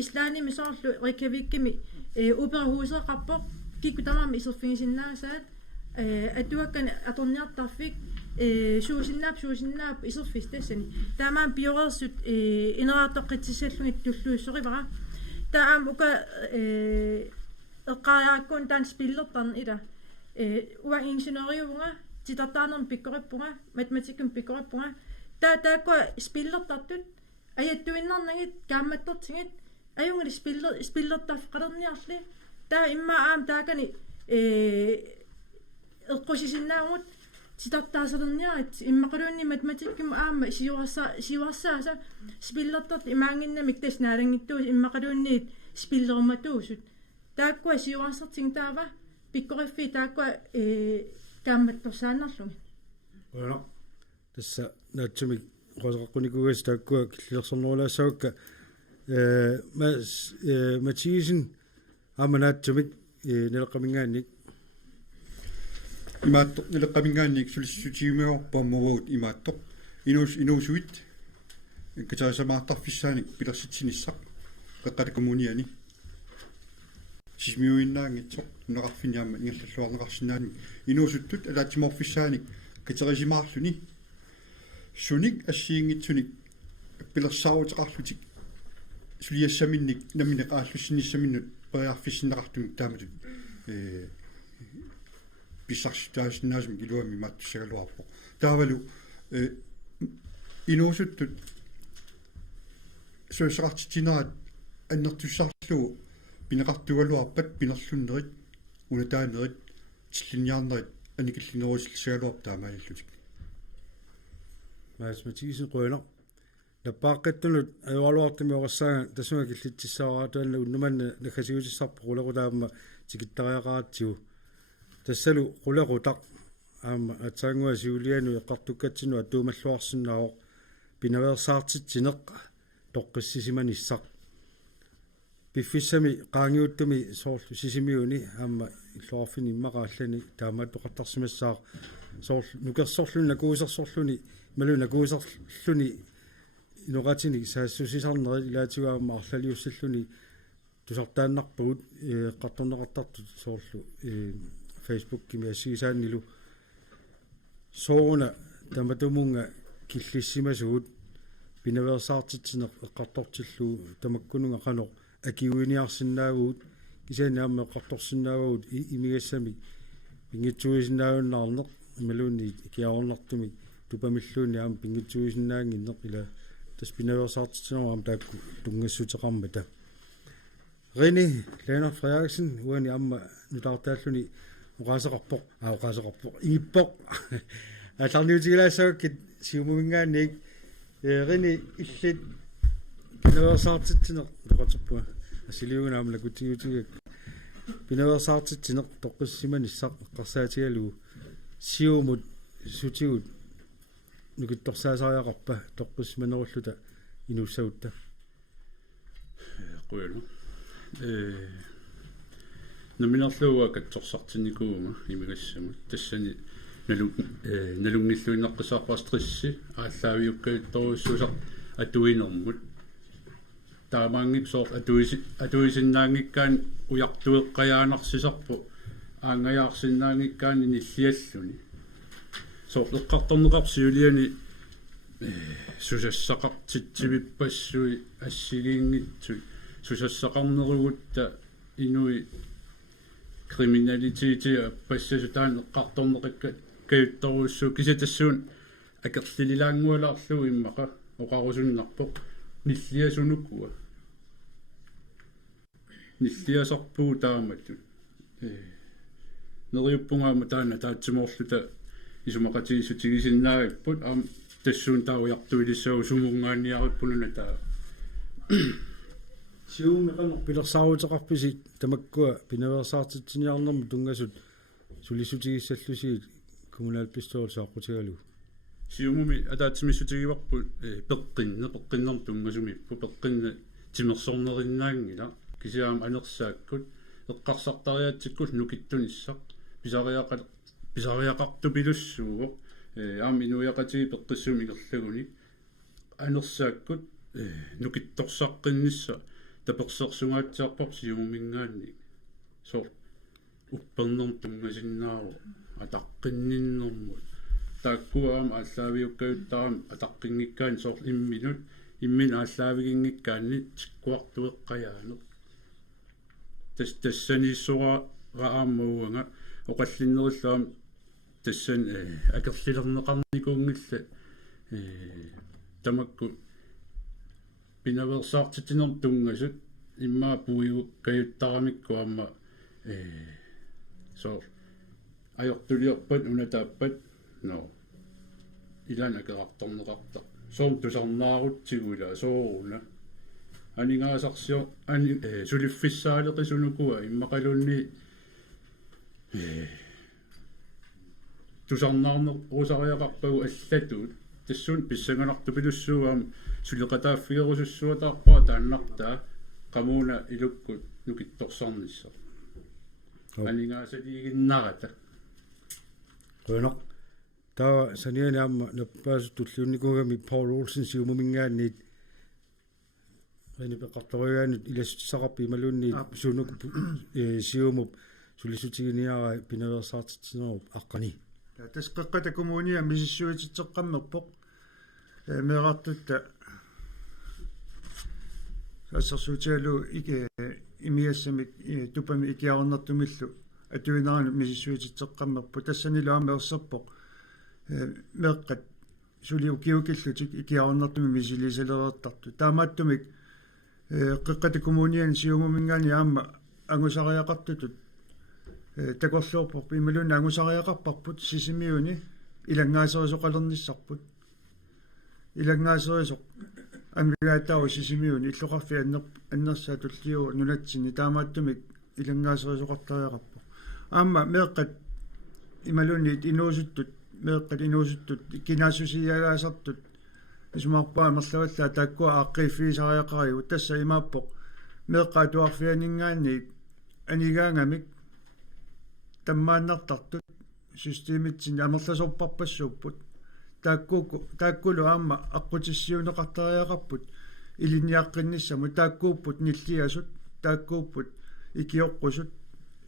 islaani misoorlu rikavikkimi uperhuuseeqarpoq kikkutamami iserfingisinnaasaat atuakan atorniartarfik suusinnaap iserfistassani taamaan piorerssut ineriartoqqitissallungit tulluussorivara taam uka eqqaariarakkuun taan spillertarn ila uang ingeniøriuvunga titartaarnerm pikkorippunga matematikkun pikkorippunga taakua spillertartut ajattuinnarnagit kaammattortingit ajungali spillertarfqalerniarli taa imma aam taakani eqqusisinnaagut titartaasalerniarit immaqaluunni matematikkum aama siuarsaasa spillertart imaanginnamik tasnaalangittuus immaqaluunniit spillermatuusut taakkua siuarsarting taava pikkoriffi taakkua kaammattorsaannarlungi quana tassa naatsumik qasaqaqqunikkugas taakkua killersornerulaassavakka Mathisen aama naatsumik neleqqamingaannik имаатто нелеққамингаанник сулиссутигимиорпааммуруут имаатто инуусуит катаасамаартарфиссааник пилерситсиниссақ қеққатакумуниани сисмиуиннаангитсоқ неқарфиниаама ингерллуарнеқарсинаани инуусуттут алаатиморфиссааник катерисимаарлуни суник ассиингитсуник пилерсааруутеқарлутик сулиассаминник наминеқааллуссиниссаминнут периарфиссиннеқартумик тааматут писсарсутаасиннаасми илуами маттуссагалуарпо таавалу инуусуттут суусақартитинаат аннертуссарлугу пинеқартугалуарпат пинерлуннерит унатаанерит тиллинниарнерит аникиллинерусиллисагалуар таамааллутик математикисен қуйна наппааққаттунут аюалуартими орсаага тасунга киллитсissaaraa таанна уннуманна накасиусиссарпу қулеқутаама тикиттариақаратсигу тассалу қулеқутақ аама атсаангуа сиулиану эққартуккатсину аттуумаллуарсиннаавоқ пинаверсаартитсинеққа тоққиссисиманиссақ пиффиссами qaangiuttumi soorlu sisimiuni aama illuarfini immaqaallani taamaat toqartarsimassaaq soorlu nukersorluni nakuusersorluni malu nakuuserluni inuqatini saassusisarneri ilaatiguaama arlaliussalluni tusartaannarpugut eqqartorneqartartu soorlu Facebook kimiassigisaannilu sooruna tamatumunga killissimasugut pinaversaartitsineq eqqartortillu tamakkununga qanoq akiuiniarsinnaaguut kisaani aama eqqartorsinnaaguut imigassami pingitsuisinnaaunnаарneq imaluunni kiaornartumi tupamilluunni aama pingitsuisinnaanginneq ila tas pinaversaartitsineq aama taakku tungassuteqarmata René Leonard Frederiksen uani aama nutaartaalluni uqaasaqarpoq iippoq аларниутигилаасааккит сиумуингаанник René илlit пиневерсаартитсинеқ тоқатерпуа асилиугунаама лакутигутигак пиневерсаартитсинеқ тоққиссиманиссақ эққарсаатигалугу сиумут сутигут нукитторсаасариақарпа тоққиссиманеруллута инуссагутта қуяну номинерлууа катсорсартинникуума имигассаму тассани налунгиллуиннаққисаарпастрисси ааллаавиуккаитторуссусақ атуинэрмут таамаангик соор атуисиннаангиккаан уяртуэққаяанарсисарпу аангаяарсиннаангиккаани ниллиаллуни соор эққарторнеқарсиулиани сусассақартитсивиппассуи ассигиингитсуи сусассақарнеругутта инуи криминалитетиа пассасутаан эққарторнеқакка каюттаруссуу кисатассуун акерлилилаангуалаарлугу иммақа оқарусуннарпоқ ниллиасунуккуа ниллиасарпуу таамату нериуппунгаама таана таатсимоорлута исумақатигиссутигисиннаагиппут аам тассуун таауяртуилиссагу сумунгааниариппунуна таа сиумеқанер пилерсааруутеқарписи тамаккуа пинаверсаартитсиниарнэрму тунгасут сулисутигиссаллусигит коммунал пистол сааққутигалу сиумуми атаатсимиссутигиварпу пеққиннер тунгасумиппу пеққинна тимерсорнериннаангила кисиаама анерсааккут эққарсартариатсиккут нукиттуниссақ писариақарту пилуссууго аами инуяқатиги пеққиссуми игерлагуни анерсааккут нукитторсаққиннисса таперсерсугаатсиарпар сиумумингаанни соор уппернерм тунгасиннаару атаққинниннэрмут тааккуаама ааллаавиуккаюттарам атаққингиккаан соор имминут иммин ааллаавигингиккаанни тиккуартуэққаяанер тассанииссура рааммауга оқаллиннериллаам тассан акерлилернеқарникуунгилла тамакку пинаверсаартитинер тунгасут иммаа пуигу каюттарамикку аама соор ajortuliorpat unataappat no ilana kerartorneqarta soom tusarnaarutsigula sooruna aningaasarsior ani suliffissaaleqisunukua immaqalunni tusarnaarner rusariaqarpagu allatut tassuun pissanganartu pilussuuam suliqataaffigerusussuataarpaa taannartaa qamuuna ilukkut nukittorsarnissa aningaasaliiginnarata Rønner. Der sanierende am nappaasutulluunnikugami Paul Olsen siumumingaanniit rene beqartorigaanut ilassararpi malunni suunuk siumup sulissutiginiara pinaversaartitsinerup aqqani tas qaqqata kommunia misissuititteqqammerpoq meeqartutta ассерсуутиалу ике имиассамик тупами икиарнартумиллу атуинаарну мисисsuititteqqammerpu тассанилу аама ерсерпоқ меэққат сулиукиукиллутик икиарнартуми мисилисалерертарту таамааттумик qiqqati kommunian siumumingani aamma angusariaqartutut takorluorpor imalunna angusariaqarparput sisimiuni ilangaaserisuqalernissarput ilangaaserisuq амигаатау сисимиун иллоқарфи аннерсаа туллиу нунатсини таамааттумик илангааserisuqartariaqarpo аама меэққат ималунит инуусуттут меэққат инуусуттут кинаасусиагаасартут исмарпаа мерлаваллаа тааккуа ааққиффиисариақариу тасса имааппоқ меэққаа туарфианингаани анигаангамик таммааннартартут системитсин амерласорпарпассууппут тааккулу аама аққутиссиунеқартариақарпут илинниаққинниссаму тааккууппут ниллиасут тааккууппут икиоққусут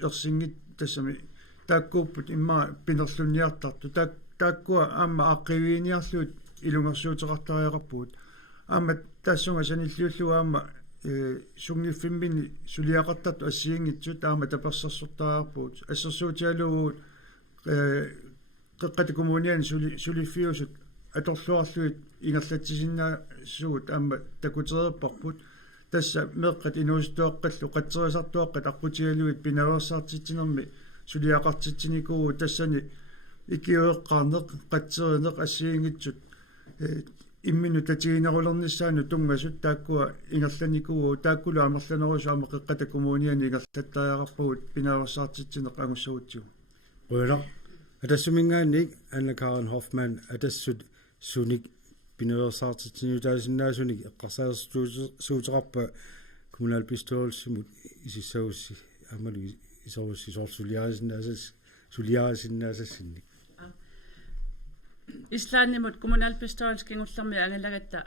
ерсингит тассами тааккууппут имма пинерлунниартарту тааккуа аама аққивииниарлуут илунгерсуутеқартариақарпут аама тассунга саниллиуллу аама сунгиффиммини сулиақартарту ассиингитсут аама таперсерсортариарпут ассерсуутиалугуут qiqqati kommunian suliffiusut atorluarluit ingerlatisиннаасуут аама такутерерпарпут тасса меэққат инуустуаққаллу қатсерисартуаққат аққутигалуит пинаверсаартитсинерми сулиақартитсиникуу тассани икиуэққарнеқ қатсеринеқ ассиингитсут иммину татигинерулерниссаану тунгасут тааккуа ингерланикуу тааккулу амерланерусу аама qiqqati kommunian ингерлаттариақарпагут пинаверсаартитсинеқ агуссагутсигу Røller. Атассумингаанник Анна Карен Хофман атассут суник пинерсаартитсинутаасиннаасуник эққарсаерсуутеқарпа kommunalbestyrelsesmut исиссаусси амалу исорусси сулиарисиннаасассинник Ислааннимут kommunalbestyrelse кингуллерми ангалагатта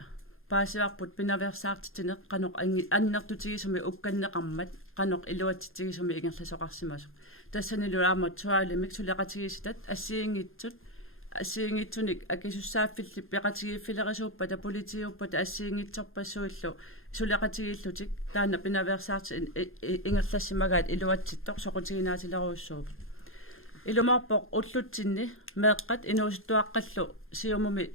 паасиарпут пинаверсаартитинеқ каноқ аннертутигисами укканнеқармат каноқ илуатситигисами ингерласоқарсимасу тассанилуаама туалимик сулеқатигиситат ассиингитсуник акисуссааффилли пеқатигииффилерисууппата политиуппата ассиингитсорпассуиллу сулеқатигииллутик таана пинаверсаарти ингерлассимагаат илуатситтоқ соқутигинаатилеруussууп илумарпоқ уллутсинни меэққат инуусуттуаққаллу сиумуми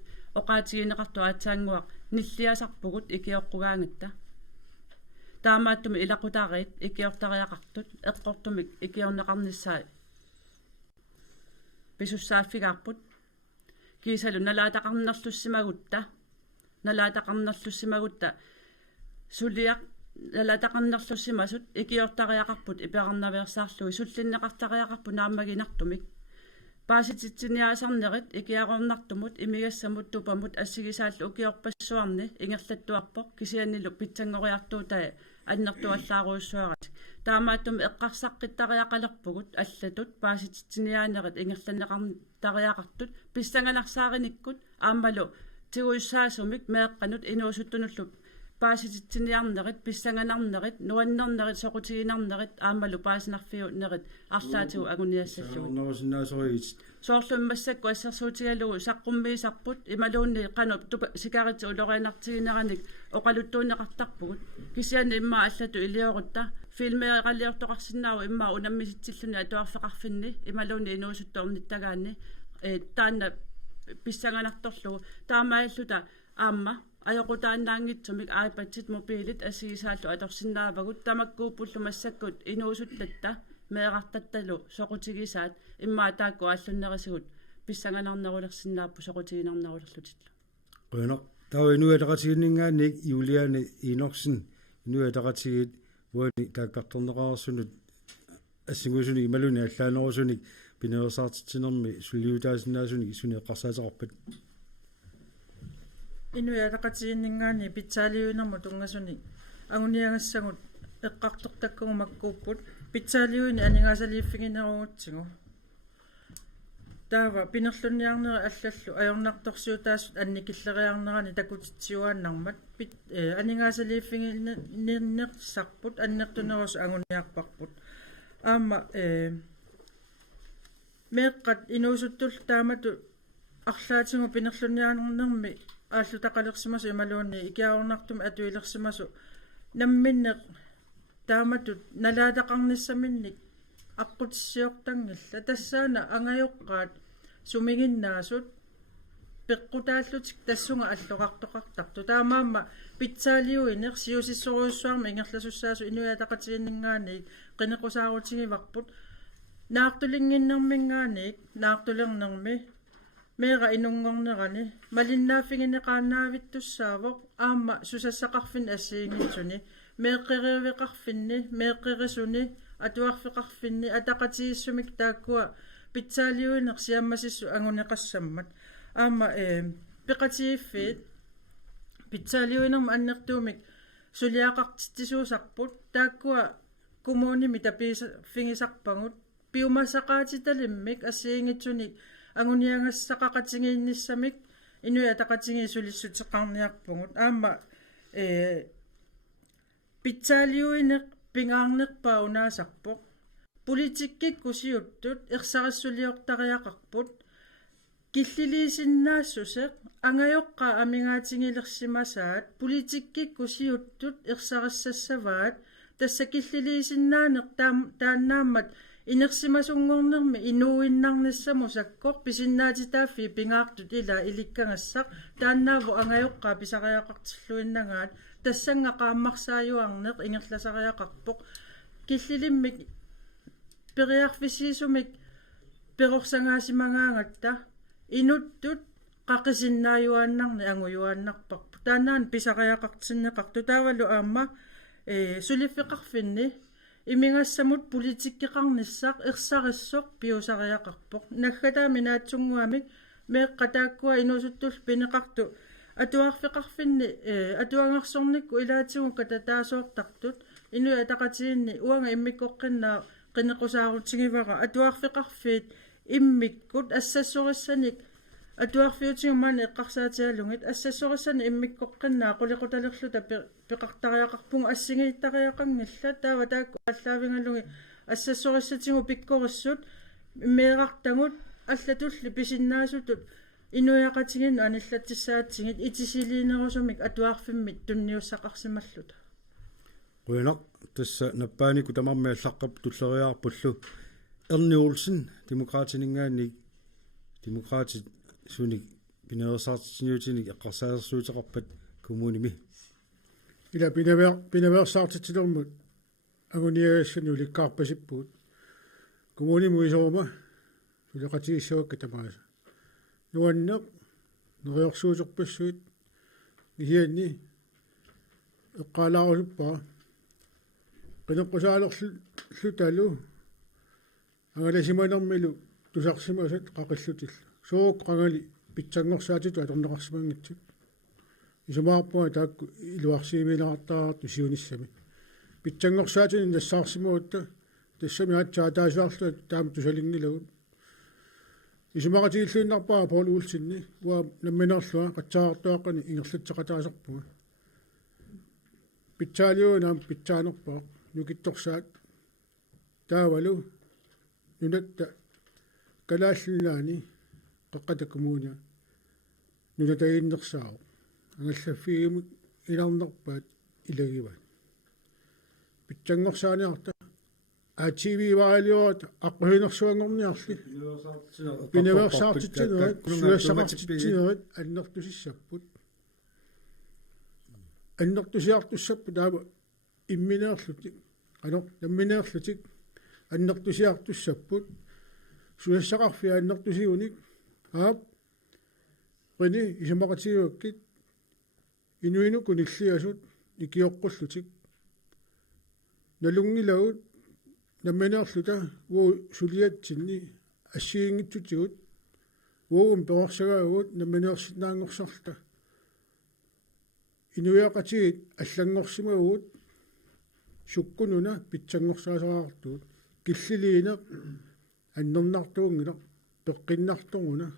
оқаатигинеқарту аатаангуақ ниллиасарпугут икиоққугаангатта таамааттуми илақутаарит икиортариақартут эққортумик икиорнеқарниссаа писуссааффигаарпут кисалу налаатақарнерлуссимагутта сулиақ налаатақарнерлуссимасут икиортариақарпут иперарнаверсаарлуи суллиннеқартариақарпу нааммагинартумик паасититсиниаасарнерит икиарорнартумут имигассамут тупамут ассигисааллу укиорпассуарни ингерлаттуарпоқ кисианнилу питсангориартуутаа аннертуаллааруussуарат таамааттум эққарсаққиттариақалерпугут аллатут паасититсиниаанерит ингерланеқартариақартут писсанганарсаариниккут ааммалу тигуйссаасумик меэққанут инуусуттунуллу паасититсиниарнерит писсанганарнерит нуаннернерит соқутигинарнерит ааммалу паасинарфиуутнерит арлаатигу агуниассаллу соорлуммассакку ассерсуутигалугу саққуммиисарпут ималуунни қануп сикарити улорианартигинераник оқалуттуунеқартарпугут кисиани имма аллату илиорутта филмеэқалиортоқарсинаау имма унаммиситсиллуни атуарфеқарфинни ималуунни инуусуттуорниттагаани таанна писсанганарторлугу таамааллута аама ajokutaannaangitsumik aipatsit mobiilit asigisaallu atorsinnaavagут tamakkuuppullu massakкут inuusuttatta meeqartattalu soqutigisaat immaa taakku aallunnерисигут pissanganarnerulersinnaappu soqutiginarnerulerlutillu qønner tawa inuataqatiginningaannik Juliane Inorsen inuataqatigit vuani taakkartorneqarsunut assingusuni imaluni allaanerusunik pineersaartitsinermi sulliutaasinnaasuniki suneqqarsaateqarpat инуяатақатигиннингаани питсаалиуинерму тунгасуни агуниагасагут эққартортаккугумаккууппут питсаалиуини анигаасалииффигинеруутсигу таава пинерлунниарнери аллаллу ajornartorsuutaasut annikilleриарнерани такутитсиуааннармат анигаасалииффигинернерсарпут аннертунерус агуниарпарпут аама меэққат инуусуттул таамату арлаатингу пинерлунниарнерми ааллутақалерсимасу ималуунни икиаорнартум атуилерсимасу намминнеқ тааматут налаатақарниссаминник аққутиссиортангилла тассаана ангайоққаат сумигиннаасут пеққутааллутик тассунга аллоқартоқартарту таамаама питсаалиуинер сиусиссоруйуссуарма ингерласуссаасу инуятақатигиннгаанник қинеқусаарутигиварпут наартулингиннэрмингаанник наартулернерми меера инунгорнерани малиннааффигинеқаанаавиттуссаавоқ аама сусассақарфин ассиингитсуни меэққириувеқарфинни меэққирисуни атуарфеқарфинни атақатигиссумик тааккуа питсаалиуинер сиаммасиссу ангунеқассаммат аама пеқатигиффит питсаалиуинерма аннертуумик сулиақартиттисуусарпут тааккуа кумууними таписа фигисарпагут пиумассақаатиталиммик ассиингитсуни ангуниангассақақатигиинниссамик инуятақатигиисулиссутеқарниарпугут аама питсаалиуинеқ пингаарнерпаа унаасарпоқ политиккик кусиуттут ерсариссулиортариақарпут киллилиисиннаассусеқ ангайоққа амингаатингилерсимасаат политиккик кусиуттут ерсариссассаваат тасса киллилиисиннаанеқ тааннааммат инерсимасунгорнерми инууиннарниссаму саккоқ писиннаатитааффи пингаартут ила иликкангассақ тааннааву ангайоққа писариақартиллуиннагаат тассанга qaammarsaayuarneq ingerlasariaqarpoq killilimmik periarfisiisumik perorsangaasimangaangatta inuttut qaqisinnaayuaannarni anguyuaannarparpu taannaan pisariaqartinneqartu taavalu aamma suliffiqarfinni imingassamut politikkeqarnissaq ersarissoq piusariaqarpoq naggataami naatsunguamik meeqqataakkua inusuttul pineqartu atuarfiqarfinni atuangarsornikku ilaatigu katataasoortartut inuataqatiginni uanga immikkoqqinnaa qinnequsaarutigivara atuarfiqarfiit immikkut assassurissanik atuarfiutigumaani eqqarsaatialungit assassurissani immikkoqqinnaa quliqutalerluta peqartariaqarpungu assingiittariaqangilla taava taakku allaavingalungi assassurissatigu pikkorissut meerartangut аллатулли писиннаасутут инуяқатигин аниллатсаатсигит итисилиинерусумик атуарфиммит тунниуссақарсималлута Ruinaq tassa nappaaniku tamarmiallaqqa tulleriarpullu Erni Olsen demokraatiningaannik demokraati sunik pineersaartiniutinik eqqarsaasersuuteqarpat kommunimi ila pineversaartitilermut aguniagassani ulikkaarpasippuut kommunimu isoruma suleqatigissuakka tamaasa nuanneq neriorsuuterpassuit gihianni eqqaalaarusuppaa qinеққусаалерлу агаласиманермилу тусарсимасат қақиллутилла суук қангали питсангорсаатиту аторнеқарсимангитсик исумаарпуа таакку илуарсиимилеқартаарту сиуниссами питсангорсаатини нассаарсимуутта тассами аатсаатаасуарлу таам тусалингилагут исумақатигиллуиннарпаа полуулсинни уа намминерлуа қатсаартуаққани ингерлатсеқатаасарпуга питсаалиунаам питсаанерпаа нукитторсаат таавалу нунатта калааллунаани қаққатаккумууна нунатаиннерсаау ангаллаффигимут иларнерпаат илагиваат питсангорсааниарта атививаалиорат аққуинерсуангорниарли пиневерсаартитсинерат суассақартитсинерат аннертусиссаппут аннертусиартуссаппу таава имминеерлутик намминеерлутик аннертусиартуссаппут суассақарфи аннертусиуник аап qini исумақатигуаккит инуинуку ниллиасут икиоққуллутик налунгилагут намминеерлута уу сулиатсинни ассиингитсутигут уум перорсагаагут намминеерсинаангорсарта инуяақатигит аллангорсимагут суккунуна питсангорсаасараартуут киллилиинеқ аннернартуунгила пеққиннарторуна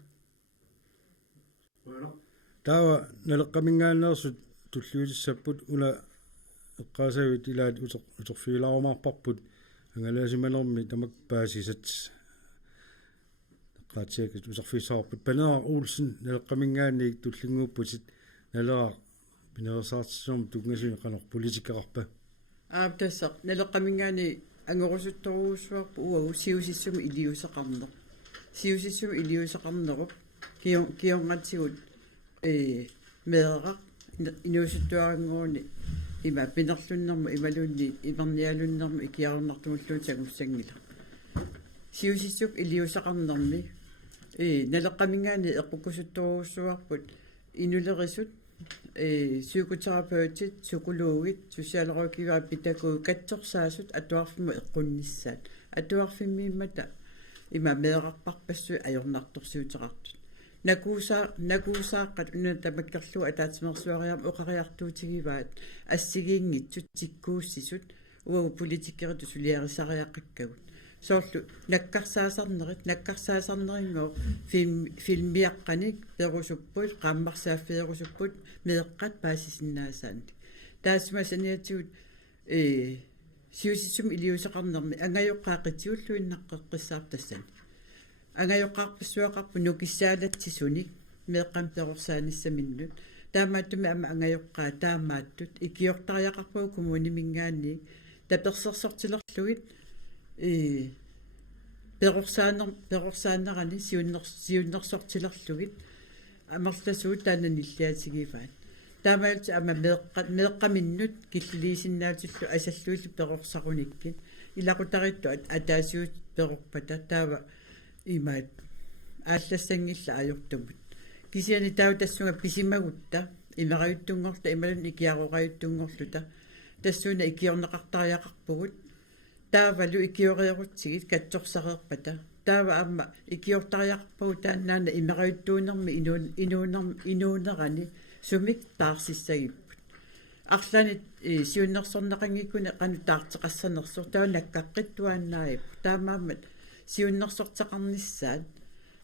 таава налеққамингааннерсут туллуутиссаппут ула эққаасавит илаат утерфиилаарумаарпарпут ангалаасиманерми тамак паасисат эққаатиакит утерфиисаарпут панеа Олсен налеққамингаанник туллингууппутит налеа пинерсаартсуум тугнасуни қанер политиккеқарпа аптассақ налеққамингаани ангорусутторуусуарпу уагу сиусиссуми илиусеқарнеқ сиусиссуми илиусеқарнеруп Kiongatsigут meeqa inuusuttuaranguuni ima pinerlunnermu imalunni imernialunnermu ikiarunartumulluut sagussangila siusissuk iliusaqarnermi naleqqamingaani eqqukusuttoruussuarput inulerisut psykoterapeutit psykoloogit sosiaalrådgiver pitaku katsorsaasut atuarfimu eqqunnissaat atuarfimmiimmata ima meeqarparpassu ajornartorsiuteqartut nakuusaaqqat unatamakkerlu ataatimersuariam oqariartuutigivaat assigiingitsut tikkuussisut uagu politikkeritu suliarisariaqqakkagut soorlu nakkarsaasarnerinngoo filmiaqqanik perusupput qaammarsaaffiirusupput meeqqat paasisinnaasaanik taasuma saniatigut siusissum iliuseqarnermi angajoqqaaqitiulluinnaqqeqqissaar tassani angajoqqaarpissuaqarpu nukissaalatсисуник meeqqam perorsaanissamиnnут таамааттуми ама ангаjoqqaa таамааттут икиортариақарпуг кумунимингаани таперсерсортилерлугит перорсаанерани сиуннерсортилерлугит амерласуут таананиллиатигиваат таамаалт ама meeqqаминнут киллилисиннаатиллу асаллуилу перорсаруниккит илақутаритту атаасиут перорпата таава имаат ааллассангилла ajortumut кисиани таау тассунга писимагутта имераюттунгорта ималун икиароqajuttuнгорлута тассуна икиорнеқартариақарпугут таавалу икиориорутсигит катсорсареерпата таава амма икиортариақарпугут тааннаана имераюттуунерми инуунерани сумик таарсиссагиппут арлани сиуннерсорнеқангиккуна қану таартеқассанерсор таа наккаққиттуааннаип таамаамат сиуннерсортеқарниссаат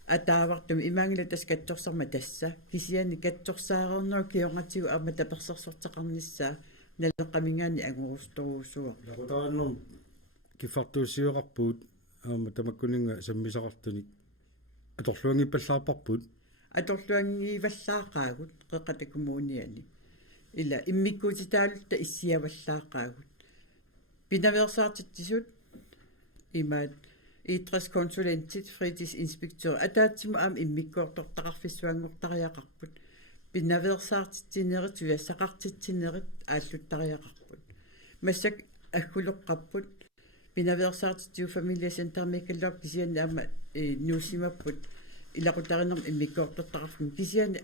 атаавартум имаангила тас катсорсарма тасса кисиани катсорсаарерноо кионгатигу аама таперсерсортеқарниссаа налеққамингаани агурусторуусуа лакутааннерм киффартуусиоқарпуут аама тамаккунинга саммисақартуник аторлуангиппаллаарпарпут аторлуангиваллаақаагут қеқатакумууниани ила иммиккуутитаалутта иссиаваллаақаагут пинаверсаартиттисут имаат идræskonsulentit fritidsinspektør атаатсиму аама иммиккуортортақарфиссуангортариақарпут пинаверсаартитсинерит туяссақартитсинерит ааллуттариақарпут массак аггулоққарпут пинаверсаартитсиу фамилиасентермиккаллоп кисиани аама нуусимаппут илақутаринерм иммиккуортортақарфун кисиани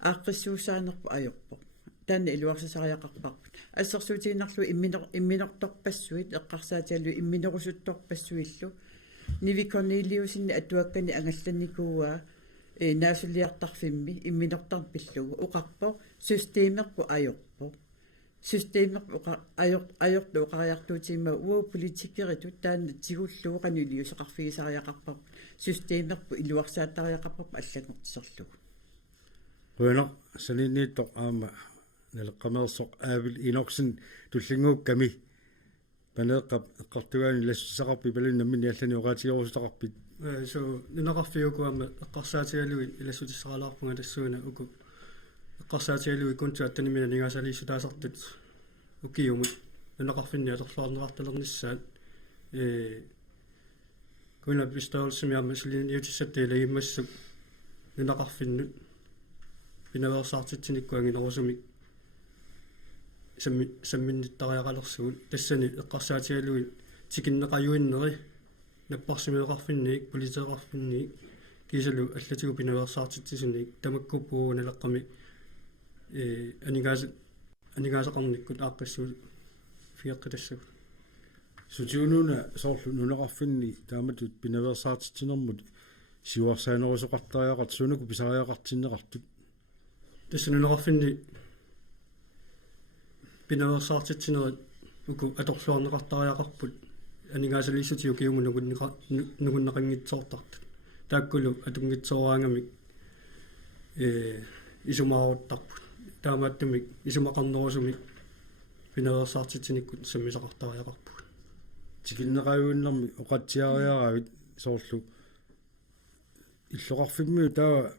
ааққиссуусаанерпу ajorpo таана илуарсасариақарпарпут ассерсуутииннарлу имминорторпассуит эққарсаатиаллу имминерусутторпассуиллу Nivi Corneliusinni atuakkani angallanikuuaa naasuliartarfimmi imminortarpillugu uqarpo systeemerpu ajorpo systeemerpu ajortu uqariartuutiimma uu politikkeritut taanna tigulluuqani iliuseqarfigisariaqarpar systeemerpu iluarsaattariaqarpar allangortiserlugu Rønner saniniittoq aama naleqqamersoq aavil inorsin tullinguukkami paneeqqap eqqartugaani lassaqarpi palunnammini allani uqaatigerusutaqarpit so ninaqarfiukuama eqqarsaatigaluit ilassutissaqalaarpunga tassuuna uku eqqarsaatigaluit kuntu attanimina ningaasaliissutaasartut ukiumut ninaqarfinni atorlaarnerartalernissaat kuna pistaalsimiarma siliniutissatteela immassuk ninaqarfinnut pinaversaartittinikkuanginerusumik samminnittariaqalersugut tassani eqqarsaatigaluit tikinneqajuinneri наппарсимеэқарфинниик политеэқарфинниик кисалу аллатигу пинаверсаартитсисуник тамаккуппуу налеққами анигаасеқарниккут ааққиссуут фиаққитассагут сутиунуна соорлу нунеқарфинни тааматут пинаверсаартитсинермут сиуарсаанерусоқартариақарт сунуку писариақартиннеқартут тассанунеқарфинни пинаверсаартитсинерит уку аторлуарнеқартариақарпут анигаасалиссутиу киуму нугуннеқангитсоортартут тааккулу атунгитсоораангамик исумааруттарпут таамааттумик исумақарнерусумик пинаверсаартитсиниккут саммисақартариақарпут тикиннеқаюуннэрми оқатсиариаравит соорлу иллоқарфиммиу таа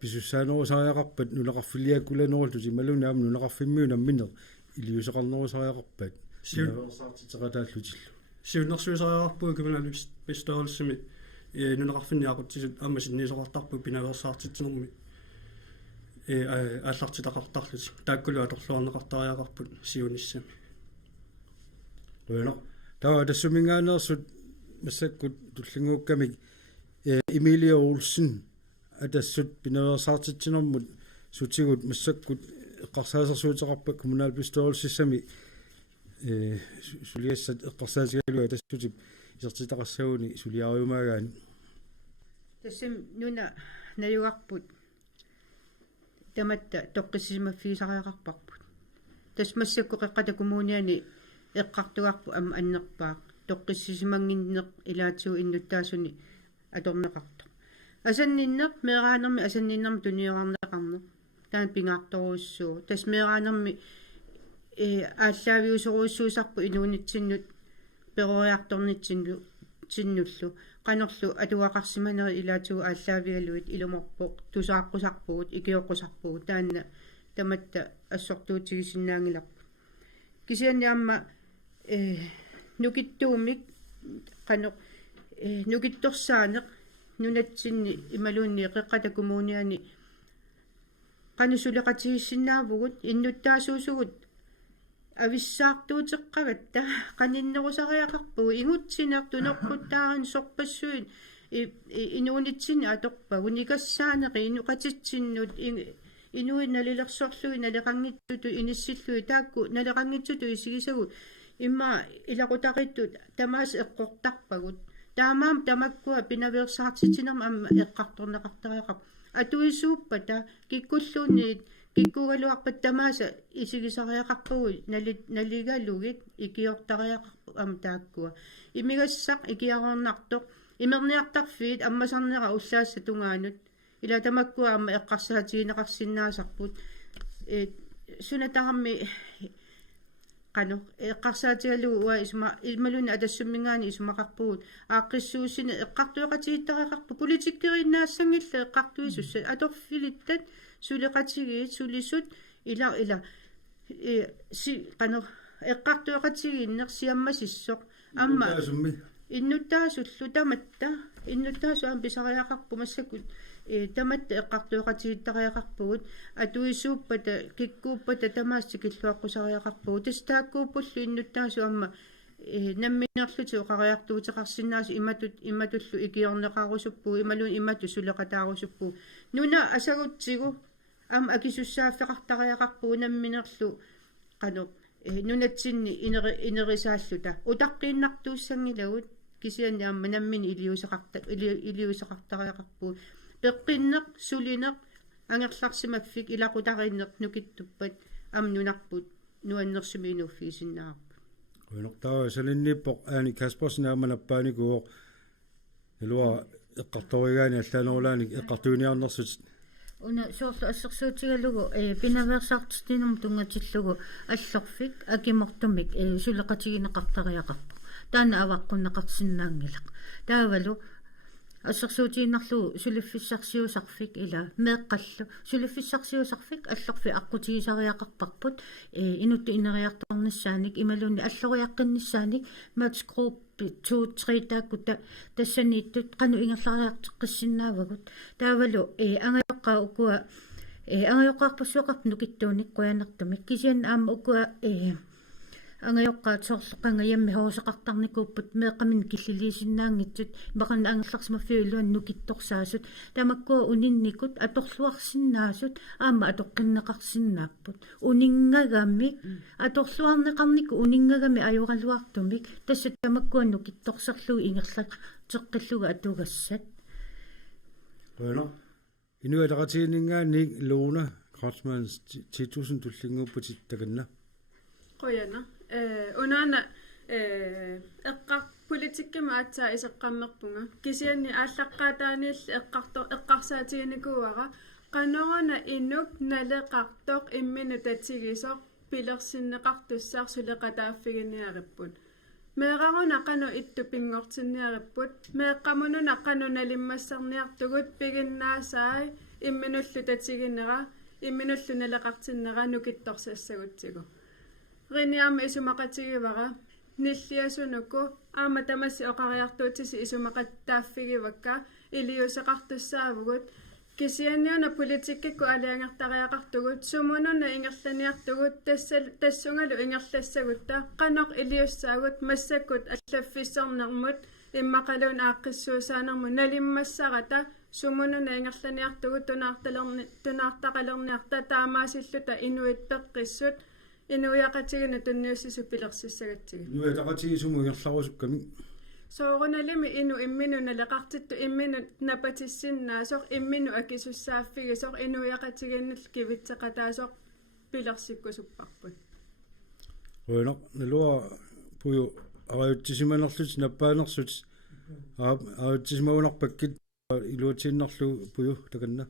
писуссаанерусариақарпат нунеқарфилиаккуланерулту сималунаам нунеқарфиммиу намминер илиусеқарнерусариақарпат пинаверсаартитеқатааллутиллу сиуннэрсуисариақарпуу киманалу пистаалсими нунеқарфинниақутсисут аама синнисоқартарпу пинаверсаартитсинерми ааллартитақартарлути тааккулу аторлуарнеқартариақарпут сиуниссами Bueno, tava tassumingaanersut massakkut tullingууккамик Emilia Olsen atassut pinaversaartitsinermut sutigut massakkut eqqarsaasersuuteqarpa kommunalbeståelsissami suliassat eqqarsaasigalua tassutip isертитақарсагуни сулиариумаагаани тассам нуна наюарпут таматта тоққиссимаффигисариақарпарпут тас массакку қеққата коммуниани эққартуарпу ам аннерпаақ тоққиссисимангиннеқ илаатсуу иннуттаасуни аторнеқартоқ асанниннеқ мераанерми асанниннерми туниораарнеқарнеқ таан пингаарторуссуу тас мераанерми ааллаавиусоруссуусарпу инуунитсиннут перориарторнитсинлу тиннуллу qanерлу атуақарсиманери илаатсуу ааллаавигалуит илуморпоқ тусааққусарпугут икиоққусарпугут таанна таматта ассортуутигисиннаангиларпу кисианниамма нукиттуумик qanoq нукитторсаанеқ нунатсинни ималуунни қеққата коммуниани qanusулеқатигиссиннаавгут иннуттаасуусугут ависсаартуутеққагатта qanиннерусариақарпугу игутсинеқ тунерпуттааран сорпассуин инуунитсини аторпа уникассаанеқи инуқатитсиннут инуи налилерсорлуи налеқангитсуту иниссиллуи таакку налеқангитсуту исигисагу имма илақутақиттут тамаас эққортарпагут таамаам тамаккуа пинаверсаартитинерма амма эққарторнеқартариақар атуисууппата киккуллуунниит киккугалуарпат тамааса исигисариақарпугу налигалугит икиортариақарпу ам тааккуа имигассақ икиароорнартоқ имерниартарфиит аммасарнера уллаасса тунгаанут ила тамаккуа амма эққарсаатигинеқарсинаасарпут сунатарамми qanu eqqarsaatigalugu isma ilmaluna atassummingaani ismaqarpugut aaqqissuusina eqqartueqatigittariqarpu politikkerinnaassangilla eqqartuisussa atorfilittat suleqatigiit sulisut ila si qanu eqqartueqatigiinner siammasissoq amma innuttaasullu tamatta innuttaasu am pisariaqarpu massakut таматта эққартуеқатигиттариақарпугут атуисууппата киккууппата тамаастикиллуаққусариақарпугут тастааккууппуллу иннуттаасу амма намминерлуту оқариартуутеқарсинаасу иматуллу икиорнеқарусуппу ималун имату сулеқатаарусуппу нуна асагутсигу ам акисуссааффеқартариақарпугу намминерлу қану нунатсинни инерисааллута утаққииннартууссангилагут кисианни амма наммини илиусеқартариақарпу пеққиннеқ сулинеқ ангерларсимаффик илақутариннеқ нукиттуппат амнунарпут нуаннерсимиинуффигисиннаарпу уинертаа салинниппоқ аани касперсинааманаппааникуоқ илуа эққарторигаани аллаанерулааник эққартуиниарнерсут уна соорлу ассерсуутигалугу пинаверсаартитинерм тунгатиллугу аллорфик акимортумик сулеқатигинеқартариақарпу таана аваққуннеқарсинаангилақ таавалу ассерсуутииннарлу сулиффиссарсиусарфик ила меэққаллу сулиффиссарсиусарфик аллорфи аққутигисариақарпарпут инутту инериарторниссааник ималуунни аллориаққинниссааник матскруппи 2-3 тааккута тассанииттут қану ингерлариартеққиссиннаавагут таавалу ангайоққаа укуа ангайоққарпуссуақарпу нукиттууник қуянертумик кисиан аама укуа ангайоққаатсоорлеқанга ямми хоосеқартарникууппут меэққамин киллилисиннаангитсут мақанна ангерларсимаффиулуан нукитторсаасут тамаккуа унинникут аторлуарсиннаасут аама атоққиннеқарсиннааппут унингагаммик аторлуарнеқарнику унингагами аюралуартумик тассат тамаккуа нукитторсерлуи ингерлак теққиллуга атугассат Bueno, inualaqatiginingaannik Lona Kreutzmanns 10.000 tullingupputit qoyana unaana eqqar politikkim aatsaa iseqqammerpunga kisianni ааllaqqaataaniill eqqarsaatiginikuuara qanoruna inuk naleqartoq imminu tatsigisoq pilersinneqartussaar suleqataaffiginniaripput meeqaruna qanu ittu pingortinniaripput meeqqamununa qanu nalimmasserniartugut piginnaasaai imminullu tatsiginnera imminullu naleqartinnera nukittorsassagutigu Riniam isumaqatigivara nilliasunukku aama tamassi oqariartuutisi isumaqattaaffigivakka iliusaqartussaavugut kisianniuna politikkikku aliangertariaqartugut sumununa ingerlaniartugut tassungalu ingerlassagutta qanoq iliussaagut massakkut allaffissernermut иммақалуун ааққиссуусаанерму налиммассарата сумунуна ингерланиартугу тунаартақалерниарта таамаасиллута инуитпеққиссут инуяқатигина тунниуссису пилерсиссагатсиги нуятақатигисуму ингерларусукками сооруналими ину иммину налеқартитту иммину напатиссиннаасоқ иммину акисуссааффигисоқ инуяқатигиннал кивитсеқатаасоқ пилерсиккусуппарпут руйно налуа пую ариутсиманерлут наппаанерсут ариутсимаунарпаккит илуутииннерлу пую таканна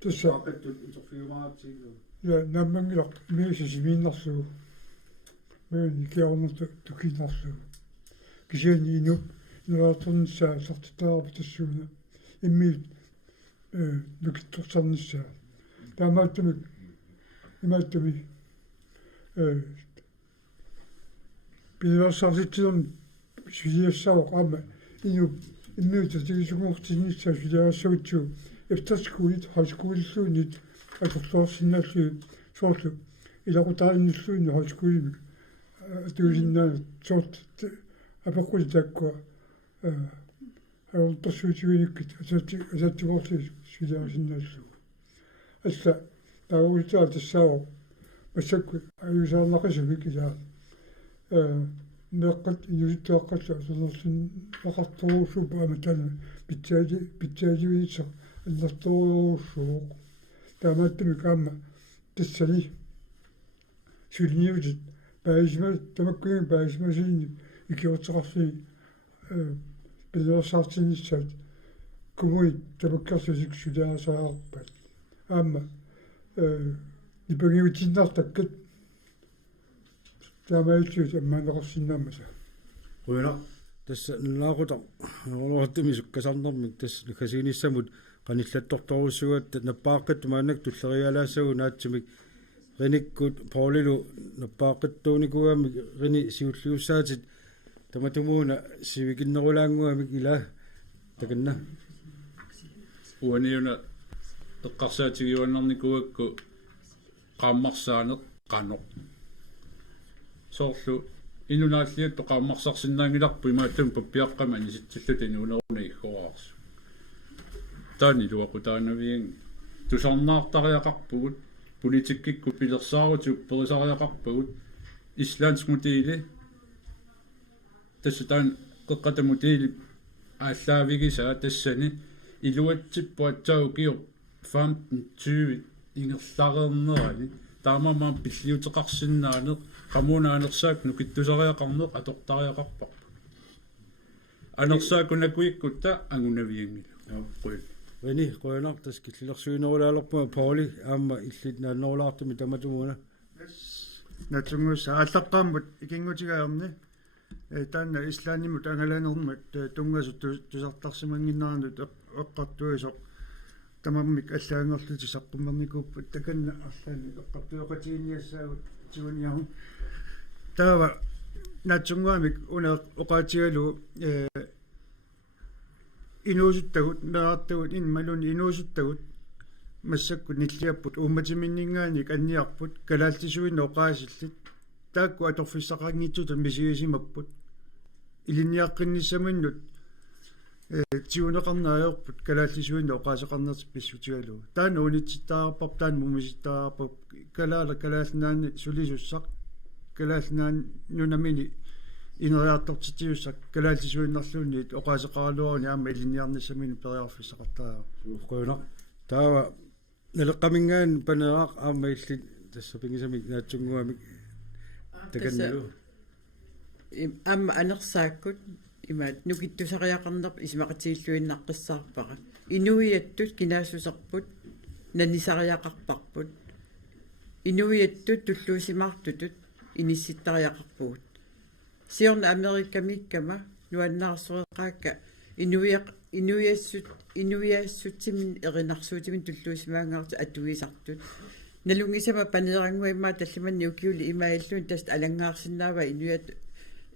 туссаақаттут интерфиумаатсиилу я наммангилақ миисисимииннерлу мэн икиарнерту тукиннерлу кисиани ину нуаторнссаа сартитаарпу тассууна иммиит нукитторсарнссаа таамааттумик имааттуми пилерсартитсерн сулиассаавоқ аама ину иммиута тигисугууртиннссаа сулиарассагутсуу efterskolet højskoleslunet og forståelsen sorte ilaqutaarinnissuunni højskolemik tuusinna sort apaqultakku aultorsuutiginikit asattigorli suliarasinnaassu assa taagulitaa tassaawo массакку аюсаарнақисумик илаа неққат юиттааққатса сунерсин ақарторуусуупа аматана питсааживиитсо аннэрторуусууқ таамааттумик аама тассани сулниутит паисма тамаккуин паисмасини икиортеқарси пилерсаартинниссаат кумуи тамаккарсусик сулиарасаарпат аама ипагиутиннартаккат таамаитсуут аммаанеқарсиннаамаса руйно тасса нлаагута норнуартими суккасарнэрмик тасс лукасиниссамут qanillattortorusuat nappaaqat maannak tullerialaasagu naatsimik rinikut paulillu nappaaqattuunikuamik rini siulliussaatit tamatumuuna sivikinnerulaanguamik ila takanna uaniuna eqqarsaatigiuannarnikuakku qaammarsaaneq qanoq soorlu inunaalliattu qaammarsarsinnaangilarpu imaattum pappiaqqama nisitsillut inuuneruna iggoraarsu taani luaqutaanaviin tusarnaartariaqarpugut politikkikku pilersaarutuk perisariaqarpugut islandsmutiili tassutaan qeqqatamutiili ааllaавигисаа тассани илуатсиппуатсау киор 15 ингерлаарернерани таамамаан пиллиутеқарсиннаанеқ qammunaanерсаак нукиттусариақарнеқ атортариақарпар анерсаакунакуиккутта ангунавиангилу аппуи вени qoynar taskillersuinerulaalorpuma pauli aamma illit naannerulaartumi tamatumuuna natsungussa аллаққааммут икингутигаерни таанна ислаанимут ангалаанермут тунгасут тусартарсимангиннаарнут эққартуисоқ тамаммик аллаангерлути саққуммерникууппут таканна арлаани эққартуоқатигиниассаагут тигуниару таава натсунгуамик уна оқаатигалу инуусуттагут неартагут инмалуни инуусуттагут массакку ниллиаппут уумматиминнингааник анниарпут калаалтисуинно оқаасиллит таакку аторфиссақарниттут мисиисимаппут илинниаққинниссаманнут тиунеқарнааерпут калаалтисуинно оқаасеқарнерт писсутигалу таана унитситтаарпар таан мумиситтаарпар калаалнаани сулисуссақ калаалнаан нунамини инериартортитиуссак калаалтисуиннарлуунниит оқаасеқаралуарни аама илинниарниссамини периарфиссақартаа qoynar taava naleqqamingaan paneaq aamma illit tassapingisamik naatsunguamik takannalu аама анерсааккут имаат нукиттусариақарнерп исмақатииллуиннаққиссаарпара инуиаттут кинаасусерпут нанисариақарпарпут инуиаттут туллуусимаартутут инисситтариақарпугут сиорна америкамиккама нуаннаарсуреқаакка инуиассутсимин эринарсуутимин туллуусимаангаарти атуисартут налунгисама панерангуиммаа таллиманни укиули имаиллуун таст алангаарсинаава инуиат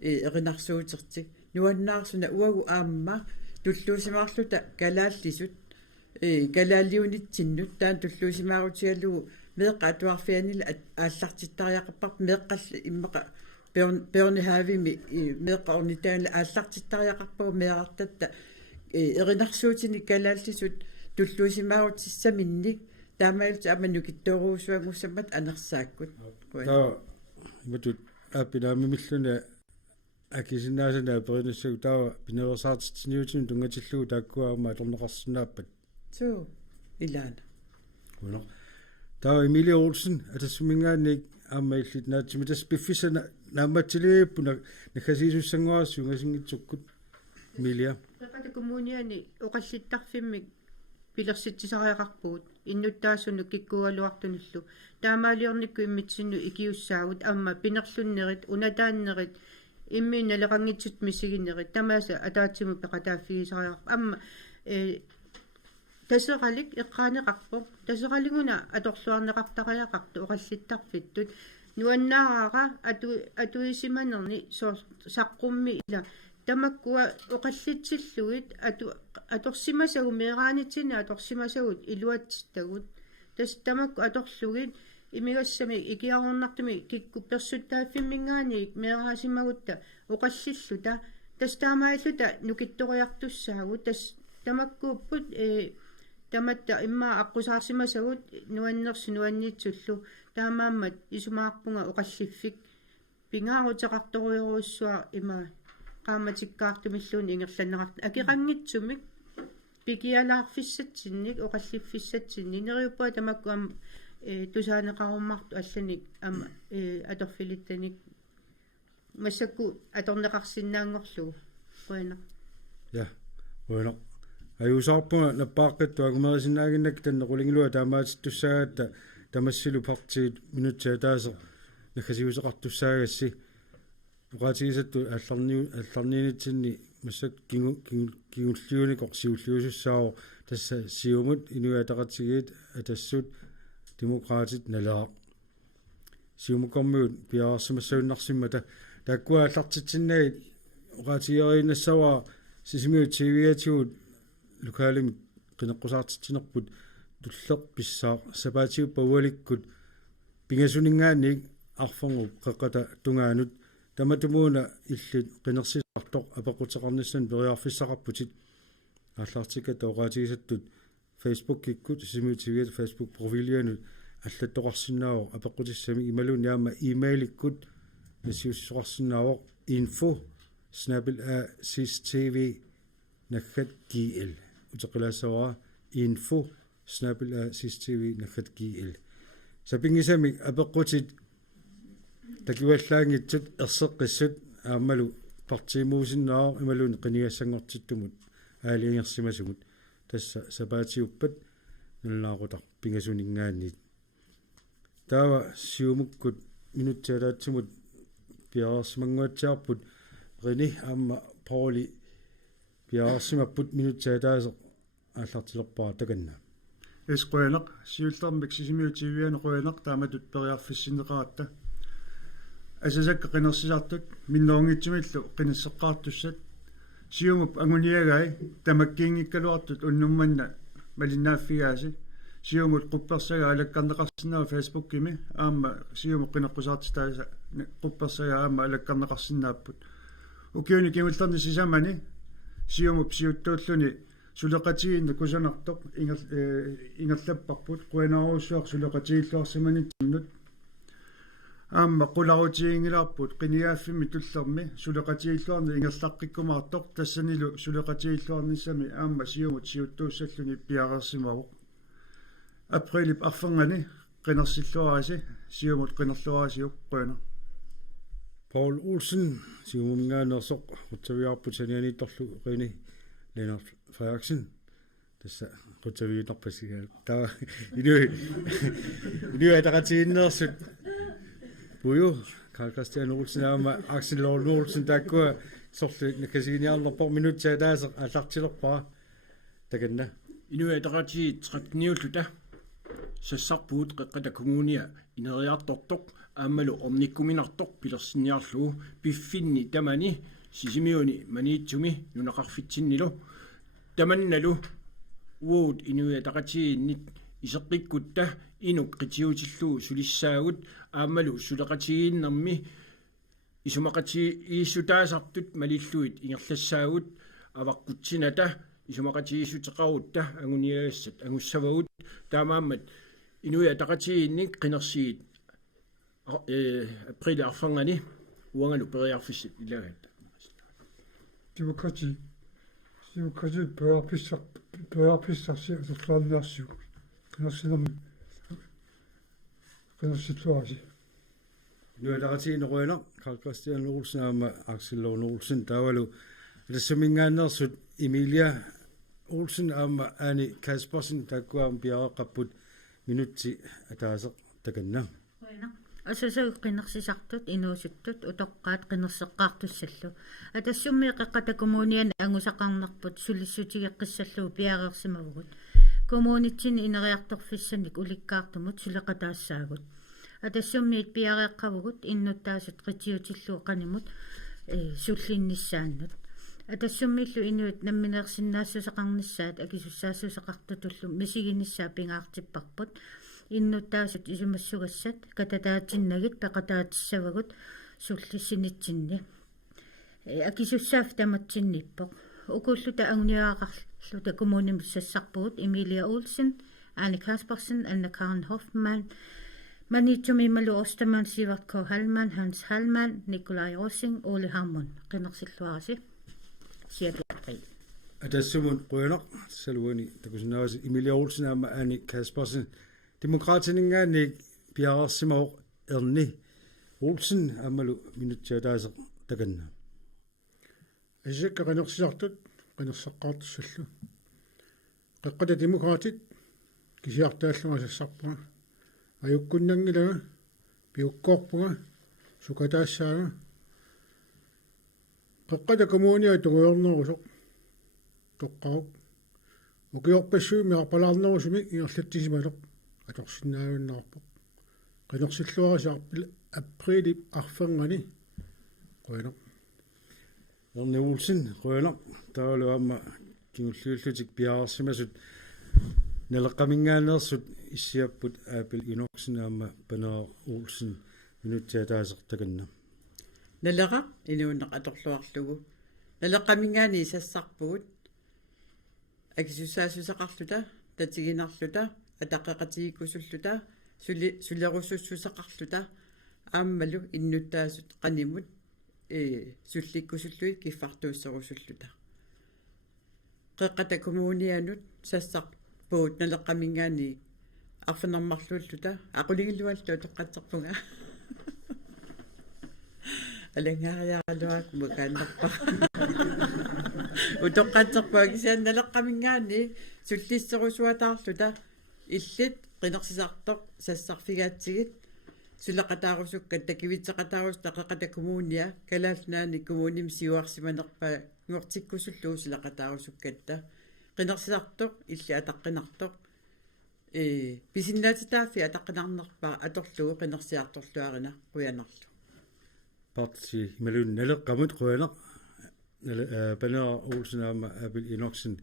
эринарсуутертик нуаннаарсуна уагу аамма туллуусимаарлута калааллисут калааллиунитсиннут таан туллуусимаарутигалугу меэкка атуарфианила ааллартиттариақарпар меэккалла иммақа пернихаавими меэкка орнитаанла ааллартиттариақарпагу меэрартатта эринарсуутини калааллисут туллуусимаарутиссаминник таамаалут аманнукиттооруусуагуссамат анерсааккут иматут аппинаамимиллуна акисинаасана перинуссагу таава пинерсаартитсиниутин тунгатиллугу тааккуаама аторнеқарсинааппат тоо илаана уно таава Эмилия Олсен атассумингаанник аама иллит наатсимитас пиффисана наамматсилииппуна нахасиисуссангуарсу унгасингитсуккут Эмилия папата коммуниани оқаллиттарфиммик пилерситсисариақарпуут иннуттаассуну киккуалуартунуллу таамаалиорникку иммитсинну икиуссаагут амма пинерлуннерит унатааннерит иммиина леқангитсут мисигиннерит тамааса атаатсиму пеқатааффигисариақ амма тасеқалик эққаанеқарпо тасеқалигуна аторлуарнеқартариақарту оқаллиттарфиттут нуаннаараара атуисиманерни саққумми ила тамаккуа оқаллитсиллугит аторсимасагу меераанитсина аторсимасагут илуатситтагут тас тамакку аторлугит имигассами икиарорнартуми кикку персуттааффиммингаани меераасимагутта оқаллиллута тас таамааллута нукитториартуссаагу тас тамаккууппут таматта имма аққусаарсимасагут нуаннерсу нуаннитсуллу таамааммат исумаарпунга оқаллиффик пингаарутеқарторуйоруссуа има qaamatikkаарtumilluun ingerlanneqart akiqanngitsumik pikialаарfissatsinnik oqalliffiссатсинни neriuppa tamakku am tusaaneqarummartu allanik ama atorfilittanik massakku atorneqarsinnaangorlugu qoina ja qoina ayusaarpuna nappaaqattu agumerisinnaaginnak tannequlingilua taamaatittussagatta tamassilu partiit minutsia taasa nakhasiuseqartussaagassi uqaatigisattu алларниинитсинни массак кигуллиуник орсиуллиусуссао тасса сиумут инуатақатсигиит атассут демократит налаа сиумукормуут пиаарсимассауннарсиммата таккуа аллартитсиннагит уqaatigeринассава сисимиут тивиатигут лукаалими qinеққусаартитсинерпут туллеқ писсаа сапаатигу паваликкут пингасунингаанник арфангу қеққата тунгаанут таматумуна иллит qinерсисартоқ апеқутеқарнissan периарфиссақарпутит ааллартика тоқаатигисаттут Facebook киккут симиутигиат Facebook профилианут аллаттоқарсиннаавоқ апеқутиссами ималуун яама имейликкут насиуссоқарсиннаавоқ info@sistv.gl утеқилаассаваа info@sistv.gl сапингисами апеқутит такиваллаангитсут ерсеққиссут аамалу партимуусиннаа ималуун қинигассангортиттумут аалиангерсимасугут тасса сапаатиуппат нуллаарутар пингасунингаанниит таава сиумуккут минутсиалаатсимут пиаарсимангуатсиарпут рини аама паули пиаарсимаппут минутсиалаасеқ ааллартилерпаа таканна эсқуянеқ сиуллермик сисимиутивианеқуянеқ тааматут периарфиссинеқаратта асасакка qinерсисартут минноонгитсимиллу qinassеққаартуссат сиумуп ангуниагай тамаккиингиккалуартут уннумманна малиннааффигааси сиумут quppersага алаккарнеқарсинаа фейсбуккими аама сиуму qinеққусаартитааса quppersага аама алаккарнеқарсинааппут укиуни кимуллерни сисамани сиумуп сиуттууллуни сулеқатигинна кусанартоқ ингерлаппарпут qуанааруссуар сулеқатигиллуарсиманитсиннут аама qularuutigiнгилаарпут qiniaaffimi tullermi suleqatiilluarni ingerlaqqikkumaartoq tassanilu suleqatiilluarnissami aama siumut siuttuussalluni piaqersimavoq априлип арфангани qinерсиллуараси siumut qinерлуарасиук quana Paul Olsen siumungaanersoq qutsaviarput sanianiittorlu qini Lennart Frederiksen tassa qutsaviitarpassigaa taa inu ataqatiginnersut Pujo, Karl Christian Olsen aama Axel Lord Olsen takkua sorlu nakasiniarnerpor minutsia taasa allartilerpaa takanna inu ataqati tratniulluta sassarpuut qeqqata kommunia ineriartortoq aammalu ornikkuminartoq pilersinniarlugu piffinni tamani sisimiuni maniitsumi nunaqarfitsinnilu tamannalu uut inuya taqatiinnit iseqqikkutta inuk qitiutillu sulissaagut aammalu suleqatiginnermi isumaqati iissutaasartut malilluit ingerlassaagut avaqqutsinata isumaqatigissuteqarutta anguniagassat angussavagut taamaammat inuya taqatiginnik qinersiit april arfangani uangalu periarfissit ilagat Demokrati bøgerpissarsi atorlaannaarsugu qinarsinami qinarsitlуаси nualaqatiineruina Carl Christian Olsen aama Axel Lone Olsen taavalu ilssumingaannersut Emilia Olsen aama aani Kaspersen takkuam piareqqapput minutti ataaseq takanna асасаа qinnersisartut inuusuttut utoqqaat qinnerseqqaartussallu атассумми qeqqata kommunian angusaqarnerput sulissutigeqqissalluu piareersimavugut kommunitsin ineriartorfissanik ulikkaartumut suleqataassaagut атассуммиит piareeqqavugut innuttaasut qitiutilluu qanimut sullinnissaannut атассуммиллу инуит намминеерсиннаассусеқарнissaat акисуссаассусеқартутуллу мисигинissaa пингаартиппарпут иннуттаасут исумассугассат кататаатиннагит пеқатаатиссавагут суллиссинитсинни акисуссаав таматсинниппоқ укуллута агуниаақарлута коммунимиссассарпугут Эмилия Олсен, Anne Kaspersen, Anna Karen Hoffmann, Manitumi Malu Ostermann, Sivert K. Hallmann, Hans Hallmann, Nikolaj Rossing, Ole Hammond qinnersilluarasi siapiaqi атассумун қуянақ салуани такусинааси Emilia Olsen аама Anne Kaspersen Demokratiningaannik piareersimauq erni Olsen aamalu minuttiataaseq takanna Isakka qinersisartut qinerseqqaartussallu qeqqata demokraatit kisiartaalluga sassarpuga ajukkunnangilaga piukkoorpuga sukataassaaga qeqqata kommunia tuguyornerusoq toqqarup ukiorpassuumi arpalaarnerusumi igerlattisimalоq аторсиннаавиннаарпоқ qinерсиллуарисаарпил априли арфангани қуянақ Erni Olsen qуянақ таалу аама кигуллиуллутик пиаарсимасут налеққамингааneersut иссиаппут аапил иноксин аама панаа Olsen минутиатаасеқ таканна налеqa инууннеқ аторлуарлугу налеққамингаани сассарпугут акисуссаасусеқарлута татигинарлута атаққеқатигиккусуллута сулерусуссусеқарлута ааммалу иннуттаасут qaнимут сулликкусуллуит киффартууссерусуллута qeqqata kommunianut sassarpuut налеққамингаани арфинармарлууллута aquligilluallu тоққатсерпунга алангаариаралуак мукааннерпа утоққатсерпуа кисиан налеққамингаани суллиссерусуатаарлута иллит qinерсисартоқ сассарфигаатсигит сулеқатаарусуккат такивитсеқатаарус тақеқата коммуния калаалнаани коммуним сиуарсиманерпа ngortikkusуллуу сулеқатаарусуккатта qinерсисартоқ илли атаққинартоқ писиннаатитааффи атаққинарнерпаа аторлугу qinерсиарторлуарина қуянерлу parti malun naleqqamut quyanaq panaa Olsen aama aapil inoksin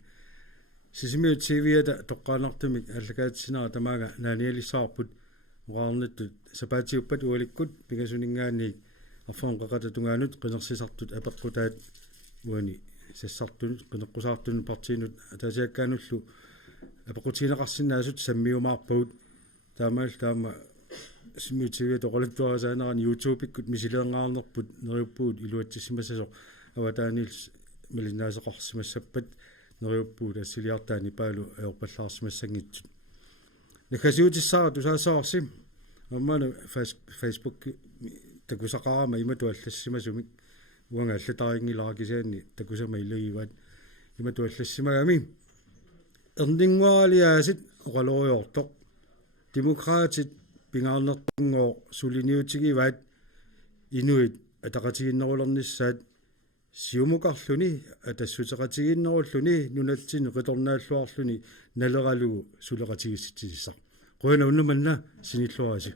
sisimiu TV-ata toqqaanartumik allakaatsinaa tamaaga naanialissaarput muqaarnittut sapatiuppat ualikkut pigasuningaanniik arfon qaqatatungaanut qinersisartut apeqqutaat uani sassartunut qineqqusaartunut partiinut ataasiakkaanullu apeqqutiinaqarsinnaasut sammiumaarput taama simiu TV toqalattuarasaanerani YouTube-ikkut misileerngаарnerput neriuppuut iluatsissimassasoq avataanils milinaaseqarsimassappat neriuppuut assiliartaani paalu aorpallaarsimassangitsut nakasiutissaara tusaasaarsim ammana Facebook takusaqarama imatuallassimasumik uanga allatariingilarakisiaanni takusama ilugivaat imatuallassimagami erninguaraliaasit oqaloriortoq demokraatit pingaarnertungoo suliniutigivaat inuit ataqatiginnerulernissaat siumuqarluni atassutaqatiginnerulluni nunatsinu qitornaalluarluni naleralugu suleqatigissitsissaq qoina unnamanna sinilluarasi